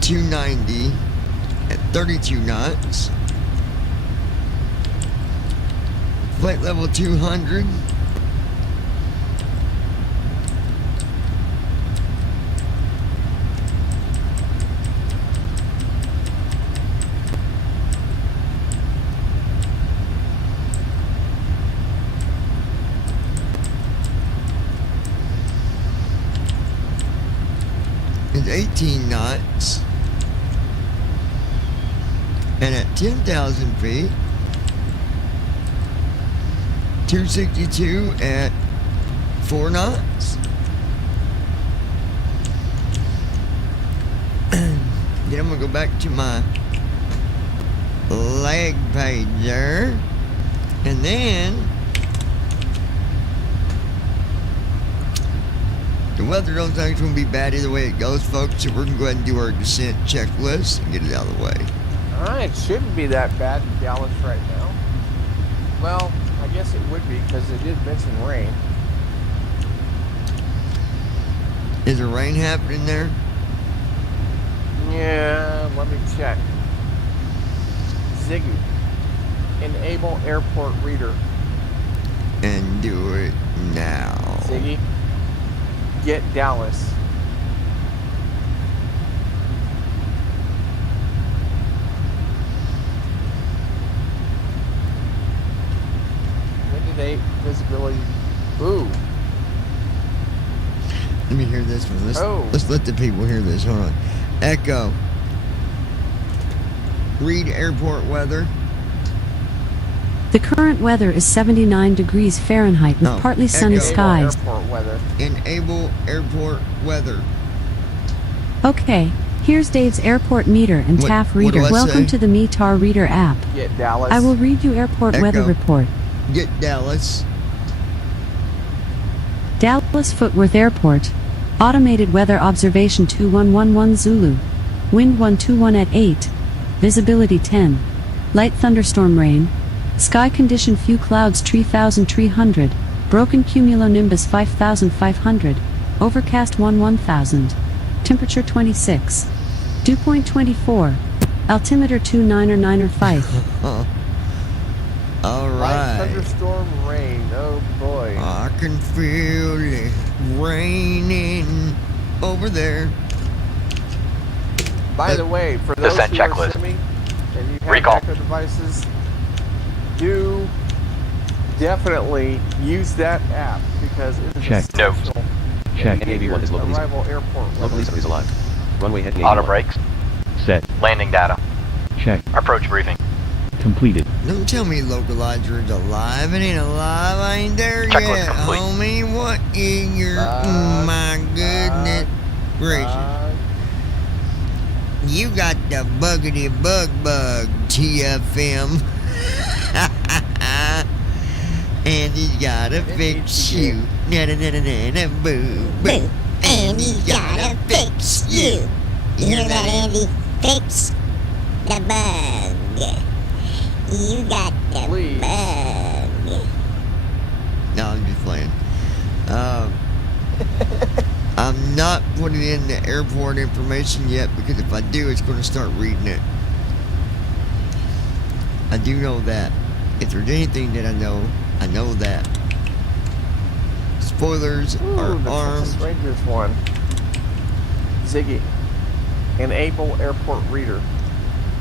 290 at 32 knots. Flight level 200. Is 18 knots. And at 10,000 feet, 262 at 4 knots. Then I'm gonna go back to my lag page there, and then the weather don't think it's gonna be bad either way it goes, folks. So we're gonna go ahead and do our descent checklist and get it out of the way. Alright, it shouldn't be that bad in Dallas right now. Well, I guess it would be because it did mention rain. Is there rain happening there? Yeah, let me check. Ziggy, enable airport reader. And do it now. Ziggy, get Dallas. Visibility. Ooh. Let me hear this one. Let's let the people hear this. Hold on. Echo. Read airport weather. The current weather is 79 degrees Fahrenheit with partly sunny Echo. skies. Airport weather. Enable airport weather. Okay, here's Dave's airport meter and What- TAF what do reader. I Welcome say? to the METAR reader app. Get Dallas. I will read you airport Echo. weather report. Get Dallas. Dallas Fort Worth Airport. Automated weather observation 2111 Zulu. Wind 121 at 8. Visibility 10. Light thunderstorm rain. Sky condition few clouds 3,300. Broken cumulonimbus 5,500. Overcast 1000. Temperature 26. Dew point 24. Altimeter 29905. All Light right. thunderstorm rain. Oh boy. I can feel it raining over there. By the way, for those Descent who are checklist. simming and you have Recall. Echo devices, do definitely use that app because it is Check. No. essential. Check. NAV1 is locally Arrival airport. Locally is alive. Runway heading Auto 81. brakes. Set. Landing data. Check. Approach briefing. Completed. Don't tell me localizer is alive. It ain't alive. I ain't there Checklist yet, complete. homie. What in your... my goodness gracious. You got the buggity bug, TFM. And he's gotta fix you. Na-na-na-na-na, boo, boo. And he's gotta fix you. You hear that, Andy? Fix the bug. You got the Please. bug. No, I'm just playing. I'm not putting in the airport information yet because if I do, it's going to start reading it. I do know that. If there's anything that I know that. Spoilers are Ooh, the armed. Texas Rangers one. Ziggy, enable airport reader.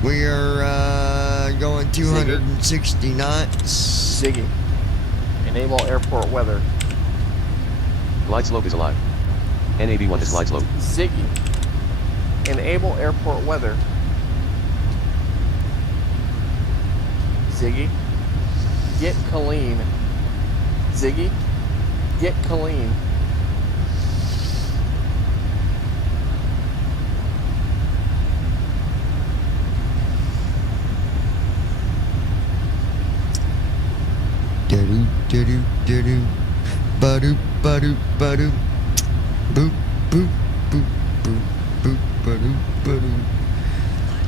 We are going 260 knots. Ziggy, enable airport weather. Glide slope is alive. NAV1 is glide slope. Ziggy, enable airport weather. Ziggy, get Colleen. Ziggy, get Colleen. Da-doo, da-doo, da-doo. Ba-doo, ba-doo, ba-doo. Boop, boop, boop, boop, boop, ba-doo, ba-doo.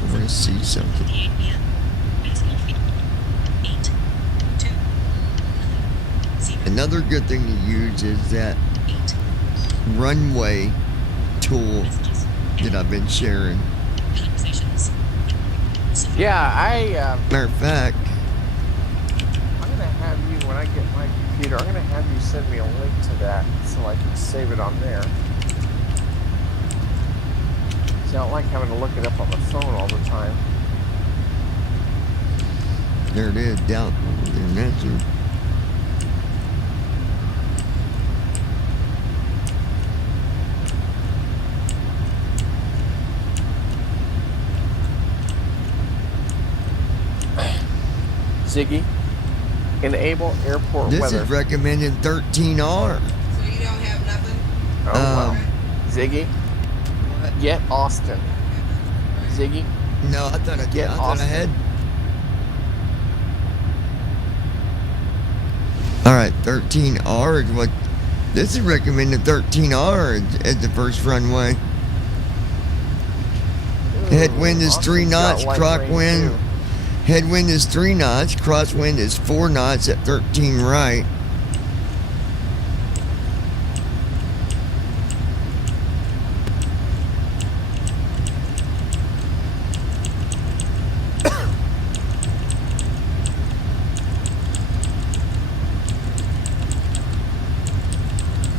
I want to see something. 8 p.m. Maximum speed. 8, 2, 9, 0. Another good thing to use is that 8. runway tool Messages. that I've been sharing. Conversations. Yeah, Matter of fact, I'm gonna have you, when I get my computer, I'm gonna have you send me a link to that so I can save it on there. See, I don't like having to look it up on the phone all the time. there it is. Doubtful with an answer. Ziggy, enable airport This weather. is recommended 13R. So you don't have nothing? Oh, wow. Ziggy, get Austin. Ziggy, No, I thought I did. Get I thought I Austin. had. All right, 13R is what. This is recommended 13R as the first runway. Headwind is 3 Austin's got knots. light Cross rain, wind. too. Headwind is 3 knots. Crosswind is 4 knots at 13 right.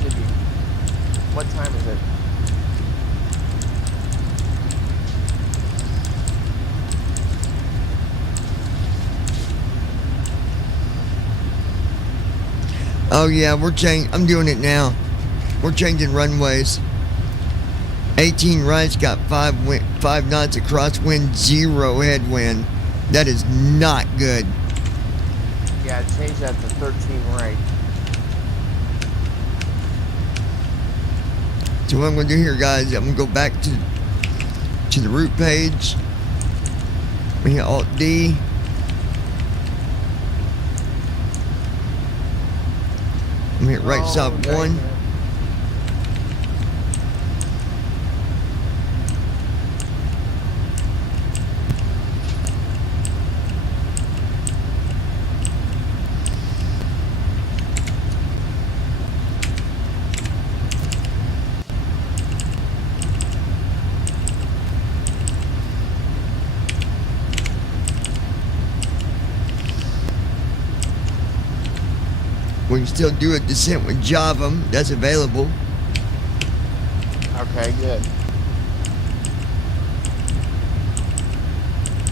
Ziggy, what time is it? Oh yeah, I'm doing it now. We're changing runways. 18 right's got 5 knots of crosswind, 0 headwind. That is not good. Yeah, change that to 13 right. So what I'm gonna do here, guys, I'm gonna go back to the route page. I'm gonna hit Alt D. I'm gonna hit right side dang 1. it. We can still do a descent with Java. That's available. Okay, good.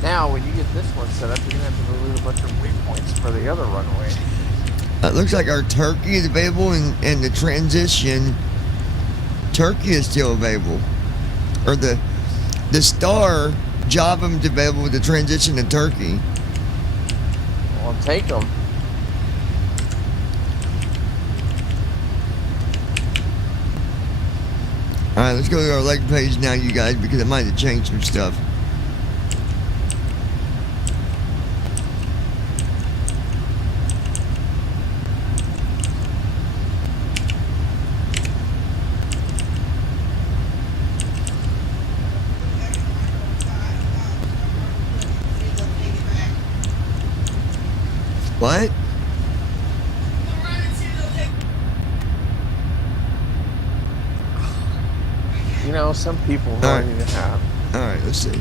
Now, when you get this one set up, you're gonna have to delete a bunch of waypoints for the other runway. It looks like our Turkey is available, and the transition Turkey is still available, or the star Javam's available with the transition to Turkey. Well, take them. All right, let's go to our leg page now, you guys, because it might have changed some stuff. What? You know, some people All really right. need to have. All right, let's see.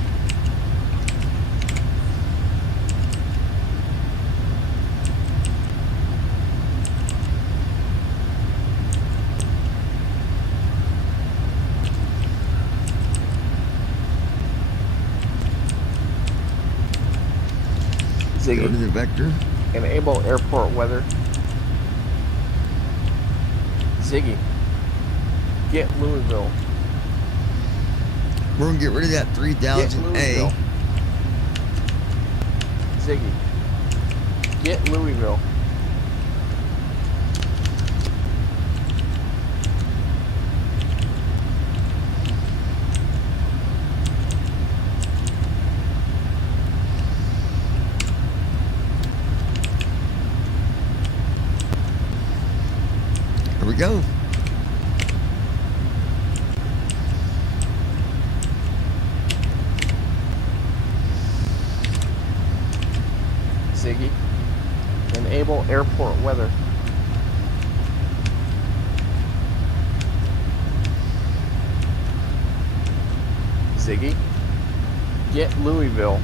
Go to Ziggy, the vector. enable airport weather. Ziggy, get Louisville. We're gonna get rid of that Get 3000A. Louisville. Ziggy, get Louisville. Here we go. Ziggy, enable airport weather. Ziggy, get Louisville.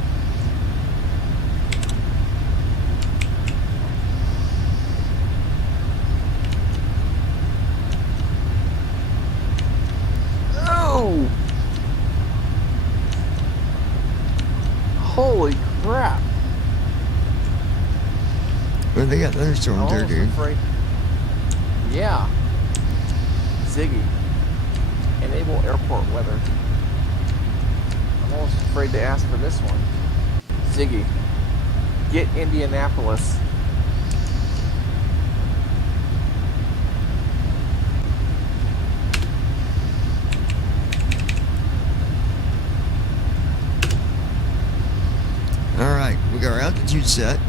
Oh! Holy crap! Well, they got thunderstorms there, dude. Afraid. Yeah. Ziggy, enable airport weather. I'm almost afraid to ask for this one. Ziggy, get Indianapolis. Alright, we got our altitude set.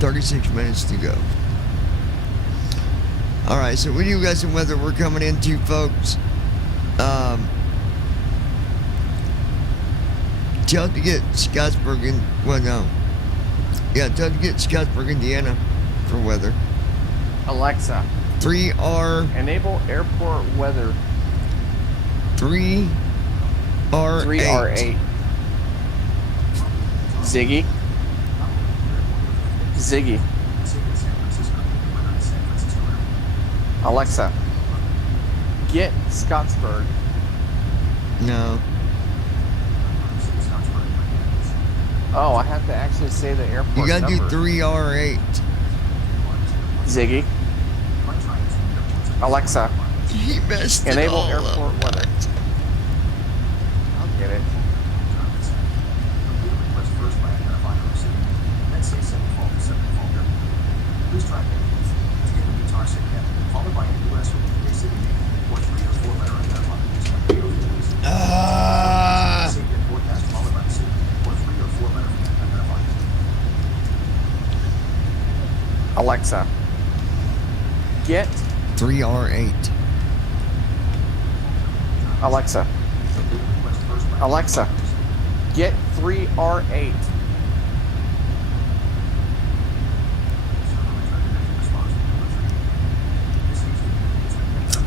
"36 minutes to go." Alright, so we do got some weather we're coming into, folks. Tell to get Scottsburg in, well, no. Yeah, tell to get Scottsburg, Indiana for weather. Alexa, 3R, enable airport weather. 3R8. 3R8. Ziggy. Ziggy. Alexa, get Scottsburg. No. Oh, I have to actually say the airport You gotta number. do 3R8. Ziggy. Alexa, He messed it enable all airport up. weather. I'll get it. Alexa, get 3R8. Alexa. Alexa, get 3R8.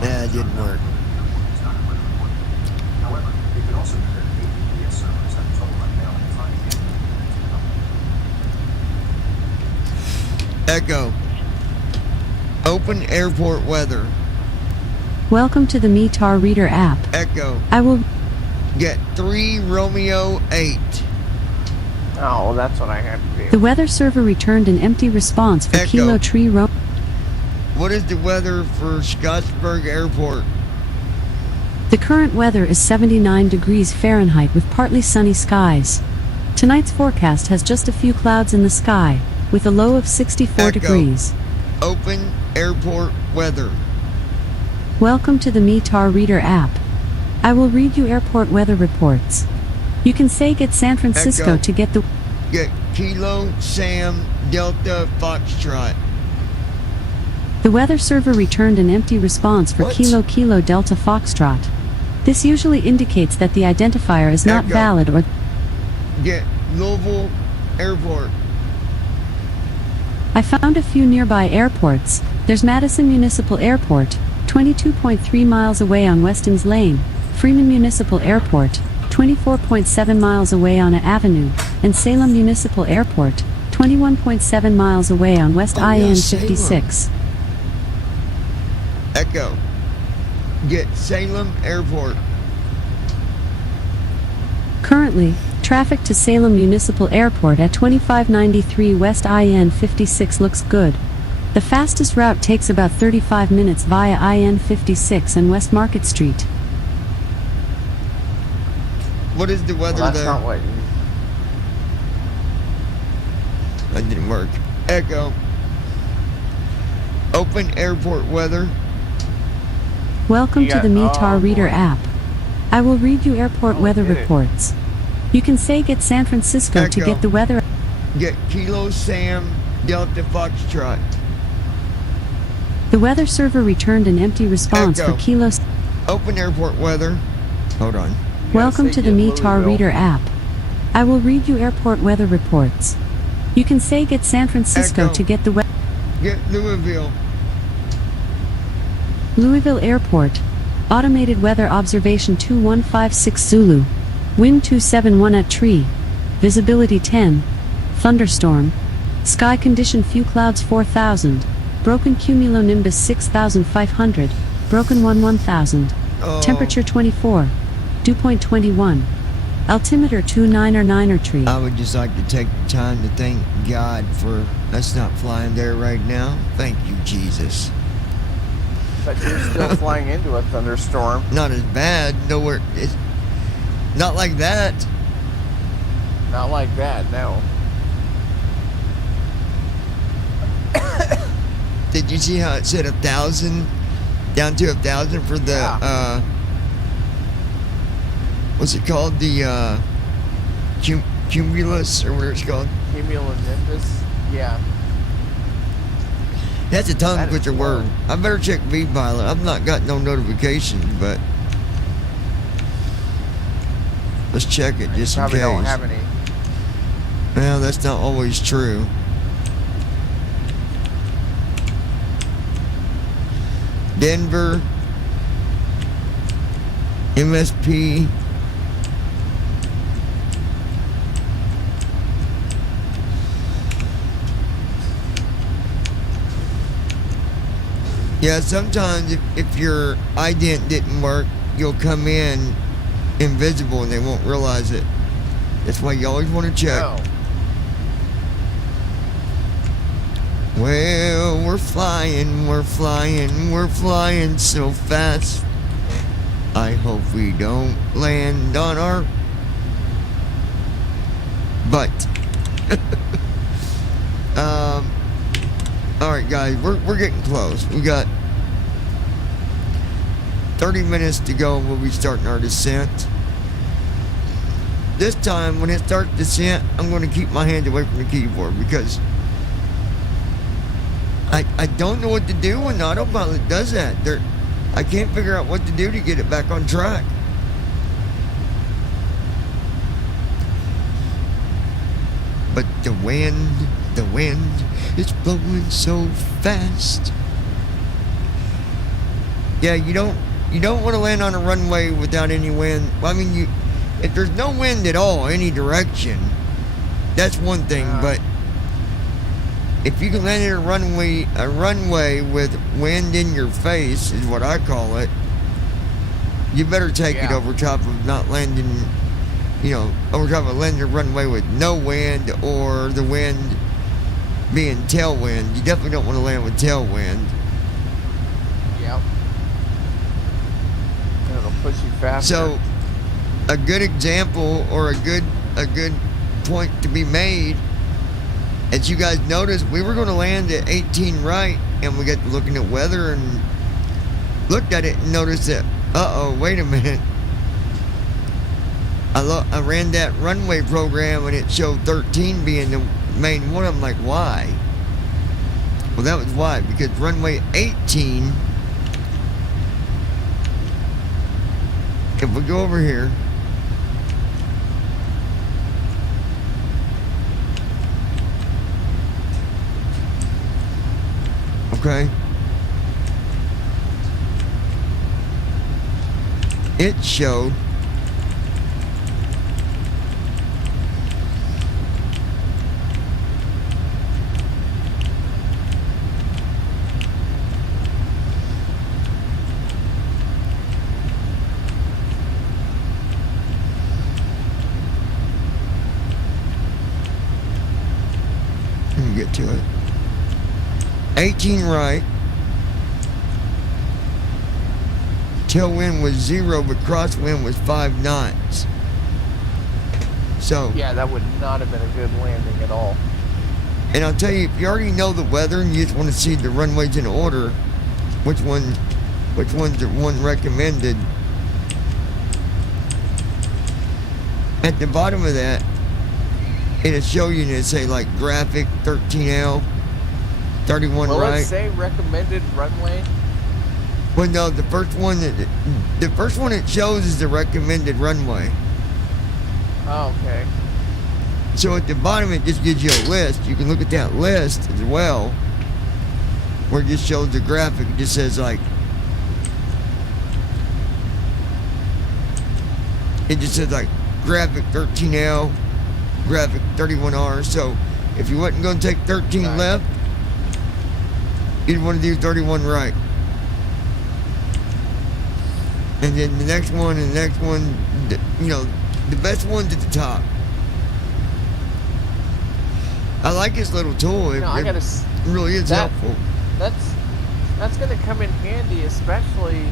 Yeah, it didn't work. Echo. Open airport weather. Welcome to the METAR Reader app. Echo. I will Get 3 Romeo 8. Oh, well, that's what I had to do. The weather server returned an empty response for Echo. Kilo Tree Ro. What is the weather for Scottsburg Airport? The current weather is 79 degrees Fahrenheit with partly sunny skies. Tonight's forecast has just a few clouds in the sky, with a low of 64 Echo. degrees. Open airport weather. Welcome to the METAR Reader app. I will read you airport weather reports. You can say get San Francisco Echo. to get the Get Kilo Sam Delta Foxtrot. The weather server returned an empty response for What? Kilo Delta Foxtrot. This usually indicates that the identifier is not Echo. valid or Get Louisville Airport. I found a few nearby airports. There's Madison Municipal Airport, 22.3 miles away on Weston's Lane, Freeman Municipal Airport, 24.7 miles away on A Avenue, and Salem Municipal Airport, 21.7 miles away on West Oh, yeah, IN Salem. 56. Echo. Get Salem Airport. Currently, traffic to Salem Municipal Airport at 2593 West IN 56 looks good. The fastest route takes about 35 minutes via IN 56 and West Market Street. What is the weather Well, that's there? not what you... That didn't work. Echo. Open airport weather. Welcome You to the got- METAR oh, Reader boy. app. I will read you airport Oh, weather get it. reports. You can say get San Francisco to Echo. get the weather. Get Kilo Sam Delta Foxtrot. The weather server returned an empty response Echo. for Kilo. Open airport weather. Hold on. Welcome say to the get METAR Louisville. Reader app. I will read you airport weather reports. You can say get San Francisco Echo. to get the weather. Get Louisville. Louisville Airport. Automated weather observation 2156 Zulu. Wind 271 at tree. Visibility 10. Thunderstorm. Sky condition few clouds 4000. Broken cumulonimbus 6500. Broken one 1000. Oh. Temperature 24. Dew point 21. Altimeter 29er tree. I would just like to take the time to thank God for us not flying there right now. Thank you, Jesus. But you're still flying into a thunderstorm. Not as bad. Nowhere. It's not like that. Not like that, no. Did you see how it said 1,000 down to 1,000 for the what's it called? The cumulus or whatever it's called. Cumulonimbus. Yeah. That's a tongue twister word. I better check V-Pilot. I've not got no notifications, but let's check it just in case. Probably don't have any. Well, that's not always true. Denver, MSP, yeah, sometimes if your ident didn't work, you'll come in invisible and they won't realize it. That's why you always want to check. Oh. Well, we're flying so fast. I hope we don't land on our butt. Alright guys, we're getting close. We got 30 minutes to go and we'll be starting our descent. This time, when it starts descent, I'm going to keep my hand away from the keyboard because I don't know what to do when the autopilot does that. I can't figure out what to do to get it back on track. But the wind is blowing so fast. Yeah, you don't want to land on a runway without any wind. Well, I mean, if there's no wind at all, any direction, that's one thing. But if you can land in a runway with wind in your face, is what I call it, you better take it over top of not landing, over top of landing a runway with no wind or the wind being tailwind. You definitely don't want to land with tailwind. Yep. It'll push you faster. So, a good example or a good point to be made, as you guys noticed, we were going to land at 18 right, and we got to looking at weather and looked at it and noticed that, wait a minute. I ran that runway program and it showed 13 being the main one. I'm like, why? Well, that was why, because runway 18, if we go over here, okay, it showed get to it. 18 right. Tailwind was 0, but crosswind was 5 knots. So yeah, that would not have been a good landing at all. And I'll tell you, if you already know the weather and you just want to see the runways in order, which one's the one recommended, at the bottom of that, it'll show you and it'll say like graphic 13L, 31 Will right. it say recommended runway? Well, no, the first one it shows is the recommended runway. Oh, okay. So at the bottom it just gives you a list. You can look at that list as well, where it just shows the graphic. It just says like it just says like graphic 13L, graphic 31R. So if you wasn't going to take 13 Right. left, you'd want to do 31 right. And then the next one and the next one, you know, the best one's at the top. I like this little tool. It, No, I gotta. it really is that- helpful. That's gonna come in handy, especially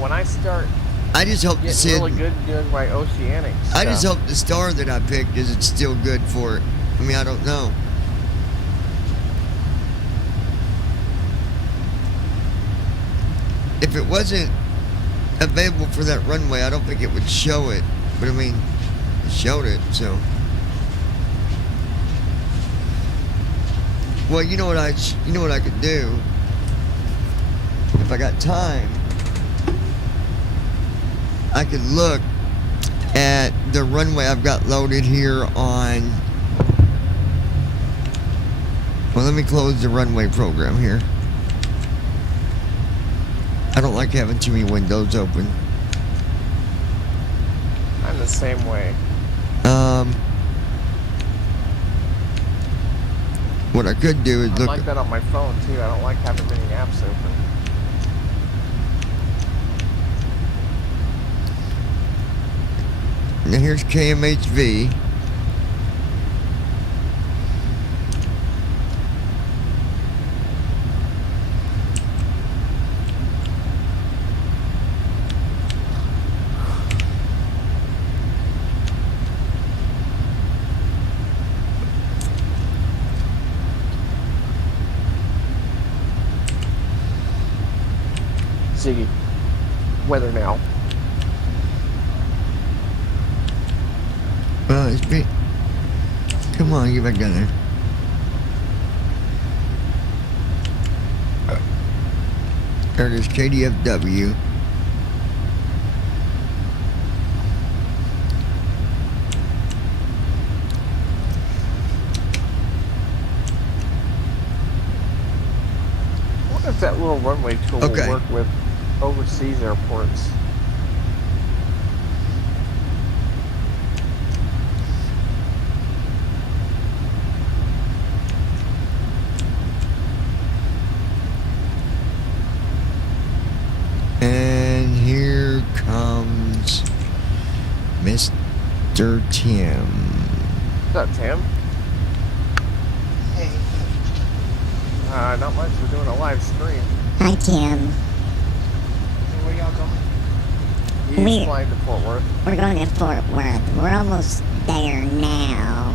when I start I just hope the getting Sid. really good at doing my oceanic stuff. I just hope the star that I picked is it's still good for it. I mean, I don't know. If it wasn't available for that runway, I don't think it would show it. But I mean, it showed it, so. Well, you know what I could do if I got time. I could look at the runway I've got loaded here on. Well, let me close the runway program here. I don't like having too many windows open. I'm the same way. What I could do is I'm look. like that on my phone too. I don't like having many apps open. Now here's KMHV. Ziggy, weather now. Well, it's been. Come on, get back down there. There it is, KDFW. I wonder if that little runway tool Okay. will work with overseas airports. And here comes Mr. Tim. What's up, Tim? Hey, Not much. We're doing a live stream. Hi, Tim. where y'all going? He's We're- flying to Fort Worth. We're going to Fort Worth. We're almost there now,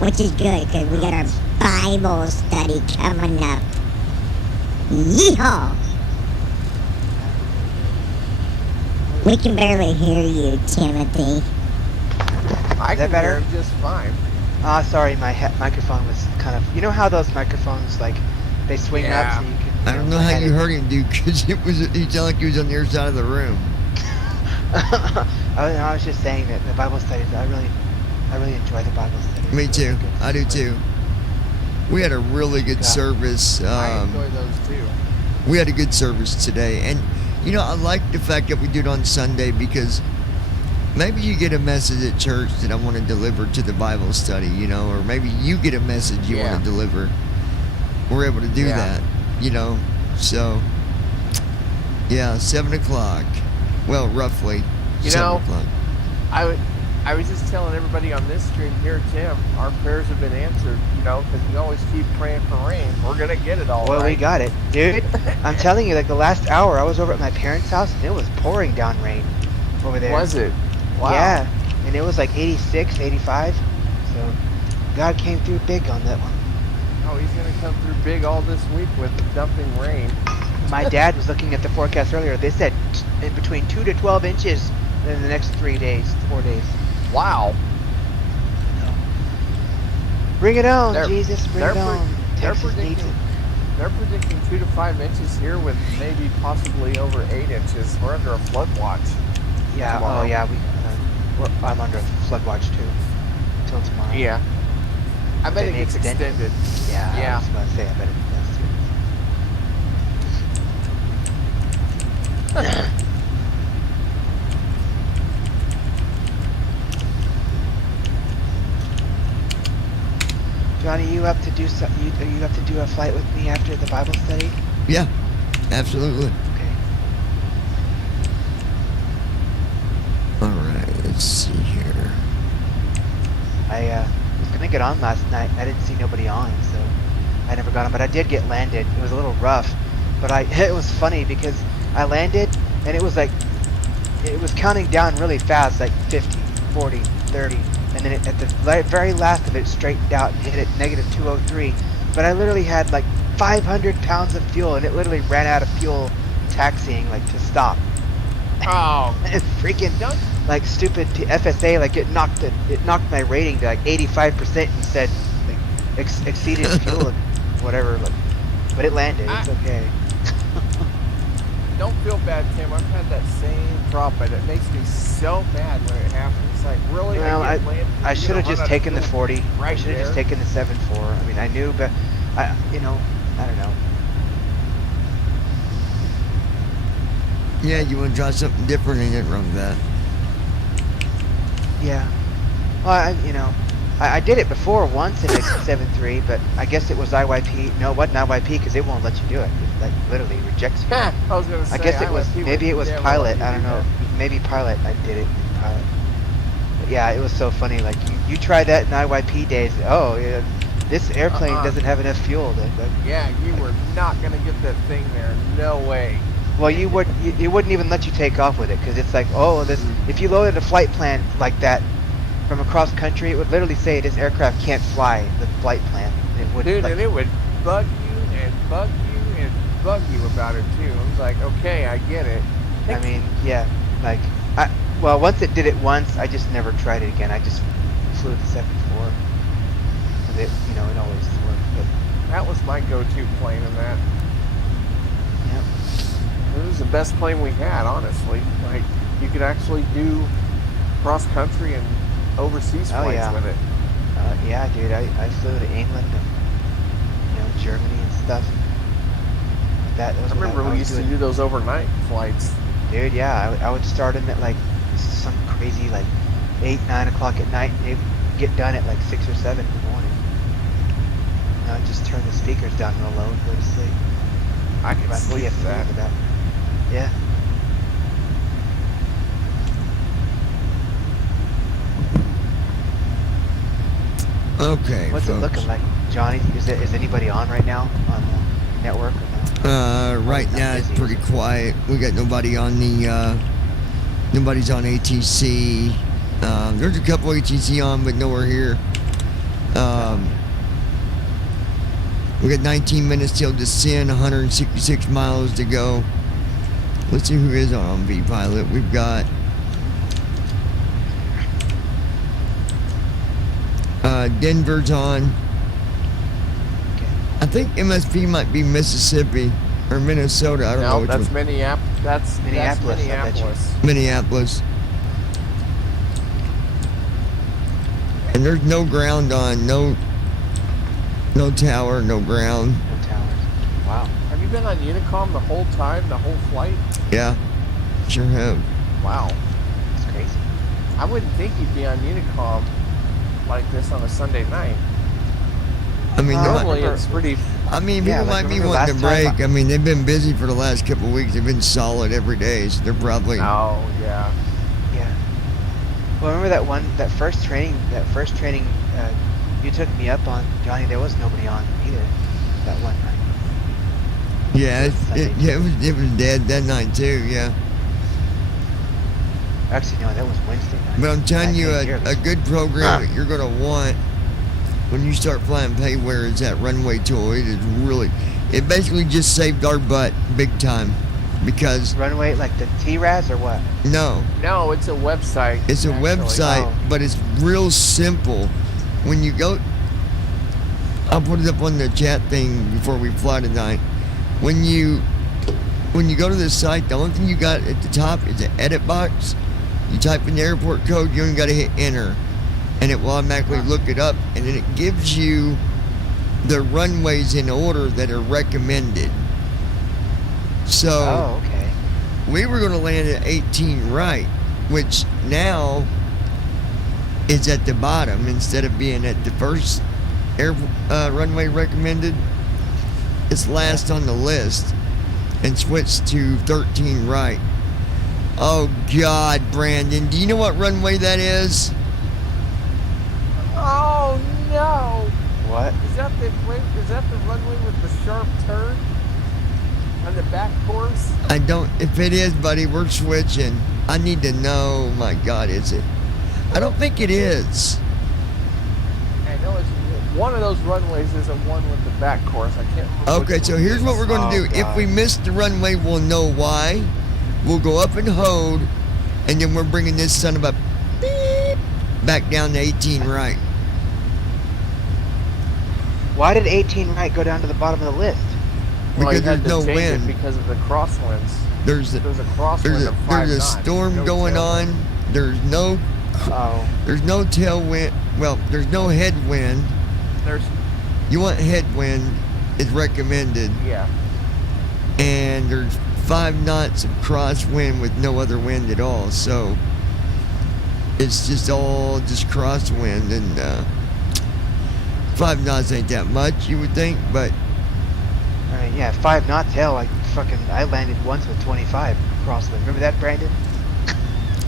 which is good because we got our Bible study coming up. Yeehaw! We can barely hear you, Timothy. I that can better? hear him just fine. Sorry, my microphone was kind of. You know how those microphones like they swing Yeah. up so you can. I don't know how you heard him, dude, because he sounded like he was on the other side of the room. I was just saying that the Bible studies. I really enjoy the Bible studies. Me They're too. really good. I do too. We had a really good service. I enjoy those too. We had a good service today, and you know, I like the fact that we do it on Sunday because maybe you get a message at church that I want to deliver to the Bible study, you know, or maybe you get a message you Yeah. want to deliver. We're able to do Yeah. that, you know. So, yeah, 7 o'clock. Well, roughly You 7 know, o'clock. I was just telling everybody on this stream here, Tim, our prayers have been answered, because we always keep praying for rain. We're going to get it all Well, right. we got it, dude. I'm telling you, like the last hour, I was over at my parents' house and it was pouring down rain over there. Was it? Wow. Yeah, and it was like 86, 85. So God came through big on that one. Oh, he's going to come through big all this week with dumping rain. My dad was looking at the forecast earlier. They said in between 2 to 12 inches in the next 4 days. Wow. Bring it on, They're- Jesus, bring they're it on. They're Texas needs it. predicting 2 to 5 inches here with maybe possibly over 8 inches. We're under a flood watch. Yeah, tomorrow. oh yeah, I'm under flood watch too. Till tomorrow. Yeah. I bet They it may gets extend it. extended. Yeah, I Yeah. was about to say, I bet it does too. you have to do a flight with me after the Bible study? Yeah, absolutely. Okay. All right, let's see here. I was gonna get on last night. I didn't see nobody on, so I never got on. But I did get landed. It was a little rough, but it was funny because I landed and it was like it was counting down really fast, like 50, 40, 30, and then at the very last of it straightened out and hit at negative 203. But I literally had like 500 pounds of fuel, and it literally ran out of fuel taxiing like to stop. Oh, And freaking like stupid FSA, like it knocked my rating to like 85% and said like exceeded fuel, whatever. Like, but it landed. It's okay. Don't feel bad, Tim. I've had that same problem, and it makes me so mad when it happens. It's like, really? Well, I should have just taken the 40. Right I should have just there. taken the 7.4. I mean, I knew, but I don't know. Yeah, you want to try something different, ain't it wrong with that? Yeah. Well, I did it before once in a 7.3, but I guess it was IYP. No, it wasn't IYP because it won't let you do it. It like literally rejects you. I was gonna say. I guess it was IYP maybe it was yeah, pilot. well, I don't know. Maybe pilot. I did it in pilot. But yeah, it was so funny. Like you try that in IYP days. Oh, yeah, this airplane doesn't have enough fuel. Yeah, you were not gonna get that thing there. No way. Well, it wouldn't even let you take off with it because it's like, oh, this. If you loaded a flight plan like that from across country, it would literally say this aircraft can't fly the flight plan. It would. Dude, like, and it would bug you and bug you and bug you about it too. I was like, okay, I get it. I mean, yeah, like well, once it did it once, I just never tried it again. I just flew the 7.4. It, it always worked. But that was my go-to plane in that. Yep. It was the best plane we had, honestly. Like, you could actually do cross-country and overseas flights with it. Yeah, dude, I flew to England and, Germany and stuff. That was I remember we used to do those overnight flights. Dude, yeah, I would start them at like some crazy like 8, 9 o'clock at night, and they'd get done at like 6 or 7 in the morning. I'd just turn the speakers down real low and go to sleep. I could sleep with that. Yeah. Okay. What's folks. it looking like, Johnny? Is anybody on right now on the network or no? Right now it's pretty quiet. We got nobody on nobody's on ATC. There's a couple ATC on, but nowhere here. We got 19 minutes till descend, 166 miles to go. Let's see who is on V-Pilot. We've got Denver's on. I think MSP might be Mississippi or Minnesota. I don't know which that's one. Minneapolis. That's Minneapolis. Minneapolis. And there's no ground on, no tower, no ground. No towers. Wow. Have you been on Unicom the whole time, the whole flight? Yeah, sure have. Wow. That's crazy. I wouldn't think you'd be on Unicom like this on a Sunday night. I mean, normally it's pretty. I mean, people might be wanting to break. I mean, they've been busy for the last couple of weeks. They've been solid every day, so they're probably. Oh yeah. Yeah. Well, remember that first training you took me up on, Johnny? There was nobody on either that one night. Yeah, it was dead that night too. Yeah. Actually, no, that was Wednesday night. But I'm telling you, a good program that you're gonna want when you start flying payware is that runway tool. It is really, it basically just saved our butt big time because runway like the TRAS or what? No, it's a website. It's a website, but it's real simple. When you go, I'll put it up on the chat thing before we fly tonight. When you go to this site, the only thing you got at the top is an edit box. You type in the airport code, you only got to hit enter, and it will automatically look it up, and then it gives you the runways in order that are recommended. So, okay. We were going to land at 18 right, which now is at the bottom instead of being at the first air runway recommended. It's last on the list, and switch to 13 right. Oh God, Brandon, do you know what runway that is? Oh no! What? Is that the runway with the sharp turn on the back course? I don't. If it is, buddy, we're switching. I need to know. My God, is it? I don't think it is. I know it's one of those runways is a one with the back course. I can't remember. Okay, so here's what we're going to do. If we miss the runway, we'll know why. We'll go up and hold, and then we're bringing this son of a beep back down to 18 right. Why did 18 right go down to the bottom of the list? Well, Because there's no change it wind. because of the crosswinds. There's a crosswind of 5 there's a knots. storm No going tailwind. on. There's no tailwind. Well, there's no headwind. You want headwind is recommended. Yeah. And there's 5 knots of crosswind with no other wind at all. So it's just all just crosswind, and 5 knots ain't that much, you would think, but I mean, yeah, 5 knots. Hell, I landed once with 25 crosswind. Remember that, Brandon?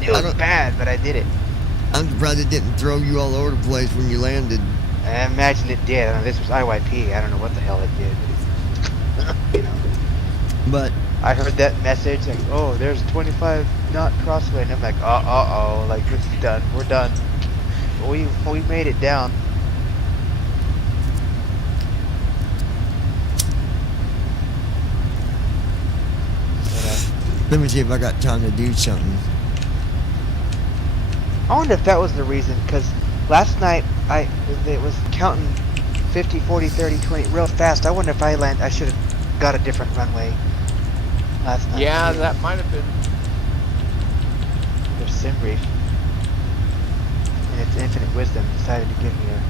It was bad, but I did it. I'm surprised it didn't throw you all over the place when you landed. I imagine it did. I don't know, this was IYP. I don't know what the hell it did. You know. But I heard that message like, oh, there's a 25 knot crosswind. I'm like, uh-oh, like this is done. We're done. We made it down. Let me see if I got time to do something. I wonder if that was the reason, because last night it was counting 50, 40, 30, 20 real fast. I wonder if I should have got a different runway last night. Yeah, that might have been. There's SimBrief. And its infinite wisdom decided to give me a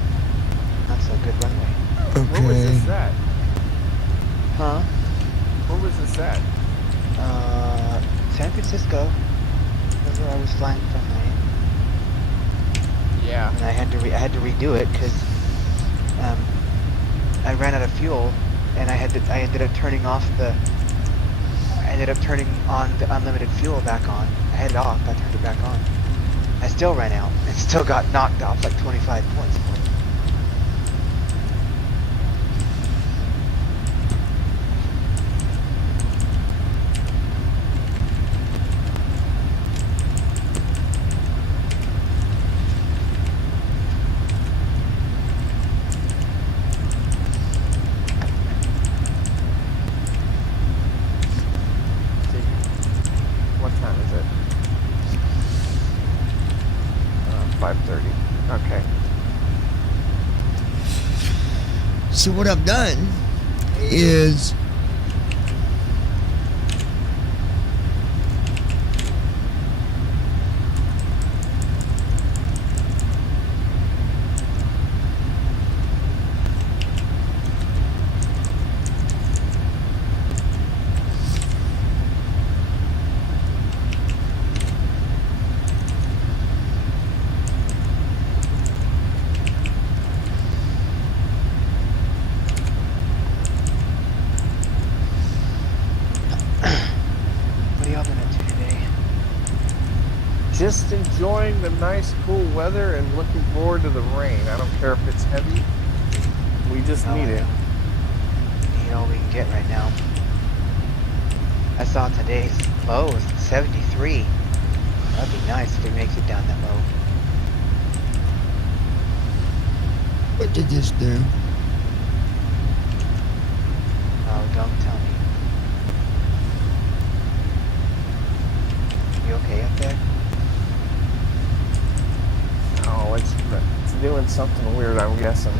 not so good runway. Okay. Where was this at? Huh? Where was this at? San Francisco. That's where I was flying from, Miami. Yeah. And I had to redo it because I ran out of fuel, and I ended up turning on the unlimited fuel back on. I had it off. I turned it back on. I still ran out and still got knocked off like 25 points. What time is it? 5:30. Okay. So what I've done is What are y'all been up to today? Just enjoying the nice cool weather and looking forward to the rain. I don't care if it's heavy. We just need it. We need all we can get right now. I saw today's low was 73. That'd be nice if it makes it down that low. what did this do? Oh, don't tell me. You okay up there? Oh, it's doing something weird, I'm guessing.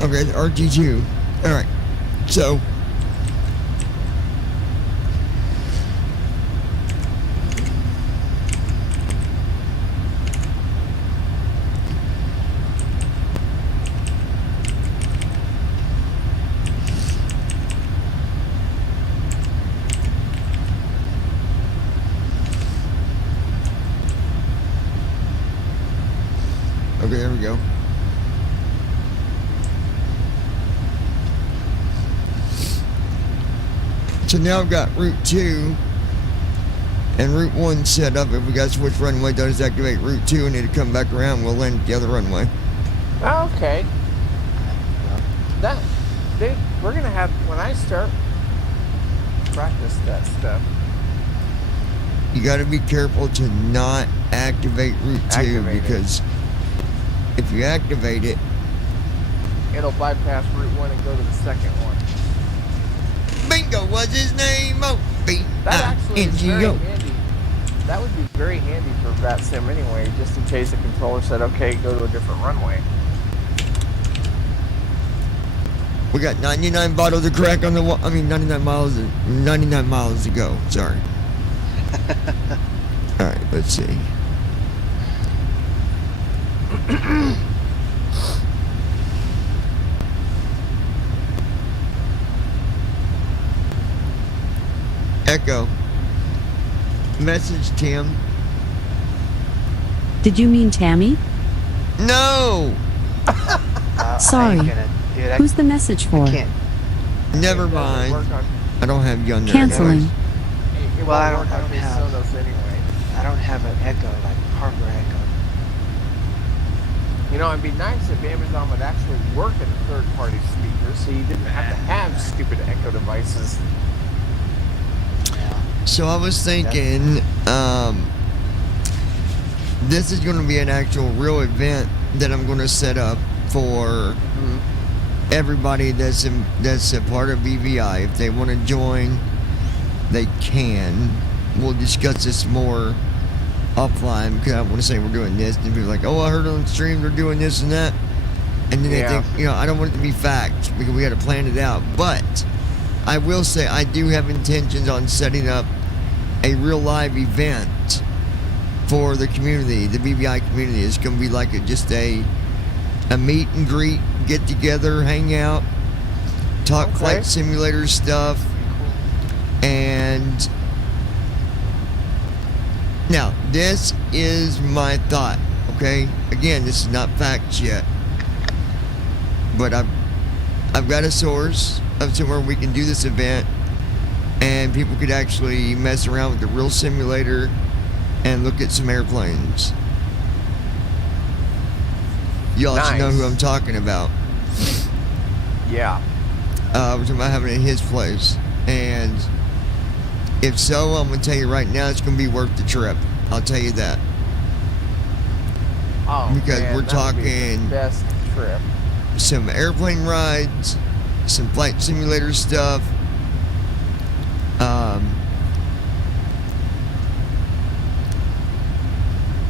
Okay, the RT2. All right. So Okay, there we go. So now I've got Route 2 and Route 1 set up. If we got to switch runway, does activate Route 2 and it'll come back around. We'll land at the other runway. Okay. We're gonna have, when I start practice that stuff. You got to be careful to not activate Route 2 because if you activate it, it'll bypass Route 1 and go to the second one. Bingo was his name. That actually is very B-I-N-G-O. handy. That would be very handy for VAT Sim anyway, just in case the controller said, okay, go to a different runway. We got 99 bottles of crack on the wall. 99 miles to go. Sorry. All right, let's see. Echo. Message Tim. Did you mean Tammy? No. Sorry. Who's the message for? Never mind. I don't have you on there. Canceling. Well, I don't have an Echo, like hardware Echo. You know, it'd be nice if Amazon would actually work in third-party speakers, so you didn't have to have stupid Echo devices. So I was thinking, this is going to be an actual real event that I'm going to set up for everybody that's a part of BVI. If they want to join, they can. We'll discuss this more offline because I want to say we're doing this, and people are like, oh, I heard on the stream they're doing this and that, and then they think, I don't want it to be fact because we got to plan it out. But I will say I do have intentions on setting up a real live event for the community, the BVI community. It's going to be like just a meet and greet, get together, hang out, talk flight simulator stuff, and now this is my thought. Okay, again, this is not facts yet, but I've got a source of somewhere we can do this event and people could actually mess around with the real simulator and look at some airplanes. Y'all should know who I'm talking about. Yeah. We're talking about having it at his place. And if so, I'm going to tell you right now, it's going to be worth the trip. I'll tell you that. Oh, because man, we're that would be talking the best trip. Some airplane rides, some flight simulator stuff,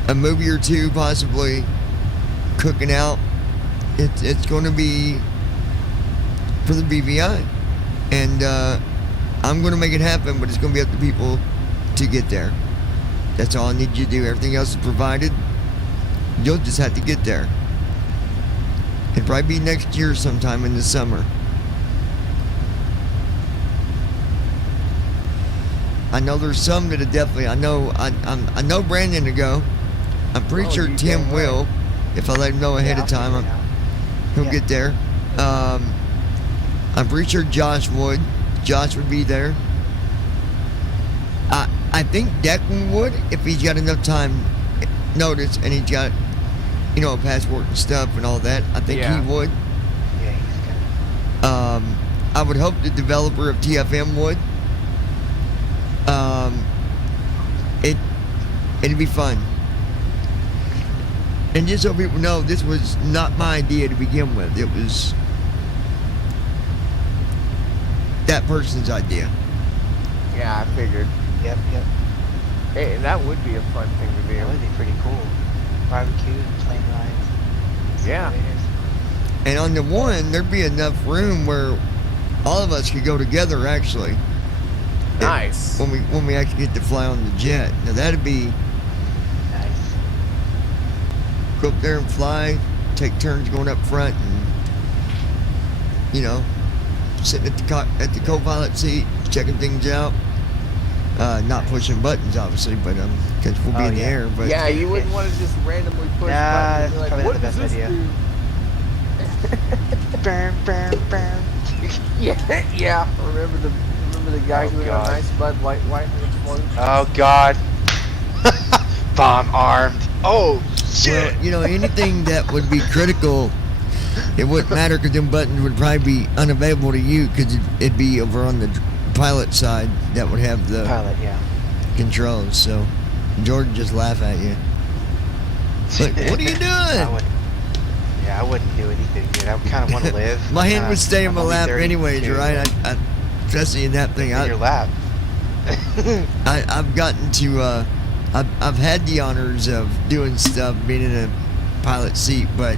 a movie or two possibly, cooking out. It's going to be for the BVI, and I'm going to make it happen, but it's going to be up to people to get there. That's all I need you to do. Everything else is provided. You'll just have to get there. It'll probably be next year sometime in the summer. I know there's some that are definitely. I know Brandon to go. I'm pretty sure Tim will, if I let him know ahead of time. He'll get there. I'm pretty sure Josh would. Josh would be there. I think Declan would if he's got enough time notice and he's got, a passport and stuff and all that. I think he would. Yeah, he's got I would hope the developer of TFM would. It'd be fun. And just so people know, this was not my idea to begin with. It was that person's idea. Yeah, I figured. Yep. Hey, that would be a fun thing to do. That would be pretty cool. Barbecue, plane rides. Yeah. And on the one, there'd be enough room where all of us could go together, actually. Nice. When we actually get to fly on the jet. Now, that'd be nice. Go up there and fly, take turns going up front and, sitting at the co-pilot seat, checking things out. Not pushing buttons, obviously, but because we'll be in the air. But yeah, you wouldn't want to just randomly push buttons. That's Like, probably what not the does best this idea. do? Burn, burn, burn. Yeah. Remember the guy who had a God. nice Bud Light and exploded? Oh God. Bomb armed. Oh shit. Well, anything that would be critical, it wouldn't matter because them buttons would probably be unavailable to you because it'd be over on the pilot side that would have the pilot, controls. So Jordan just laugh at you. Like, what are you doing? I wouldn't do anything, dude. I kind of want to live. My hand would stay in my lap anyways, 32. right? Especially in that thing. In your lap. I've gotten to, I've had the honors of doing stuff, being in a pilot seat, but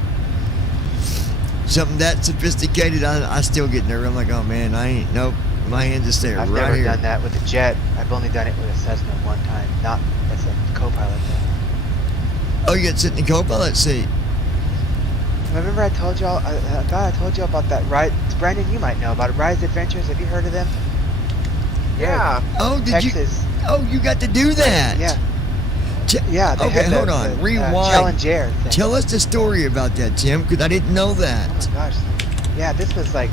something that sophisticated, I still get nervous. I'm like, oh man, nope. My hands just stay right here. I've never done that with a jet. I've only done it with a Cessna one time, not as a co-pilot though. Oh, you got to sit in the co-pilot seat. Remember I told y'all, I thought I told y'all about that ride. Brandon, you might know about it. Rise Adventures. Have you heard of them? Yeah. Oh, did Texas. you? Oh, you got to do that. Yeah. Yeah. They Okay, had hold on. Rewind. Challenger thing. Tell us the story about that, Tim, because I didn't know that. Oh my gosh. Yeah, this was like,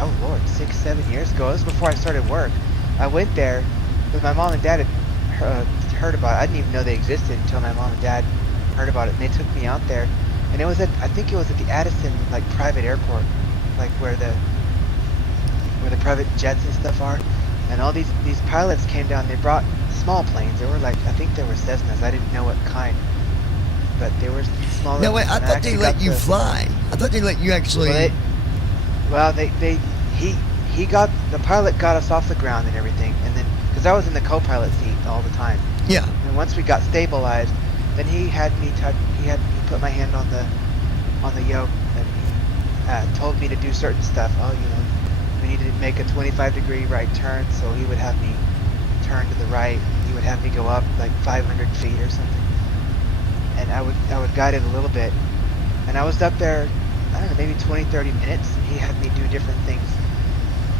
oh Lord, 6-7 years ago. It was before I started work. I went there because my mom and dad had heard about it. I didn't even know they existed until my mom and dad heard about it, and they took me out there. And it was I think it was at the Addison like private airport, like where the private jets and stuff are. And all these pilots came down. They brought small planes. They were like, I think they were Cessnas. I didn't know what kind, but they were smaller. No, wait. I thought they let you fly. I thought they let you actually. The pilot got us off the ground and everything, and then because I was in the co-pilot seat all the time. Yeah. And once we got stabilized, then he had me put my hand on the yoke, and he told me to do certain stuff. Oh, we needed to make a 25-degree right turn, so he would have me turn to the right. He would have me go up like 500 feet or something, and I would guide it a little bit. And I was up there, I don't know, maybe 20-30 minutes. And he had me do different things.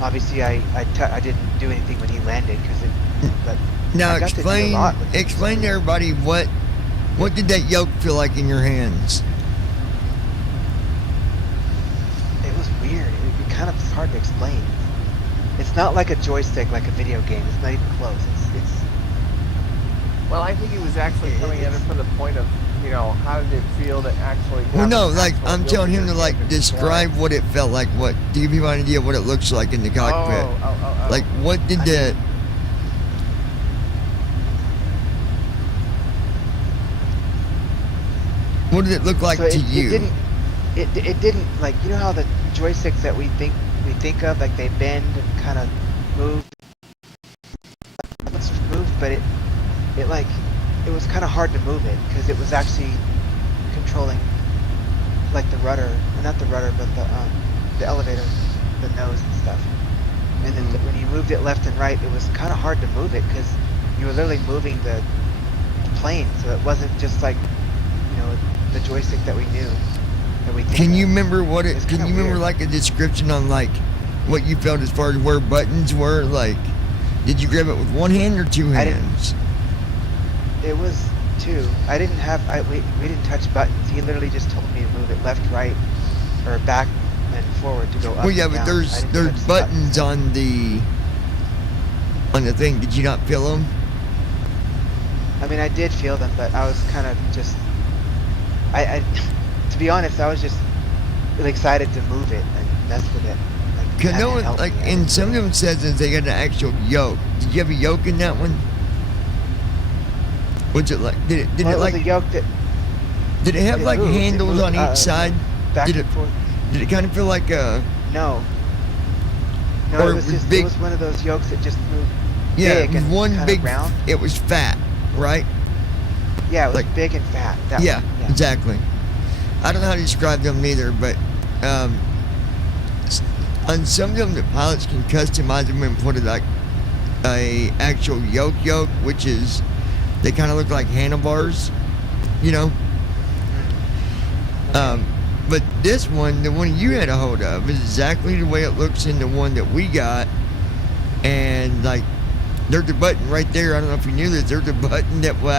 Obviously, I didn't do anything when he landed but Now I got to do a lot with explain to everybody what did that yoke feel like in your hands? It was weird. It kind of hard to explain. It's not like a joystick, like a video game. It's not even close. It's. Well, I think he was actually coming at it from the point of, how did it feel to actually. Well, no, like I'm telling him to like describe what it felt like. What to give you an idea what it looks like in the cockpit? Oh. Like what did the? What did it look like to you? It didn't like how the joysticks that we think of, like they bend and kind of move. It's moved, but it was kind of hard to move it because it was actually controlling like the rudder, not the rudder, but the elevator, the nose and stuff. And then when you moved it left and right, it was kind of hard to move it because you were literally moving the plane, so it wasn't just like the joystick that we knew. Can you remember what it? Can you remember like a description on like what you felt as far as where buttons were? Like, did you grab it with one hand or two hands? It was two. I didn't have. We didn't touch buttons. He literally just told me to move it left, right, or back and forward to go up. Well, yeah, and but down. there's buttons on the thing. Did you not feel them? I mean, I did feel them, but I was kind of just. I to be honest, I was just really excited to move it and mess with it. Cause no one, like in some of them says that they got an actual yoke. Did you have a yoke in that one? What's it like? Did it like a yoke that? Did it have like handles on each side? Back and forth. Did it kind of feel like a? No. No, or it was just big, it was one of those yokes that just moved. Yeah, big it was and one big. Round. It was fat, right? Yeah, it was like, big and fat. Yeah, exactly. I don't know how to describe them either, but on some of them, the pilots can customize them and put it like a actual yoke, which is they kind of look like handlebars, But this one, the one you had a hold of, is exactly the way it looks in the one that we got, and like there's a button right there. I don't know if you knew this. There's a button that will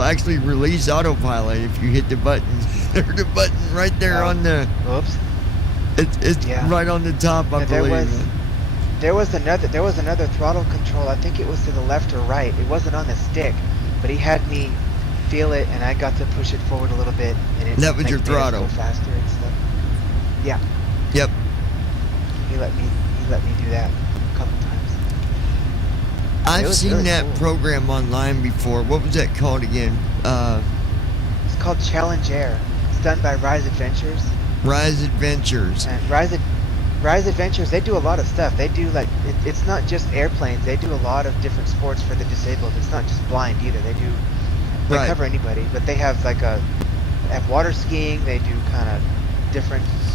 actually release autopilot if you hit the button. There's a button right there on the. Oops. It's right on the top, I believe. There was another throttle control. I think it was to the left or right. It wasn't on the stick, but he had me feel it, and I got to push it forward a little bit, and it that was your made it throttle. go faster and stuff. Yeah. Yep. He let me do that a couple times. I've seen really that cool. program online before. What was that called again? It's called Challenge Air. It's done by Rise Adventures. Rise Adventures. And Rise Adventures, they do a lot of stuff. They do it's not just airplanes. They do a lot of different sports for the disabled. It's not just blind either. They cover anybody, but they have they have water skiing. They do kind of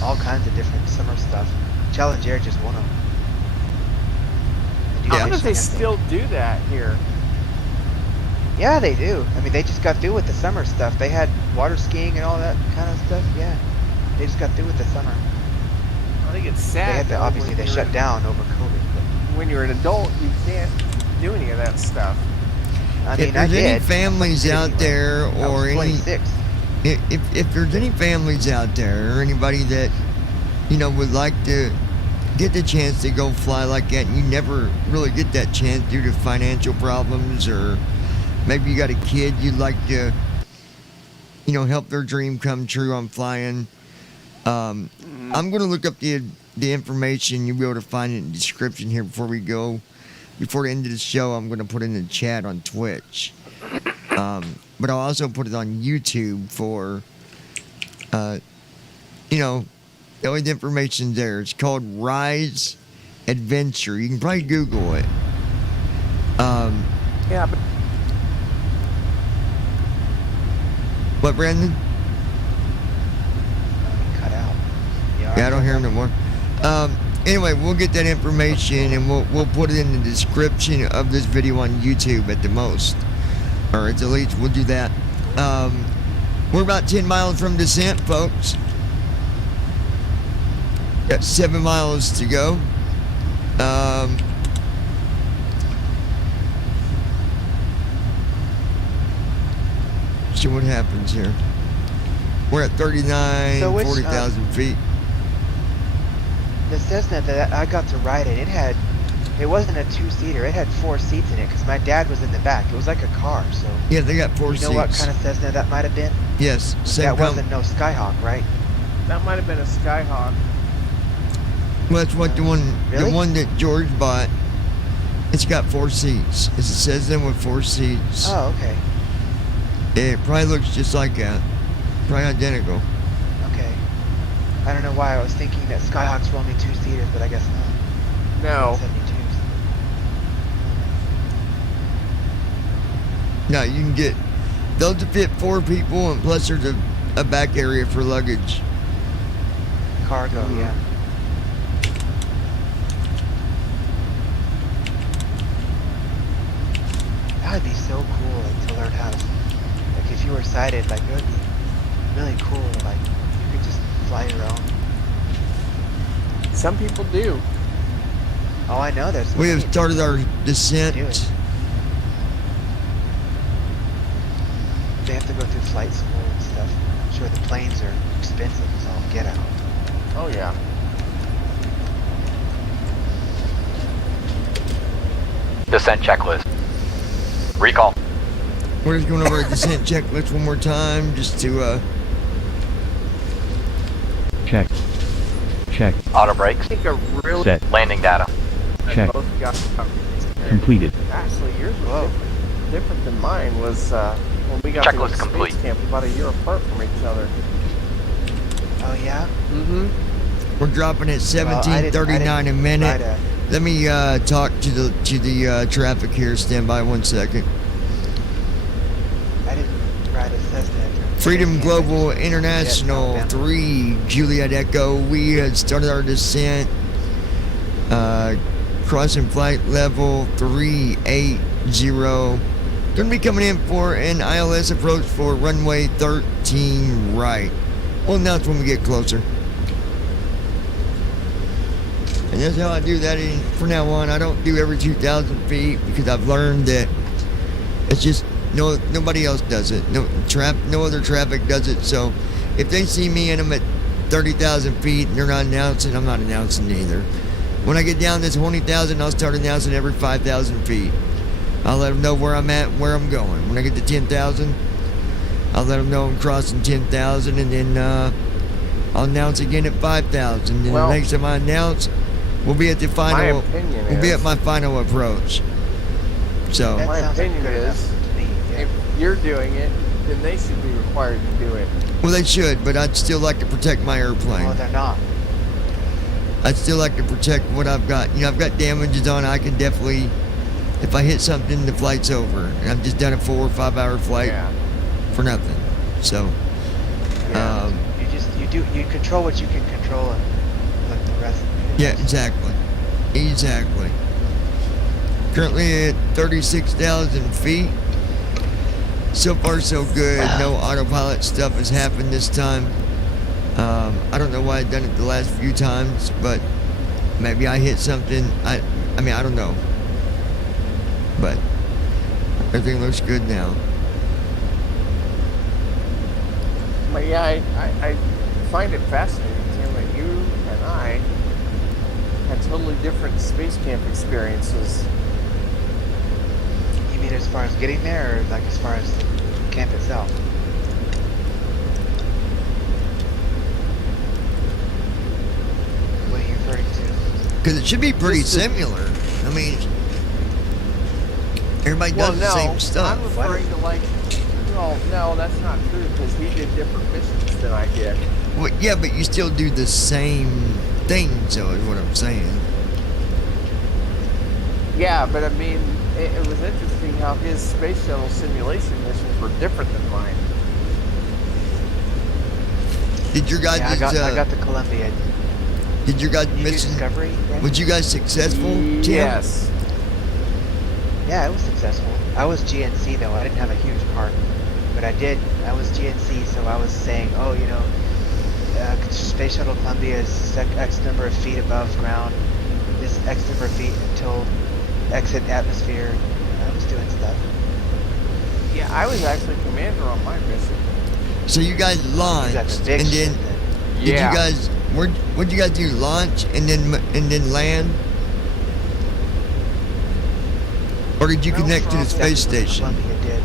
all kinds of different summer stuff. Challenge Air just one of them. I wonder if they still do that here. Yeah, they do. I mean, they just got through with the summer stuff. They had water skiing and all that kind of stuff. Yeah, they just got through with the summer. I think it's sad. Obviously, they shut down over COVID. But when you're an adult, you can't do any of that stuff. I mean, if there's any families out there, or if there's any families out there, or anybody that would like to get the chance to go fly like that, and you never really get that chance due to financial problems, or maybe you got a kid you'd like to help their dream come true on flying. I'm going to look up the information. You'll be able to find it in the description here before the end of the show. I'm going to put it in the chat on Twitch. But I'll also put it on YouTube for, the only information there. It's called Rise Adventure. You can probably Google it. Yeah, but... What, Brandon? Cut out. Yeah, I don't hear him no more. Anyway, we'll get that information and we'll put it in the description of this video on YouTube at the most. Or at the least, we'll do that. We're about 10 miles from descent, folks. Got 7 miles to go. See what happens here. We're at 40,000 feet. The Cessna that I got to ride it wasn't a two-seater. It had 4 seats in it because my dad was in the back. It was like a car, so. Yeah, they got 4 seats. You know what kind of Cessna that might have been? Yes, that wasn't no Skyhawk, right? That might have been a Skyhawk. Well, that's what the really? one that George bought. It's got 4 seats. It says them with 4 seats. Oh, okay. It probably looks just like that. Probably identical. Okay. I don't know why I was thinking that Skyhawks were only 2-seaters, but I guess not. No. 72s. No, you can get those to fit 4 people, and plus there's a back area for luggage. Cargo, yeah. That would be so cool to learn how to, if you were sighted, it would be really cool, you could just fly your own. Some people do. Oh, I know there's. We have started our descent. They have to go through flight school and stuff. I'm sure the planes are expensive as all get out. Oh, yeah. Descent checklist. Recall. We're just going over our descent checklist one more time, just to check. Auto brakes. I think a really Set. Landing data. Check. Both got Completed. Actually, yours was different than mine. Was when we got to Checklist the complete. space camp about a year apart from each other. Oh yeah. Mm-hmm. we're dropping at 17:39 a minute. Let me talk to the traffic here. Stand by 1 second. I didn't ride a Cessna. Freedom Global International 3 Juliet Echo. We had started our descent. Crossing flight level 380. Going to be coming in for an ILS approach for runway 13 right. We'll announce when we get closer. And that's how I do that. And from now on, I don't do every 2,000 feet because I've learned that it's just nobody else does it. No other traffic does it. So if they see me and I'm at 30,000 feet and they're not announcing, I'm not announcing either. When I get down to 20,000, I'll start announcing every 5,000 feet. I'll let them know where I'm at and where I'm going. When I get to 10,000, I'll let them know I'm crossing 10,000, and then I'll announce again at 5,000. And Well, the next time I announce, we'll be at the final. We'll be at my final approach. So my opinion is, if you're doing it, then they should be required to do it. well, they should, but I'd still like to protect my airplane. Well, they're not. I'd still like to protect what I've got. You know, I've got damages on. I can definitely, if I hit something, the flight's over. And I've just done a 4 or 5 hour flight for nothing. So, you control what you can control, and let the rest. Yeah, exactly. Currently at 36,000 feet. So far, so good. No autopilot stuff has happened this time. I don't know why I've done it the last few times, but maybe I hit something. I mean, I don't know. But everything looks good now. But yeah, I find it fascinating, Tim, that you and I had totally different space camp experiences. You mean as far as getting there, or like as far as camp itself? What are you referring to? Because it should be pretty similar. I mean, everybody does the same stuff. I'm referring to like, well, no, that's not true, because he did different missions than I did. Well, yeah, but you still do the same thing, so is what I'm saying. Yeah, but I mean, it was interesting how his space shuttle simulation missions were different than mine. Did your guys? Yeah, I got the Columbia. Did your guys mission? Discovery? Right? Was you guys successful? Tim? Yes. Yeah, it was successful. I was GNC though. I didn't have a huge part, but I was GNC, so I was saying, oh, you know, Space Shuttle Columbia is X number of feet above ground. This X number of feet until exit atmosphere. I was doing stuff. Yeah, I was actually commander on my mission. So you guys launched, and then did you guys? What'd you guys do? Launch and then land, or did you connect to the space station? Columbia did.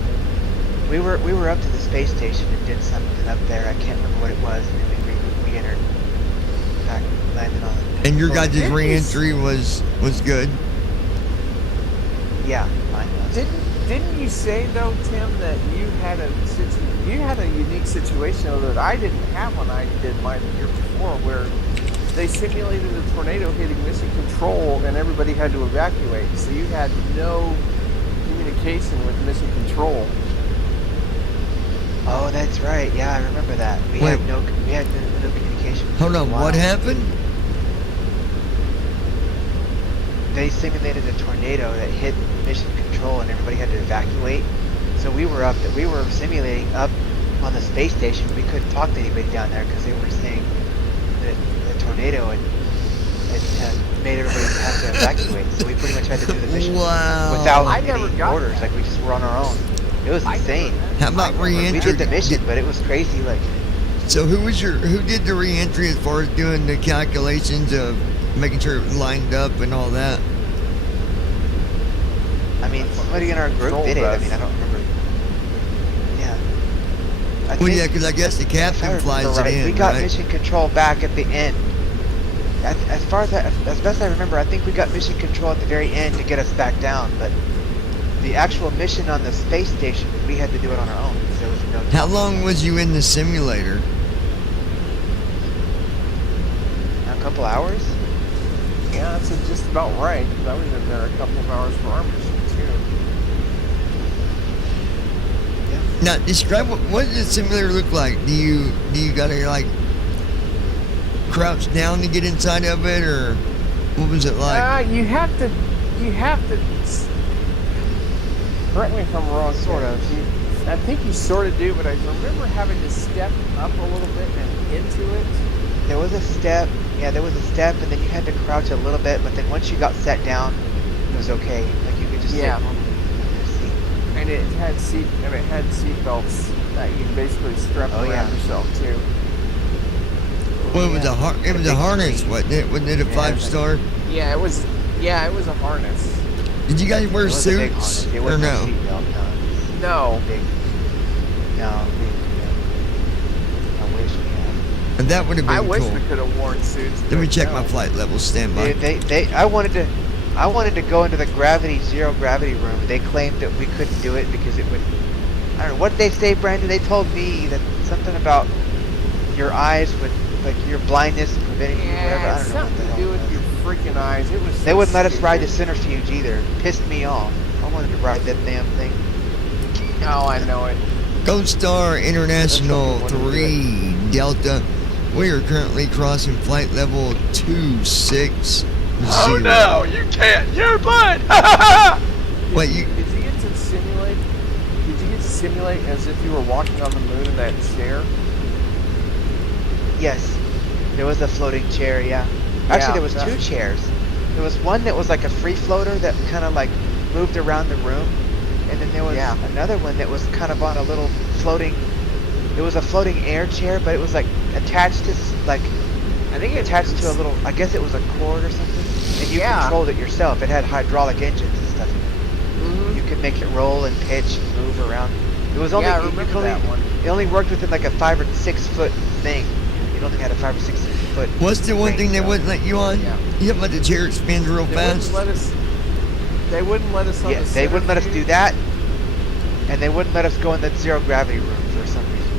We were up to the space station and did something up there. I can't remember what it was, and then we entered. Back, landed on it. And your guys' re-entry was good. Yeah, mine was. Didn't you say though, Tim, that you had a unique situation though, that I didn't have when I did mine the year before, where they simulated a tornado hitting mission control and everybody had to evacuate, so you had no communication with mission control. Oh, that's right. Yeah, I remember that. We had no communication. Hold on, what happened? They simulated a tornado that hit mission control and everybody had to evacuate. So we were simulating up on the space station. We couldn't talk to anybody down there because they were saying that the tornado had made everybody have to evacuate. So we pretty much had to do the mission without any orders. Like we just were on our own. It was insane. How about re-entry? We did the mission, but it was crazy. Like, so who did the re-entry as far as doing the calculations of making sure it lined up and all that? I mean, somebody in our group did it. I mean, I don't remember. Yeah. Well, yeah, because I guess the captain flies it in. We got right? mission control back at the end. As best as I remember, I think we got mission control at the very end to get us back down. But the actual mission on the space station, we had to do it on our own because there was no. How long was you in the simulator? A couple hours. Yeah, that's just about right. I was in there a couple of hours for our mission too. Yeah. Now, describe what does the simulator look like? Do you gotta like crouch down to get inside of it, or what was it like? You have to. Correct me if I'm wrong. Sort of. I think you sort of do, but I remember having to step up a little bit and into it. There was a step. Yeah, there was a step, and then you had to crouch a little bit, but then once you got sat down, it was okay. Like you could just Yeah. sit normally in your seat. And it had seat belts that you can basically strap Oh, around yeah. yourself too. Well, it was Yeah. it was a harness, wasn't it? Wasn't it a Yeah, 5-star? Yeah, it was. Yeah, it was a harness. Did you guys wear It was a big suits harness. It or wasn't a no? seatbelt, no. No. Big. No, we didn't do that. I wish we had. And that would have been I wish cool. we could have worn suits. Let me but check no. my flight levels. Stand by. I wanted to go into the zero gravity room. They claimed that we couldn't do it because it would. I don't know what did they say, Brandon. They told me that something about your eyes would, like your blindness preventing you, whatever. Yeah, I it's don't know what something the to do hell it with was. your freaking eyes. It was. They so wouldn't let us ride the stupid. centrifuge either. Pissed me off. I wanted to ride that damn thing. Oh, I know it. Gold Star International That's what we wanted to 3 Delta. We are currently crossing flight level 260. Oh no, you can't. You're blind. Wait, you. Did you get to simulate? Did you get to simulate as if you were walking on the moon in that chair? Yes, there was a floating chair. Yeah, actually there was two chairs. There was one that was like a free floater that kind of like moved around the room, and then there was another one that was kind of on a little floating. It was a floating air chair, but it was like attached to like. I think it attached to a little. I guess it was a cord or something, and you controlled it yourself. It had hydraulic engines and stuff. You could make it roll and pitch and move around. It was only I you remember could only, that one. It only worked within like a 5 or 6 foot thing. It only had a 5 or 6 foot. What's the one thing they wouldn't let you on? Yeah. You haven't let the chair spin real They fast? wouldn't let us. They wouldn't let us on Yeah, the they wouldn't let us do centrifuge. that, and they wouldn't let us go in that zero gravity room for some reason.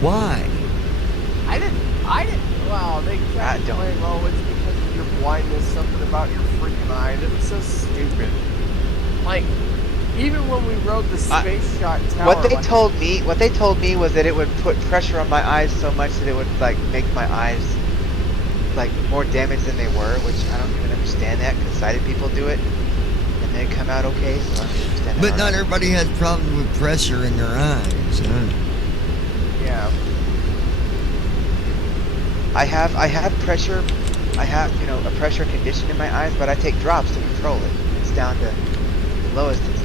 Why? I didn't. Well, they I kept don't. saying, "Oh, it's because of your blindness. Something about your freaking eyes." It was so stupid. Like, even when we rode the space shot tower. What they told me was that it would put pressure on my eyes so much that it would like make my eyes like more damaged than they were, which I don't even understand that because sighted people do it and they come out okay. So I don't understand that. But not everybody has problems with pressure in their eyes, huh? Yeah. I have pressure. I have a pressure condition in my eyes, but I take drops to control it. It's down to the lowest it's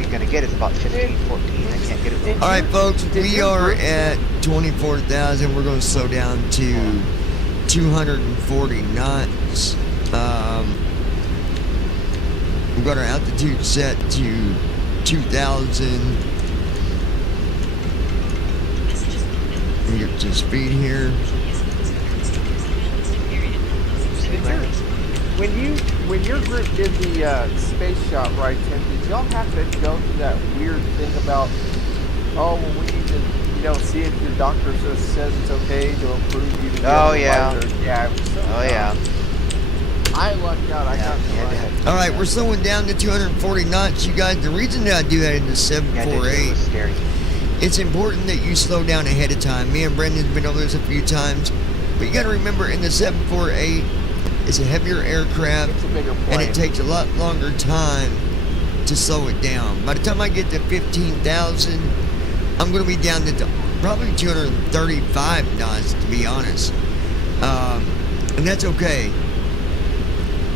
you're gonna get is about 15, 14. I can't get it. All right, folks, we are at 24,000. We're going to slow down to 240 knots. We've got our altitude set to 2,000. Let me get to speed here. When your group did the space shot ride, Tim, did y'all have to go through that weird thing about, oh, well, we need to, see if your doctor says it's okay to approve you to be Oh, able to yeah. ride there? Yeah, it was so Oh yeah. I lucked out. I got to ride. All right, we're slowing down to 240 knots, you guys. The reason that I do that in the Yeah, it 748, was scary. it's important that you slow down ahead of time. Me and Brendan's been over this a few times, but you got to remember in the 748, it's a heavier aircraft, It's a bigger and plane. it takes a lot longer time to slow it down. By the time I get to 15,000, I'm going to be down to probably 235 knots, to be honest. And that's okay.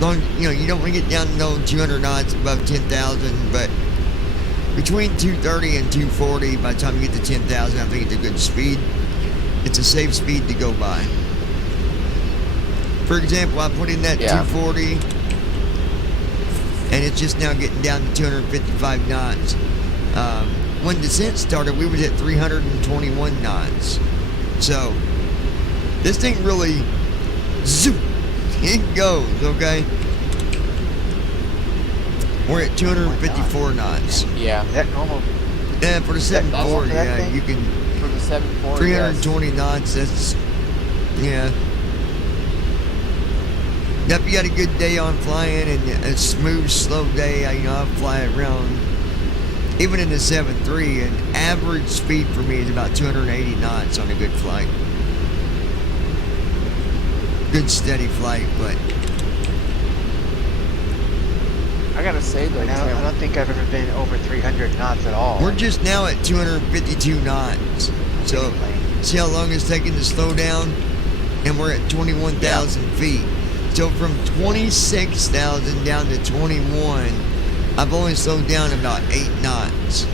Long, you don't want to get down to no 200 knots above 10,000, but between 230 and 240, by the time you get to 10,000, I think it's a good speed. It's a safe speed to go by. For example, I put in that 240, and it's just now getting down to 255 knots. When descent started, we was at 321 knots. So, this thing really, zoom, it goes, okay? We're at 254 knots. Yeah. Is that normal? Yeah, for the 7.4, for that yeah, thing? you can, For the 7.4, 320 knots, that's, yeah. If you got a good day on flying and a smooth, slow day, I fly around, even in the 7.3, an average speed for me is about 280 knots on a good flight. Good steady flight, but I gotta say though, I don't think I've ever been over 300 knots at all. we're just now at 252 knots. So, see how long it's taking to slow down? and we're at 21,000 feet. So from 26,000 down to 21, I've only slowed down about 8 knots.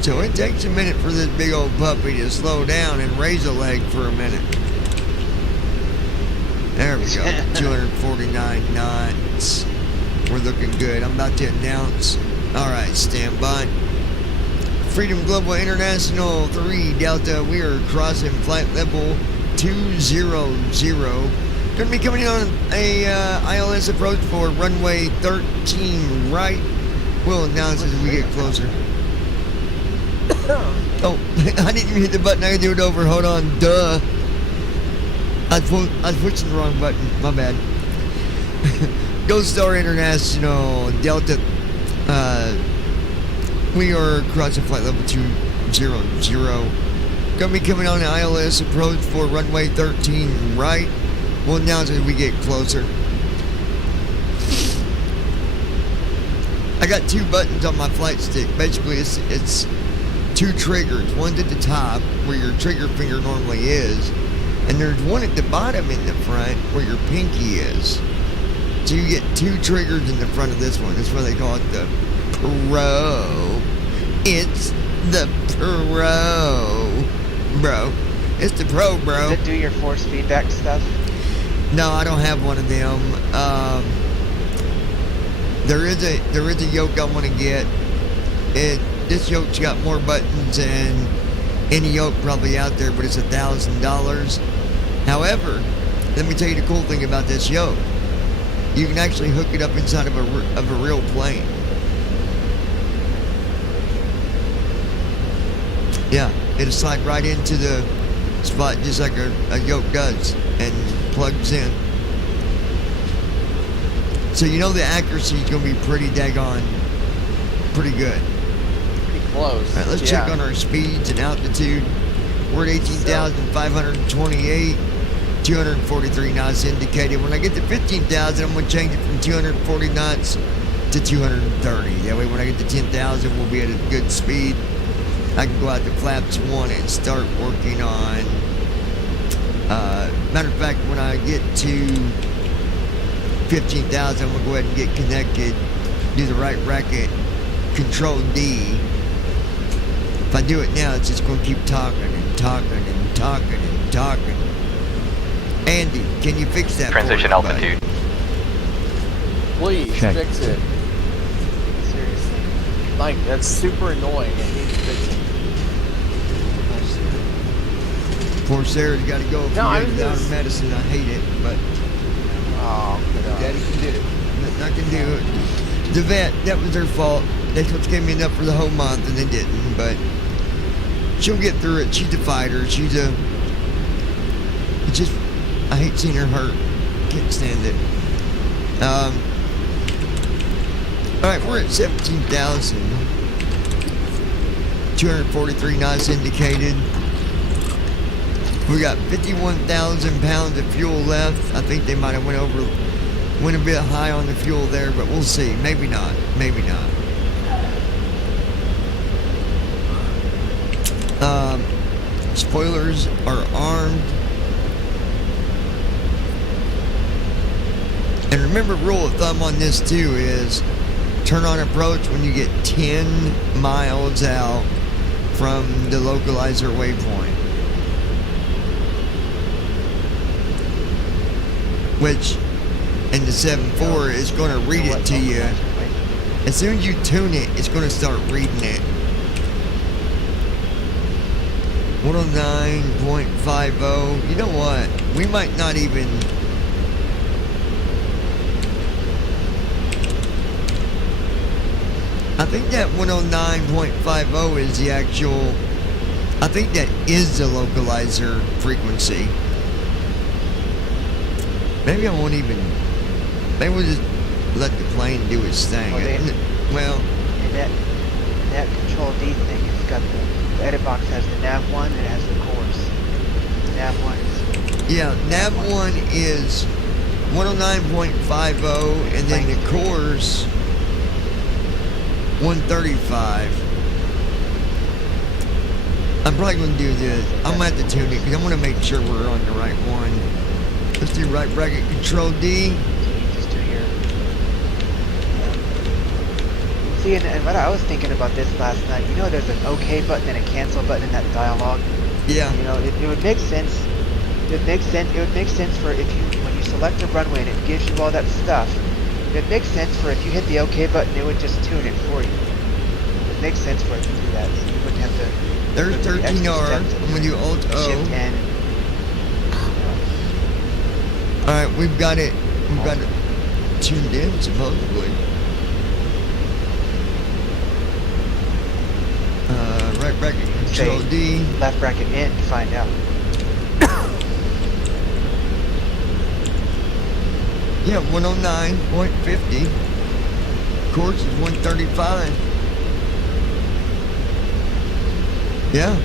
So it takes a minute for this big old puppy to slow down and raise a leg for a minute. There we go, 249 knots. We're looking good. I'm about to announce. All right, stand by. Freedom Global International 3 Delta. We are crossing flight level 200. Going to be coming in on a ILS approach for runway 13 right. We'll announce as we get closer. Oh, I didn't even hit the button. I can do it over. Hold on. Duh. I was pushing the wrong button. My bad. Ghost Star International Delta. We are crossing flight level 200. Gonna be coming on the ILS approach for runway 13 right. We'll announce as we get closer. I got 2 buttons on my flight stick. Basically, it's 2 triggers. One's at the top where your trigger finger normally is, and there's one at the bottom in the front where your pinky is. So you get 2 triggers in the front of this one. That's why they call it the Pro. It's the Pro, bro. It's the Pro, bro. Does it do your force feedback stuff? No, I don't have one of them. There is a yoke I want to get. This yoke's got more buttons than any yoke probably out there, but it's $1,000. However, let me tell you the cool thing about this yoke. You can actually hook it up inside of a real plane. Yeah, it'll slide right into the spot just like a yoke does and plugs in. So you know the accuracy is going to be pretty daggone, pretty good. Pretty close. All right, let's check on our speeds and altitude. We're at 18,528, 243 knots indicated. When I get to 15,000, I'm going to change it from 240 knots to 230. That way when I get to 10,000, we'll be at a good speed. I can go out to flaps 1 and start working on, matter of fact, when I get to 15,000, I'm going to go ahead and get connected, do the right racket, Control D. If I do it now, it's just going to keep talking and talking and talking and talking. Andy, can you fix that Transition for us, altitude. Please Check. fix it. Seriously. Like, that's super annoying. It needs fixing. Poor Sarah's got to go a few days without her medicine. I hate it, but Daddy can do it. Nothing I can do. The vet, that was their fault. They supposed to give me enough for the whole month, and they didn't. But she'll get through it. She's a fighter. It's just, I hate seeing her hurt. Can't stand it. All right, we're at 17,243 knots indicated. We got 51,000 pounds of fuel left. I think they might have went a bit high on the fuel there, but we'll see. Maybe not. Maybe not. Spoilers are armed. And remember, rule of thumb on this too is turn on approach when you get 10 miles out from the localizer waypoint. Which, in the 7.4 is going to read it to you. As soon as you tune it, it's going to start reading it. 109.50. You know what? We might not even... I think that 109.50 is the actual... I think that is the localizer frequency. Maybe I won't even... Maybe we'll just let the plane do its thing. Well... And that Control D thing, it's got the edit box has the nav 1 and it has the course. The nav 1 is... Yeah, nav 1 is 109.50 and then the course 135. I'm probably going to do this. I'm going to have to tune it because I want to make sure we're on the right one. Let's do right bracket control D. Just do here. See, and what I was thinking about this last night, you know there's an OK button and a cancel button in that dialogue? Yeah. You know, it would make sense. It would make sense for if you, when you select a runway and it gives you all that stuff, it makes sense for if you hit the OK button, it would just tune it for you. It makes sense for it to do that, so you wouldn't have to. There's 13R. I'm going to do Alt O. Shift N. Alright, we've got it. We've got it tuned in, supposedly. Right bracket control Say, D. Left bracket in to find out. Yeah, 109.50. Course is 135. Yeah.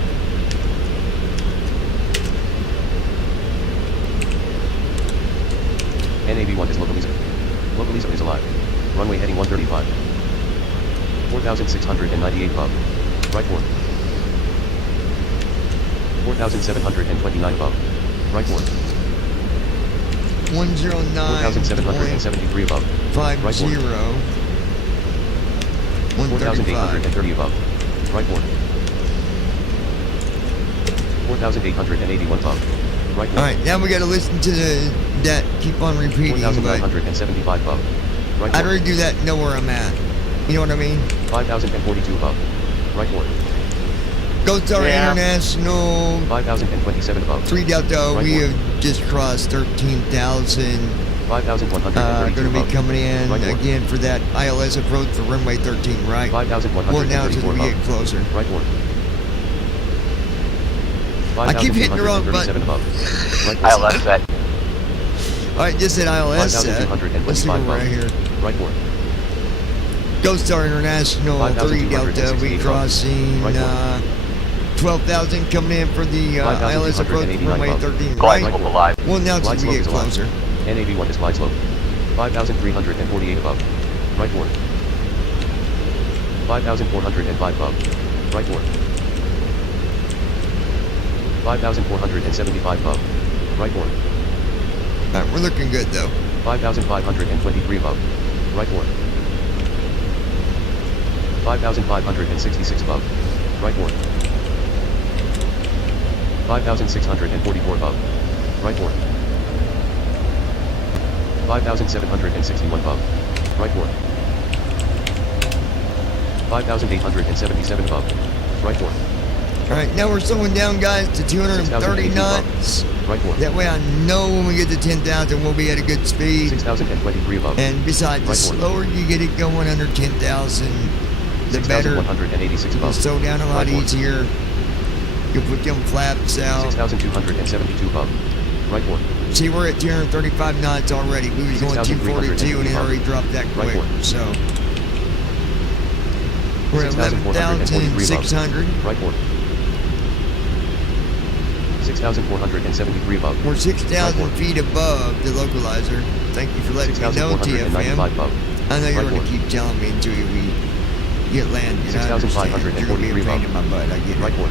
NAB1 is localizer. Localizer is alive. Runway heading 135. 4,698 above. Right 4. 4,729 above. Right 4. 109.73 above. 50. Right 4. 4,830 above. Right 4. 4,881 above. Right 4. Alright, now we gotta listen to that keep on repeating. 4,975 above. Right 4. I'd already do that, know where I'm at. You know what I mean? 5,042 above. Right 4. Go to our international 5,027 above. 3 Delta. Right We 4. have just crossed 13,000. 5,132 Going to be above. coming in Right 4. again for that ILS approach for runway 13, right? 5,134 Well, now as we above. get closer. Right 4. I keep hitting the wrong button. Above. Right 4. ILS set. Alright, just said ILS set. Let's see where we're at here. Right 4. Ghost Star International 3 Delta. We crossing 12,000 coming in for the ILS approach runway 13, right? Well, now as we get closer. NAB1 is glide slope. 5,348 above. Right 4. 5,405 above. Right 4. 5,475 above. Right 4. Alright, we're looking good though. 5,523 above. Right 4. 5,566 above. Right 4. 5,644 above. Right 4. 5,761 above. Right 4. 5,877 above. Right 4. Alright, now we're slowing down, guys, to 230 knots. Right 4. That way I know when we get to 10,000, we'll be at a good speed. 6,023 above. And besides, the Right 4. slower you get it going under 10,000, the better. 6,186 You'll above. slow down a lot Right 4. easier. You'll put them flaps out. 6,272 above. Right 4. See, we're at 235 knots already. We was going 242 and it already dropped that Right quick. 4. So we're at 11,600. Right 4. 6,473 above. We're 6,000 Right 4. feet above the localizer. Thank you for letting me know, 6,495 TFM. above. I know you're Right going to 4. keep telling me until we get landed. I understand. You're going to be a 6,543 pain above. in my butt. I get Right it. 4.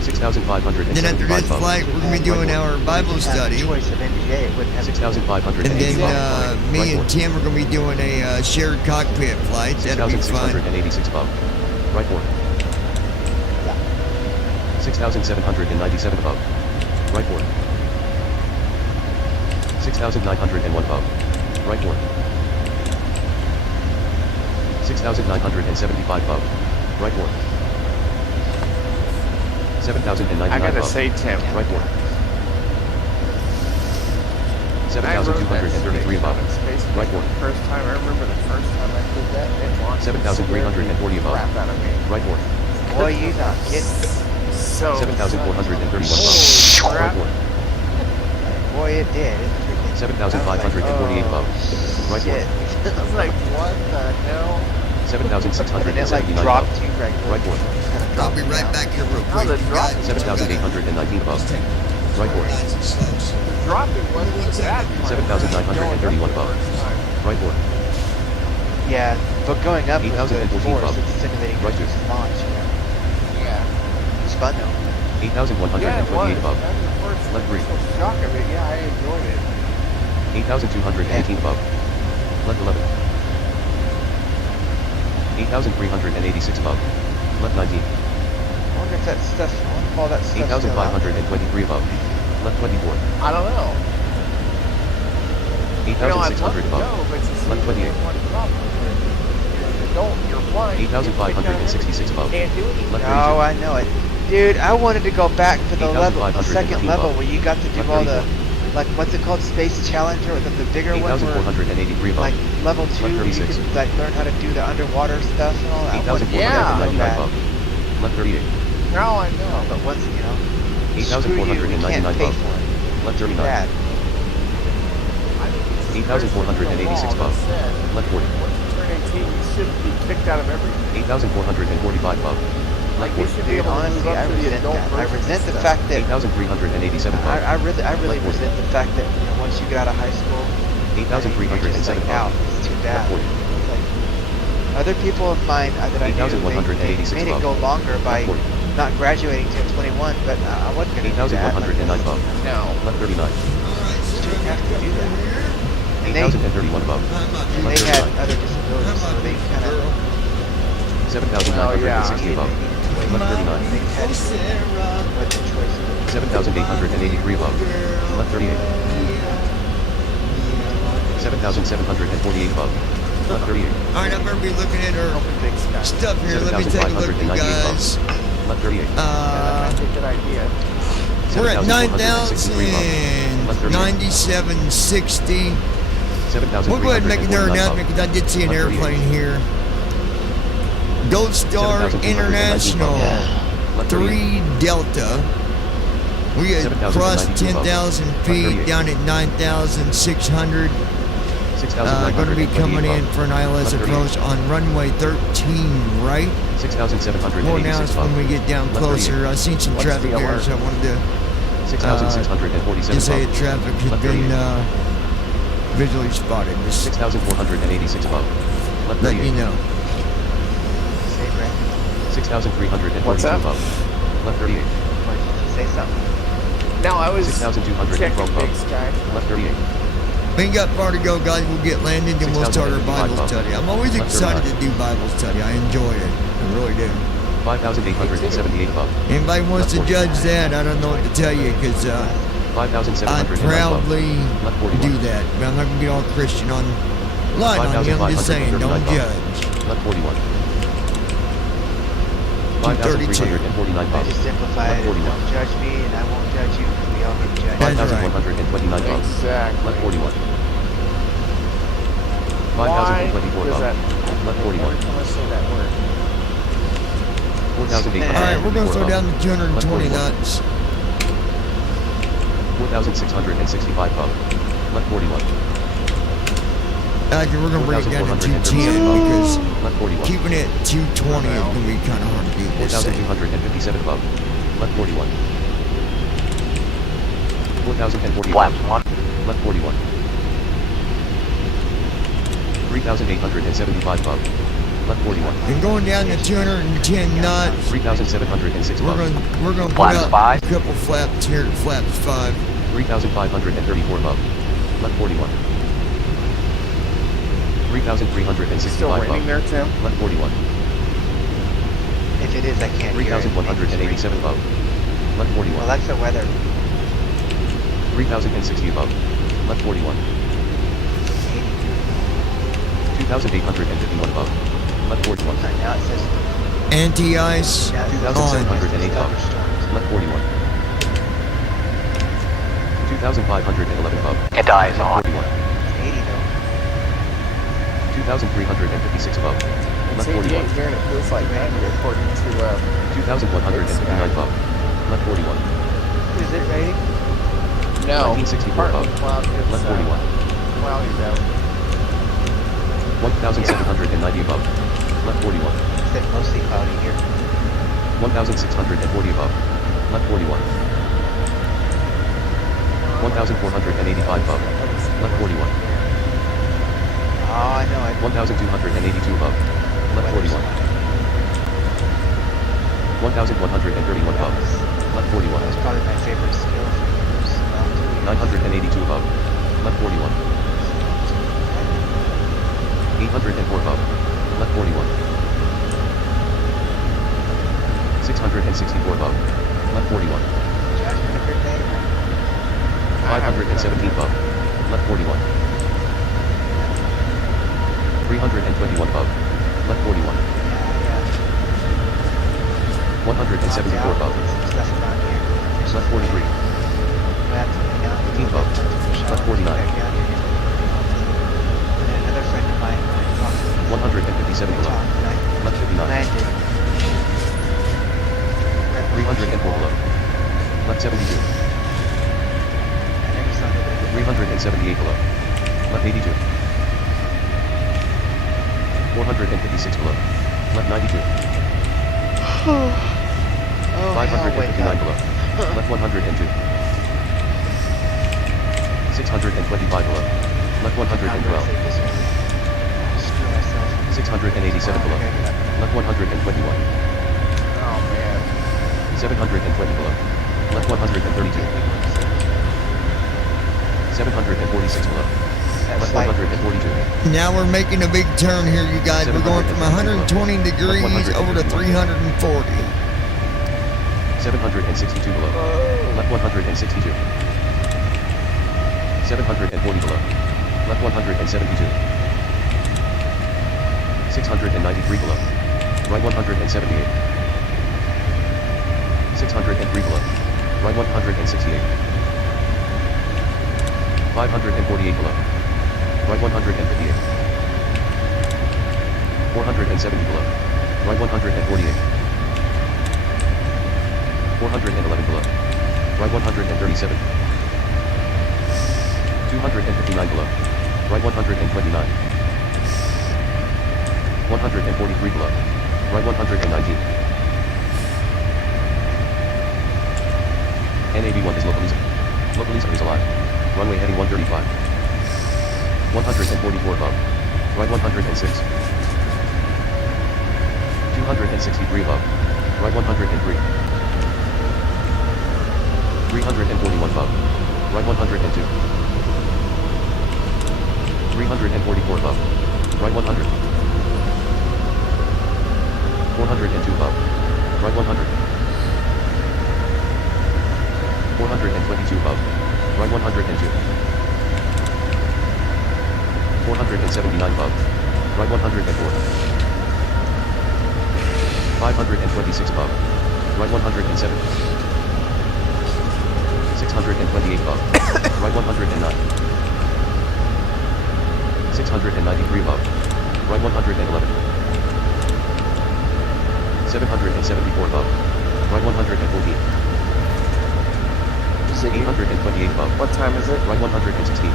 6,575 Then after this above. flight, we're going to be doing Right 4. our Bible study. Choice of NGA, it wouldn't have 6,580 And then above. me Right and 4. Tim are going to be doing a shared cockpit flight. That'll be fun. 6,686 above. Right 4. 6,797 above. Right 4. 6,901 above. Right 4. 6,975 above. Right 4. 7,099 I gotta above. say, Tim. Right 4. 7,233 above. Right 4. First time, I remember the first time I did that, it launched 7,340 above. crap out of me. Right 4. Boy, you not kidding. So 7,431 above. Holy Right crap. 4. Boy, it did. It freaking. 7,548 above. Right 4. Shit. I was like, what the hell? 7,679 It dropped above. you regular. Right 4. I'll be right back here real How's quick. it drop? 7,819 above. Right 4. Dropping wasn't that much. 7,931 above. Right 4. Yeah, but going up with the 8,014 force, above. it's stimulating Right to launch, you know. fun though. 8,128 above. Left 3. Shock of it, yeah, I enjoyed it. 8,218 above. Left 11. 8,386 above. Left 19. I wonder if that stuff, I wonder if all that stuff. 8,523 above. Left 24. I don't know. 8,600 above. Left 28. You're flying. 8,566 above. Can't do anything. Left Oh, 32. I know it. Dude, I wanted to go back to the level, the 8,518 second level above. where you got to do Left all the, 34. like, what's it called, Space Challenger, or the bigger one where, 8,483 above. like, level 2, Left where you 36. could, like, learn how to do the underwater stuff and all that. I wanted to do that so 8,499 bad. above. Left 38. No, I know. But once, you know, screw you, we 8,499 can't pay above. for it. Left 39. Bad. 8,486 above. Left 40. Turn 18, you should be kicked out of everything. 8,445 above. Left 40. Dude, honestly, I resent that. I resent the fact that 8,387 above. I really Left 40. resent the fact that, you know, once you get out of high school, you're just 8,307 like, above. out. It's too bad. Left 40. It's like, other people of mine that I knew, they 8,186 made it above. go longer by Left 40. not graduating till 21, but I wasn't going to do that. 8,109 above. No. Left 39. Shouldn't have to do that. And they 8,031 above. Left had 39. other disabilities, so they kind of 7,960 above. Left 39. they had what the choice is. 7,883 above. Left 38. 7,748 above. Left 38. Alright, I better be looking at her stuff here. Let me take a look, you 7,598 guys. above. Left 38. That's a good idea. We're at 7,463 above. Left 38. 9,9760. We'll go ahead and make another 7,349 announcement because I did see an Left 38. airplane here. Gold Star 7,219 International above. Left 38. 3 Delta. We had crossed 7,092 above. 10,000 Left feet 38. down at 9,600. Going to be 6,928 coming in above. for an ILS Left 38. approach on runway 13, right? 6,786 More announced above. when we get down Left closer. 38. I seen some What's traffic the here, alert? so I wanted to 6,647 just say above. traffic had Left been 38. visually spotted. Just 6,486 above. Left let 38. you know. Say, Brent, 6,342 What's that? above. Left 38. say something. No, I was 6,212 checking above. Big Sky. Left 38. We ain't got far to go, guys. We'll get landed and we'll start our 6,055 Bible above. study. I'm always Left excited 39. to do Bible study. I enjoy it. I really do. 5,878 above. Anybody wants to Left 40. judge that, I don't know what to tell you because I 5,709 above. proudly Left 41. do that. But I'm not going to get all Christian on line on you. I'm just saying, don't 5,539 judge. Left 41. 232. 5,349 I above. just simplified it. Left 41. Don't judge me, and I won't judge you, because we all get judged. That's right. 5,129 above. Exactly. Left 41. Why 5,024 does above. that? Left 41. Let's say that word. 4,800. All right, we're going to slow down to Left 220 41. knots. 4,665 above. Left 41. Actually, we're going to bring it down to 4,437 210 above. because Left 41. keeping it at 220 is going to be kind of hard to do this thing. 4,257 above. Left 41. 4,040 Flaps above. 1. Left 41. 3,875 above. Left 41. And going down to 210 knots, 3,706 we're above. going to put Flaps out 5. a couple flaps here to flaps 5. 3,534 above. Left 41. 3,365 Still raining above. there, Tim? Left 41. If it is, I can't hear it. 3,187 above. Left 41. Well, that's the weather. 3,060 above. Left 41. 2,851 above. Left 41. Now it says Anti-ice now it says 2,708 above. thunderstorms. Left 41. 2,511 above. And eyes on. 41. 80 though. 2,356 above. It's Left 41. 88 here, and it feels like 90 according to 2,159 above. Left 41. Is it raining? no. 1964 Partly above. cloudy, it's, Left 41. cloudy though. 1,790 above. Left 41. It's been mostly cloudy here. 1,640 above. Left 41. 1,485 above. Left 41. Oh, I know. 1,282 above. Left 41. 1131 above. Left 41. That was probably my favorite skill for years. 982 above. Left 41. 804 above. Left 41. 664 above. Left 41. Jack, been a good day, man. 517 above. Left 41. 321 above. Left 41. 174 above. Stuff around here. Left 43. 15 above. Left 49. Another friend of mine 157 below. Left 59. 304 below. Left 72. 378 below. Left 82. 456 below. Left 92. 559 below. Left 102. 625 below. Left 112. 687 below. Left 121. Oh man. 720 below. Left 132. 746 below. Left 142. Now we're making a big turn here, you guys. We're going from 120 degrees over to 340. 762 below. Left 162. 740 below. Left 172. 693 below. Right 178. 603 below. Right 168. 548 below. Right 158. 470 below. Right 148. 411 below. Right 137. 259 below. Right 129. 143 below. Right 119. NAB1 is localizer. Localizer is alive. Runway heading 135. 144 above. Right 106. 263 above. Right 103. 341 above. Right 102. 344 above. Right 100. 402 above. Right 100. 422 above. Right 102. 479 above. Right 104. 526 above. Right 107. 628 above. Right 109. 693 above. Right 111. 774 above. Right 114. 828 above. What time is it? Right 116.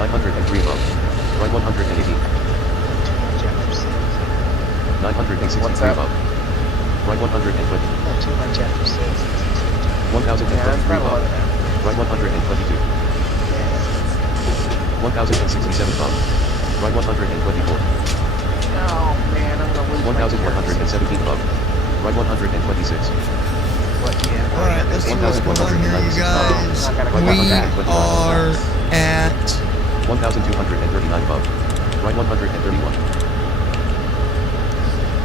903 above. Right 118. 963 above. Right 120. Not too much after 6. 1023 above. Right 122. 1067 above. Right 124. Oh man, I'm gonna lose 1117 above. Right 126. Alright, let's see what's going on here, you guys. We are at 1239 above. Right 131.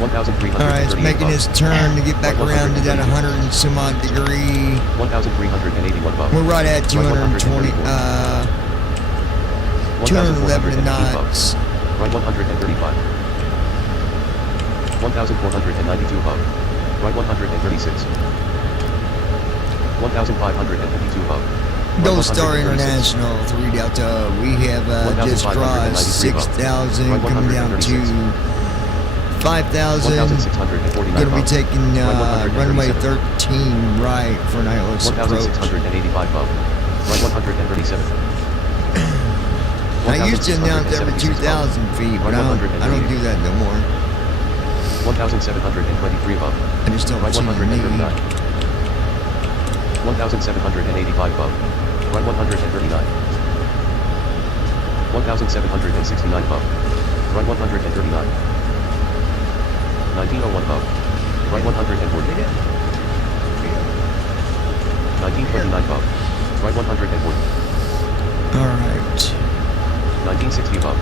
1338 alright, it's making his turn to get back around to that 100 and some odd degree. 1381 above. We're right at 220, 211 knots. Right 135. 1492 above. Right 136. 1552 above. Gold Star International 3 Delta. We have just crossed 6,000, coming down to 5,000. Going to be taking runway 13 right for an ILS approach. 1685 above. Right 137. I used to announce every 2,000 feet, but I don't do that no more. 1723 above. I just don't right see 139. 1785 above. Right 139. 1769 above. Right 139. 1901 above. Right 140. 1929 above. Right 140. Alright. 1960 above.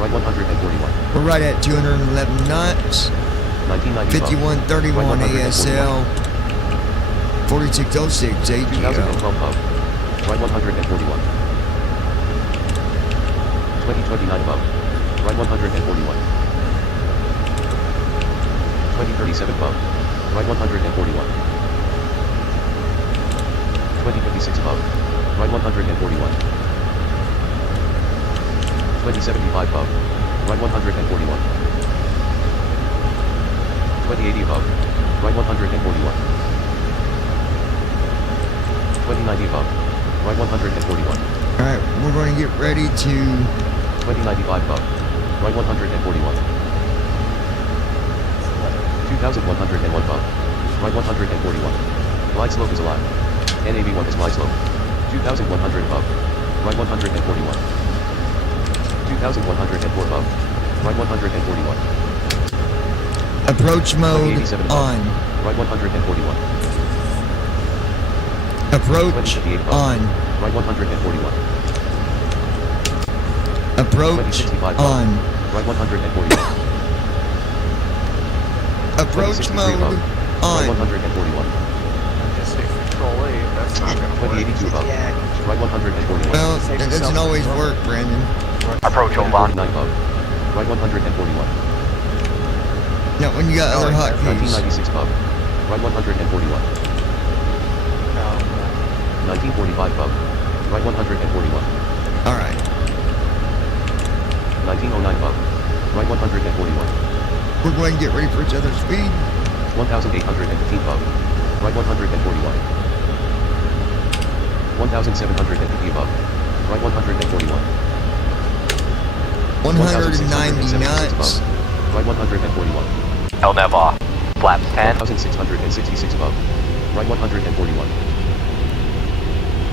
Right 141. We're right at 211 knots. 1990 above. 5131 Right 141. ASL. 4606 AGL. 2012 above. Right 141. 2029 above. Right 141. 2037 above. Right 141. 2056 above. Right 141. 2075 above. Right 141. 2080 above. Right 141. 2090 above. Right 141. Alright, we're going to get ready to... 2095 above. Right 141. 2101 above. Right 141. Glide slope is alive. NAV1 is glide slope. 2100 above. Right 141. 2104 above. Right 141. Approach mode 2087 above. on. Right 141. Approach 2058 above. on. Right 141. Approach 2065 above. on. Right 141. Approach 2063 mode above. Right on. 141. Just say control A, that's not gonna work. 2082 above. Right 141. Well, that doesn't always work, Brandon. Approach Oban. 2049 above. Right 141. Not when you got other hotkeys. 1996 above. Right 141. 1945 above. Right 141. Alright. 1909 above. Right 141. We're going to get ready for each other's speed. 1815 above. Right 141. 1750 above. Right 141. 190 knots. Right 141. El Neva. Flaps 10. 1666 above. Right 141.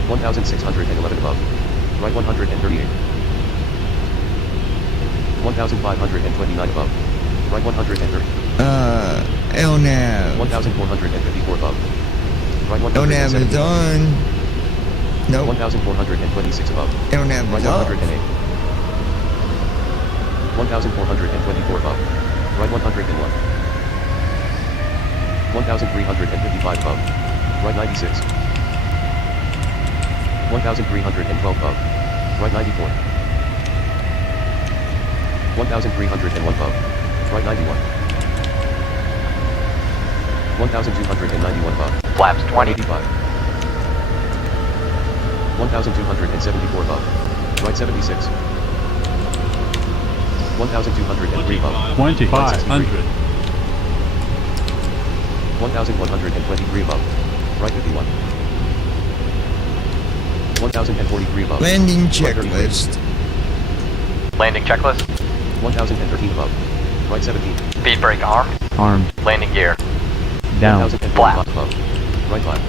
1611 above. Right 138. 1529 above. Right 130. LNAV. 1454 above. Right 170. LNAV is on. Nope. 1426 above. LNAV Right is off. 108. 1424 above. Right 101. 1355 above. Right 96. 1312 above. Right 94. 1301 above. Right 91. 1291 above. Flaps 20. 85. 1274 above. Right 76. 1203 above. 2500. 1123 above. Right 51. 1043 above. Landing Right 33. checklist. Landing checklist. 1013 above. Right 17. Speed brake armed. Armed. Landing gear. Down. 1045 above. Right 5.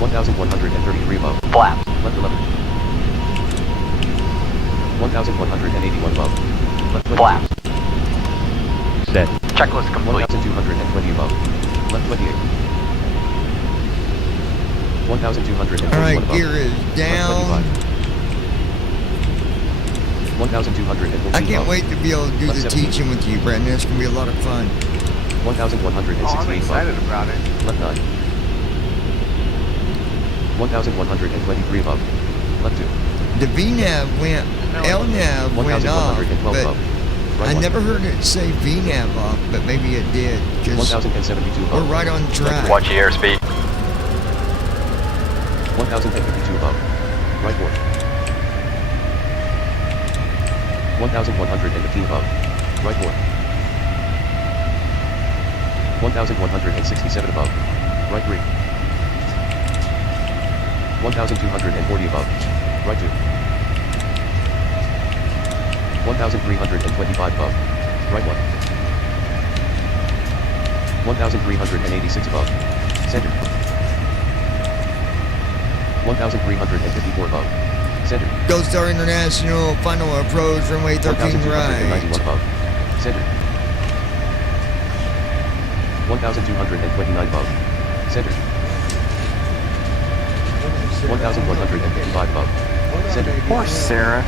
1133 above. Flaps. Left 11. 1181 above. Left 22. Flaps. Set. Checklist complete. 1220 above. Left 28. 1221 Alright, above. gear is down. Left 1240 I can't above. wait to be able to do Left the 17. teaching with you, Brandon. It's going to be a lot of fun. 1168 Oh, I'm above. excited about it. Left 9. 1123 above. Left 2. The VNAV went, LNAV went off, 1112 but above. Right I 1. never heard it say VNAV off, but maybe it did, because 1072 above. we're right on track. Watch the airspeed. 1052 above. Right 4. 1115 above. Right 4. 1167 above. Right 3. 1240 above. Right 2. 1325 above. Right 1. 1386 above. Center. 1354 above. Center. Ghost Star International, final approach, runway 13 right. 1191 above. Center. 1,229 above. Center. 1,155 above. Center. Poor Sarah.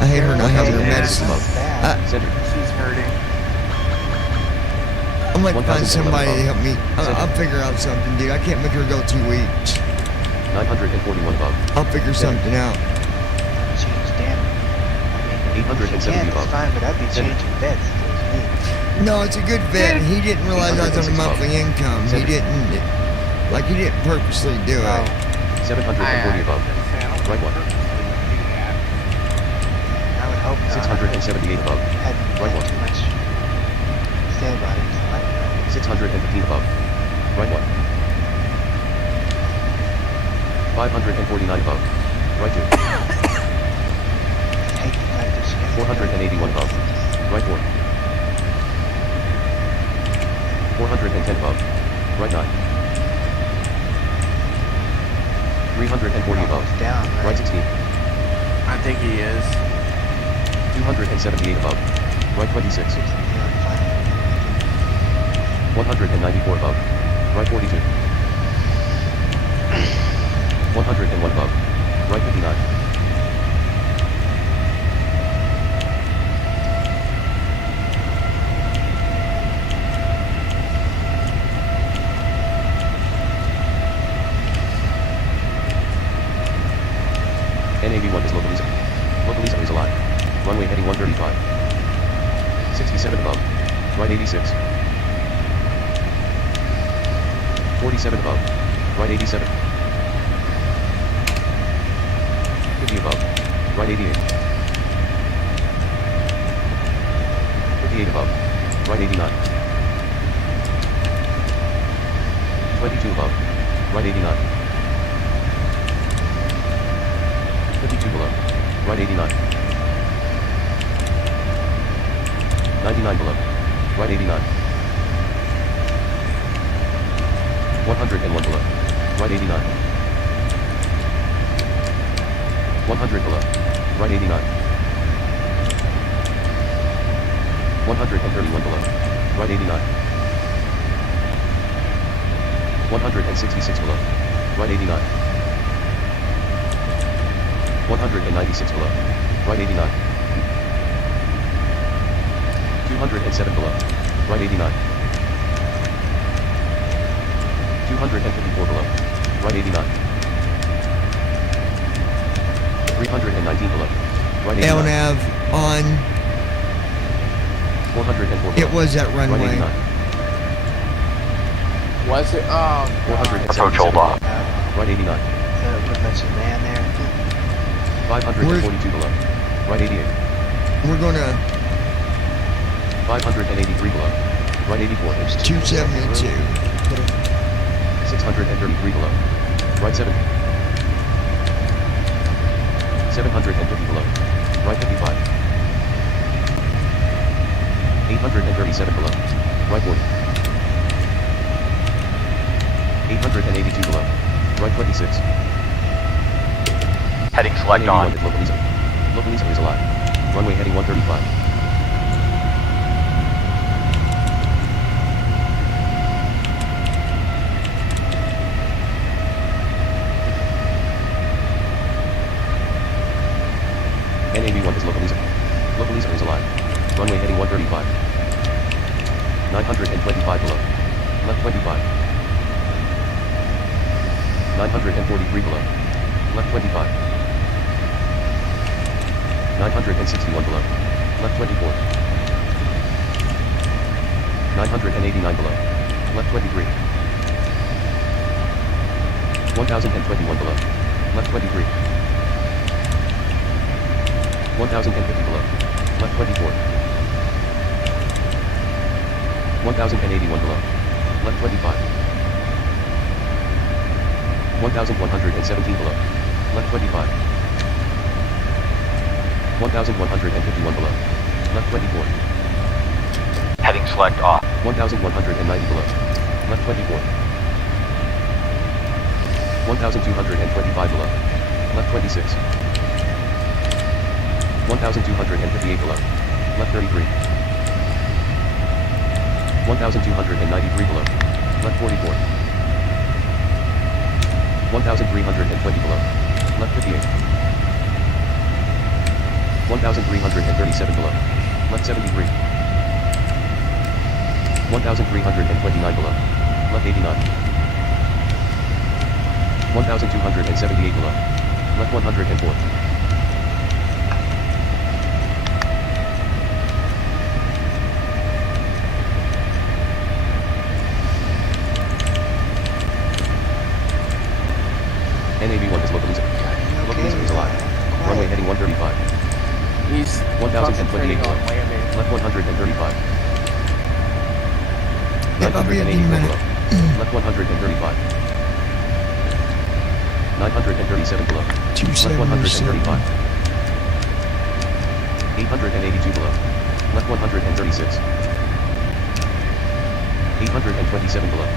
I hate her not having her Yeah. medicine. Center. She's hurting. I'm like find 1,011 somebody to above. help me. I'll figure out something, dude. I can't make her go 2 weeks. 941 above. I'll figure something out. Change damn. I mean, 870 it's above. fine, but I'd be Center. changing bets if it was me. No, it's a good vet, and he didn't realize I was on a 806 monthly income. He didn't, like, he didn't purposely do it. 740 above. Right one. I would hope not. 678 above. Hadn't Right had one. too much to say about it, so I don't know. 615 above. Right one. 549 above. Right two. I hate the fact that she has 481 above. Right four. 410 above. Right nine. 340 above. down, Right 16. I think he is. 278 above. Right 26. 194 above. Right 42. 101 above. Right 59. NAV1 is Localiza. Localiza is alive. Runway heading 135. 67 above. Right 86. 47 above. Right 87. 50 above. Right 88. 58 above. Right 89. 22 above. Right 89. 52 below. Right 89. 99 below. Right 89. 101 below. Right 89. 100 below. Right 89. 131 below. Right 89. 166 below. Right 89. 196 below. Right 89. 207 below. Right 89. 254 below. Right 89. 319 below. Right 89. LNAV on. 404 below. It was that Right runway. 89. Was it? Oh, 477 below. Right 89. So it would let you land there. 542 below. Right 88. We're gonna 583 below. Right 84. 272. 633 below. Right 70. 750 below. Right 55. 837 below. Right 40. 882 below. Right 26. Heading select on. Localiza. Localiza is alive. Runway heading 135. NAV1 is Localiza. Localiza is alive. Runway heading 135. 925 below. Left 25. 943 below. Left 25. 961 below. Left 24. 989 below. Left 23. 1021 below. Left 23. 1050 below. Left 24. 1081 below. Left 25. 1117 below. Left 25. 1151 below. Left 24. Heading select off. 1190 below. Left 24. 1225 below. Left 26. 1258 below. Left 33. 1,293 below. Left 44. 1,320 below. Left 58. 1,337 below. Left 73. 1,329 below. Left 89. 1,278 below. Left 104. NAB1 is Localiza. Localiza is alive. Runway heading 135. He's 1,028 below. landing. Left 135. Yep, I'll be a 984 minute. below. Left 135. 937 below. Left 135. 882 below. Left 136. 827 below.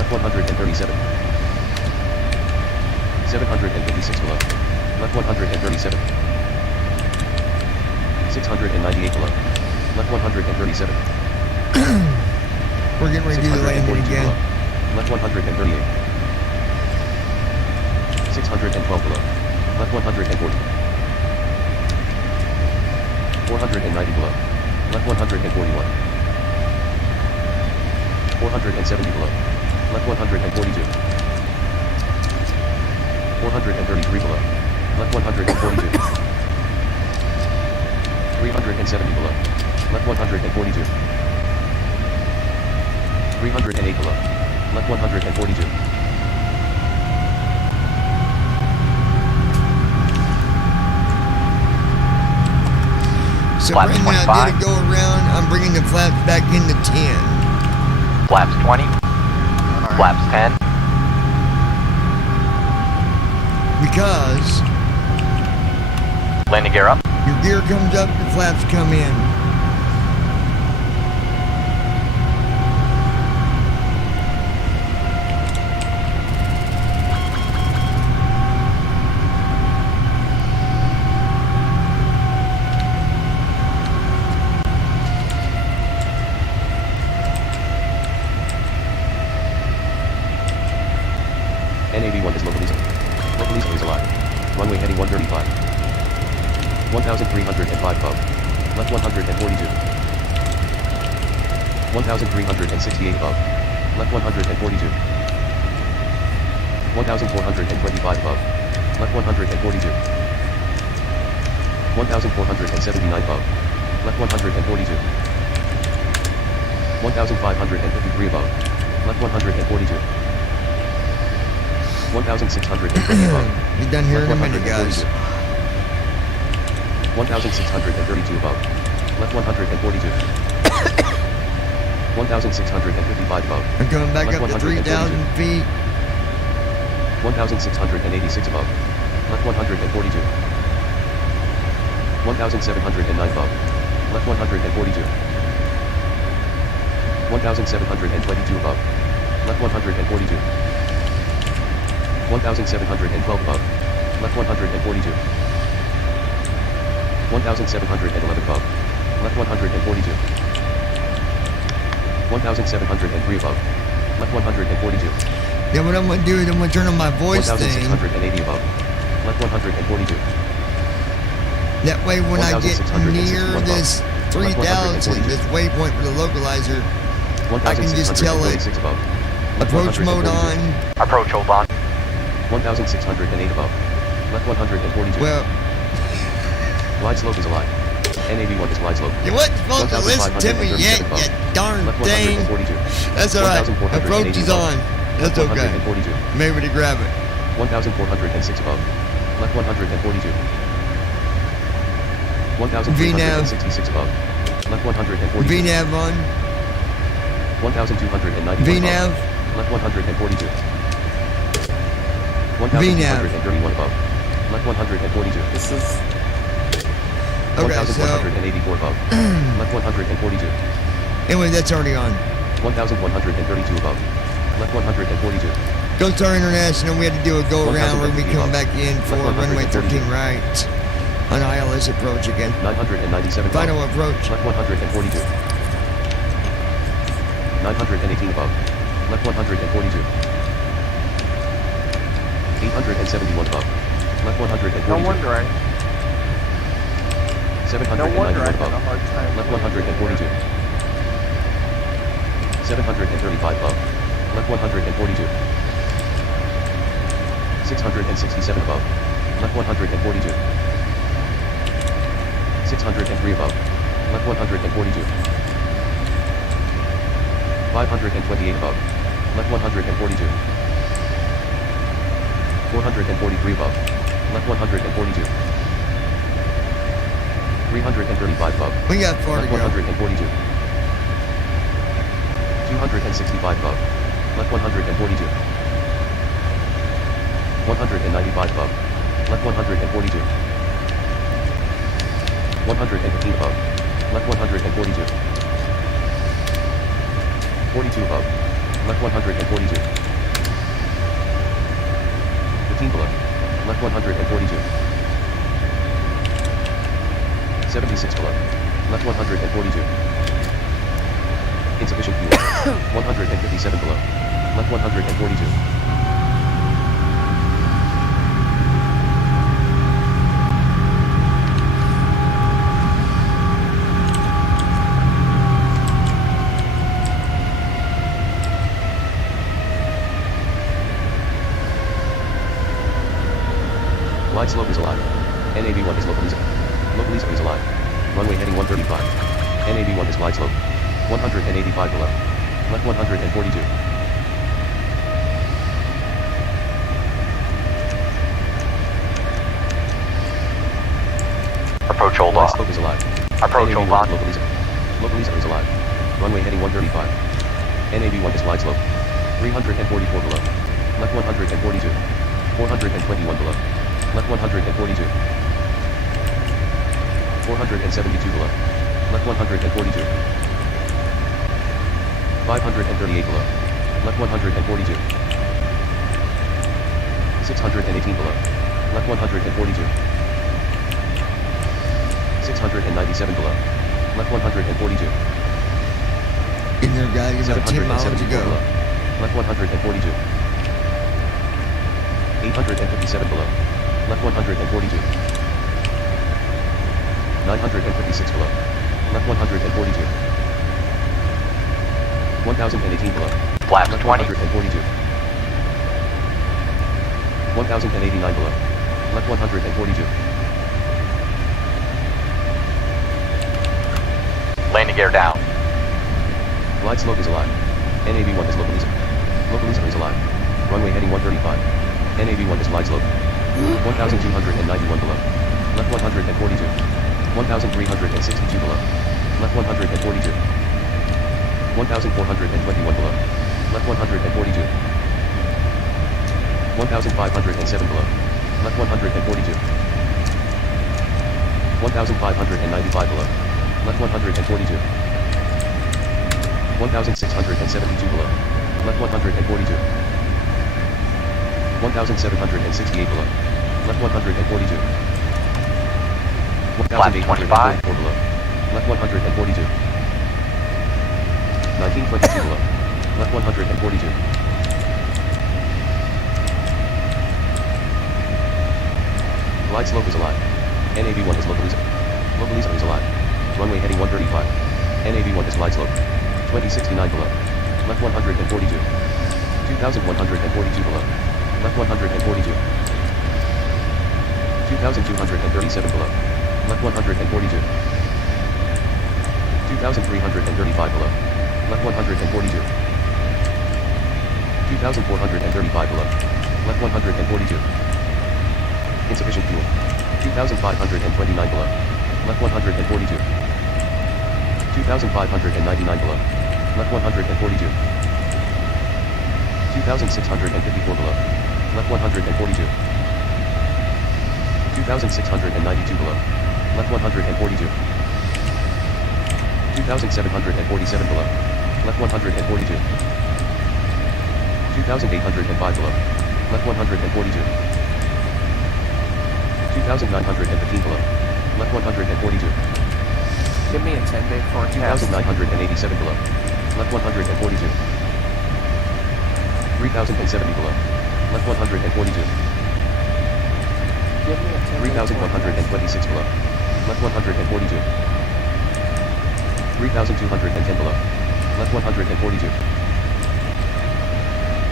Left 137. 756 below. Left 137. 698 below. Left 137. We're getting ready to do the landing again. Below. Left 138. 612 below. Left 140. 490 below. Left 141. 470 below. Left 142. 433 below. Left 142. 370 below. Left 142. 308 below. Left 142. So Flaps right now, I 25. did a go around. I'm bringing the flaps back into 10. Flaps 20. Flaps 10. Because Landing gear up. your gear comes up, the flaps come in. NAB1 is Localiza. Localiza is alive. Runway heading 135. 1,305 above. Left 142. 1,368 above. Left 142. 1,425 above. Left 142. 1,479 above. Left 142. 1,553 above. Left 142. 1,620 above. You're done here in Left a minute, guys. 1,632 above. Left 142. 1,655 above. I'm coming back Left up to 3,000 feet. 1,686 above. Left 142. 1,709 above. Left 142. 1,722 above. Left 142. 1,712 above. Left 142. 1,711 above. Left 142. 1,703 above. Left 142. Then what I'm going to do is I'm going to turn on my voice thing. 1,680 above. Left 142. That way when I get 1,661 near above. this Left 3,000, 142. this waypoint for the localizer, I can just tell it 1,646 above. Left approach mode 142. on. Approach, hold on. 1,608 above. Left 142. Well, Glide slope is alive. NAB1 is glide slope. you wasn't supposed to listen to me yet, 1,537 above. you darn Left thing. 142. That's alright. 1,480 Approach is above. on. That's Left okay. 142. I'm able to grab it. 1,406 above. Left 142. 1,366 above. Left 142. VNAV on. 1,291 VNAV. above. Left 142. VNAV. 1,231 above. Left 142. This is Okay, so 1,184 above. Left 142. anyway, that's already on. 1,132 above. Left 142. Go Star International, we had to do a go around where we come back in for Left runway 142. 13 right on ILS approach again. 997 Final above. approach. Left 142. 918 above. Left 142. 871 above. Left 142. No wonder I 791 had above. a hard time. Left 142. 735 above. Left 142. 667 above. Left 142. 603 above. Left 142. 528 above. Left 142. 443 above. Left 142. 335 above. We got far to Left go. 142. 265 above. Left 142. 195 above. Left 142. 115 above. Left 142. 42 above. Left 142. 15 below. Left 142. 76 below. Left 142. Insufficient fuel. 157 below. Left 142. Glide slope is alive. NAV1 is localizer. Localizer is alive. Runway heading 135. NAV1 is glide slope. 185 below. Left 142. Approach hold Glide off. slope is alive. Approach hold NAV1 on. Localizer. Localizer is alive. Runway heading 135. NAV1 is glide slope. 344 below. Left 142. 421 below. Left 142. 472 below. Left 142. 538 below. Left 142. 618 below. Left 142. 697 below. Left 142. In there, guys, about 10 miles to 774 go. below. Left 142. 857 below. Left 142. 956 below. Left 142. 1018 below. Flaps Left 20. 142. 1089 below. Left 142. Landing gear down. Glide slope is alive. NAV1 is localizer. Localizer is alive. Runway heading 135. NAV1 is glide slope. 1291 below. Left 142. 1362 below. Left 142. 1421 below. Left 142. 1507 below. Left 142. 1595 below. Left 142. 1672 below. Left 142. 1768 below. Left 142. 1844 below. Left 142. 1922 below. Left 142. Glide slope is alive. NAV1 is localizer. Localizer is alive. Runway heading 135. NAV1 is glide slope. 2069 below. Left 142. 2142 below. Left 142. 2237 below. Left 142. 2335 below. Left 142. 2435 below. Left 142. Insufficient fuel. 2529 below. Left 142. 2599 below. Left 142. 2654 below. Left 142. 2692 below. Left 142. 2747 below. Left 142. 2805 below. Left 142. 2915 below. Left 142. Give me a 10-day forecast. 2987 below. Left 142. 3070 below. Left 142. Give me a 3126 below. Left 142. 3210 below. Left 142.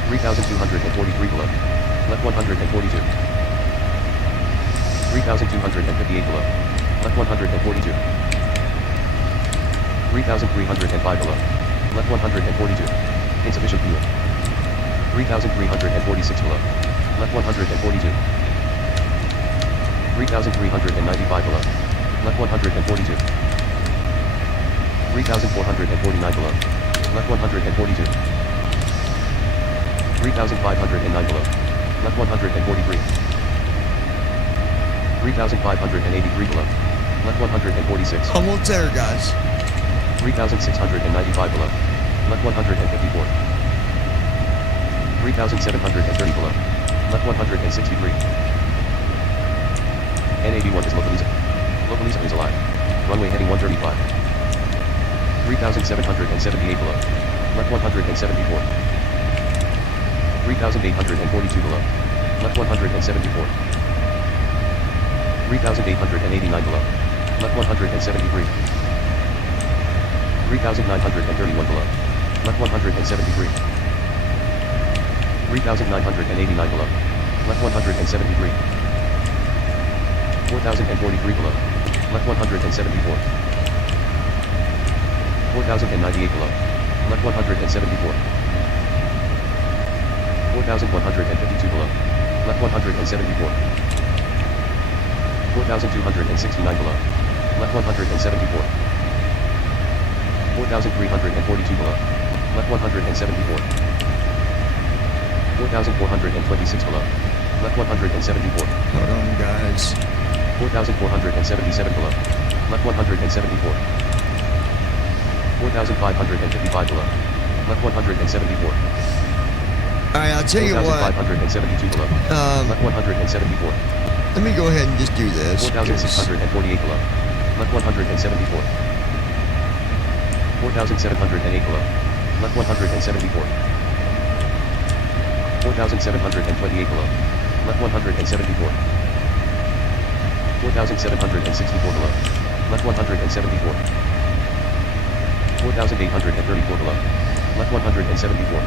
3243 below. Left 142. 3258 below. Left 142. 3305 below. Left 142. Insufficient fuel. 3346 below. Left 142. 3395 below. Left 142. 3449 below. Left 142. 3509 below. Left 143. 3583 below. Left 146. Almost there, guys. 3695 below. Left 154. 3730 below. Left 163. N81 is Localiza. Localiza is alive. Runway heading 135. 3778 below. Left 174. 3842 below. Left 174. 3889 below. Left 173. 3931 below. Left 173. 3989 below. Left 173. 4043 below. Left 174. 4098 below. Left 174. 4152 below. Left 174. 4269 below. Left 174. 4342 below. Left 174. 4426 below. Left 174. Hold on, guys. 4477 below. Left 174. 4555 below. Left 174. Alright, I'll tell you what. 4572 below. Left 174. Let me go ahead and just do this. 4648 below. Left 174. 4708 below. Left 174. 4728 below. Left 174. 4764 below. Left 174. 4834 below. Left 174.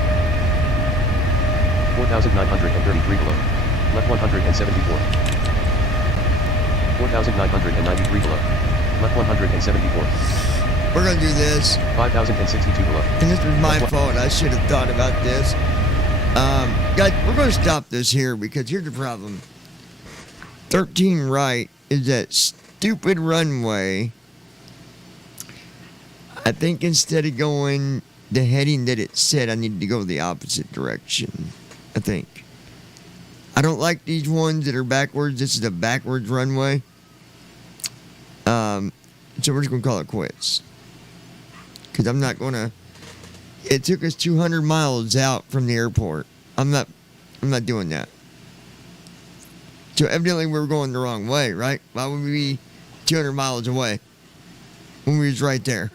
4933 below. Left 174. 4993 below. Left 174. We're gonna do this. 5062 below. And this was my fault. I should have thought about this. Guys, we're gonna stop this here because here's the problem. 13 right is that stupid runway. I think instead of going the heading that it said, I need to go the opposite direction. I think. I don't like these ones that are backwards. This is a backwards runway. So we're just gonna call it quits. Because I'm not gonna. It took us 200 miles out from the airport. I'm not doing that. So evidently we were going the wrong way, right? Why would we be 200 miles away when we was right there?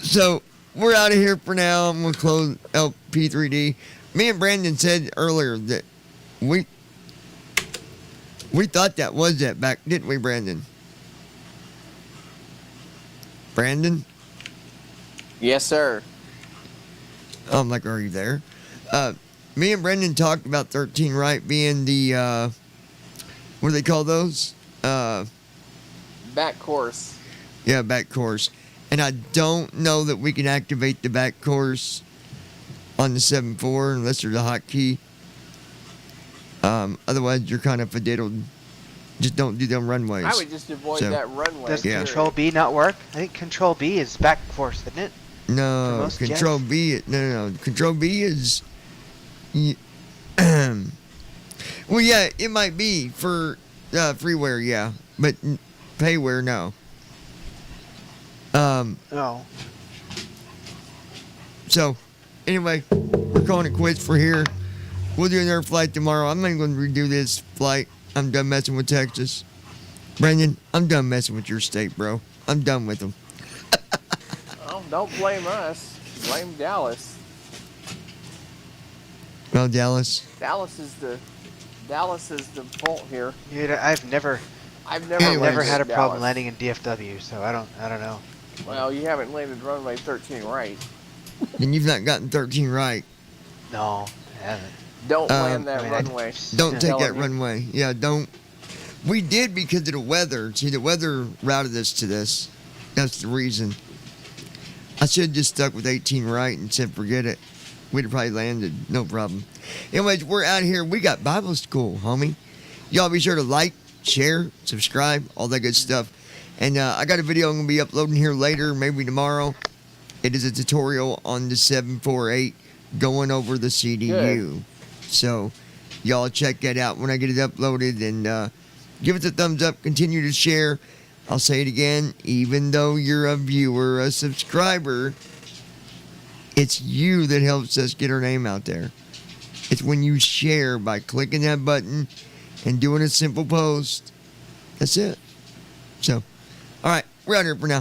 So we're out of here for now. I'm gonna close LP3D. Me and Brandon said earlier that we thought that was that back, didn't we, Brandon? Brandon? Yes, sir. I'm like, are you there? Me and Brendan talked about 13 right being the, what do they call those? Back course. Yeah, back course. And I don't know that we can activate the back course on the 7.4 unless there's a hotkey. Otherwise, you're kind of fiddled. Just don't do them runways. I would just avoid that runway. Does Control B not work? I think Control B is back course, isn't it? No, Control jets? B. No. Control B is. Well, yeah, it might be for freeware, yeah, but payware, no. No. So, anyway, we're calling it quits for here. We'll do another flight tomorrow. I'm not going to redo this flight. I'm done messing with Texas. Brandon, I'm done messing with your state, bro. I'm done with them. I'm don't blame us. Blame Dallas. Well, Dallas. Dallas is the fault here. Dude, I've never Anyways. had a problem Dallas. landing in DFW, so I don't know. Well, you haven't landed runway 13 right. Then you've not gotten 13 right. No, I haven't. Don't land that runway. Don't take that Telling you. runway. Yeah, don't. We did because of the weather. See, the weather routed us to this. That's the reason. I should have just stuck with 18 right and said forget it. We'd have probably landed. No problem. Anyways, we're out here. We got Bible school, homie. Y'all be sure to like, share, subscribe, all that good stuff. And I got a video I'm going to be uploading here later, maybe tomorrow. It is a tutorial on the 748 going over the CDU. Good. So, y'all check that out when I get it uploaded. And give it a thumbs up. Continue to share. I'll say it again. Even though you're a viewer, a subscriber, it's you that helps us get our name out there. It's when you share by clicking that button and doing a simple post. That's it. So, all right. We're out here for now.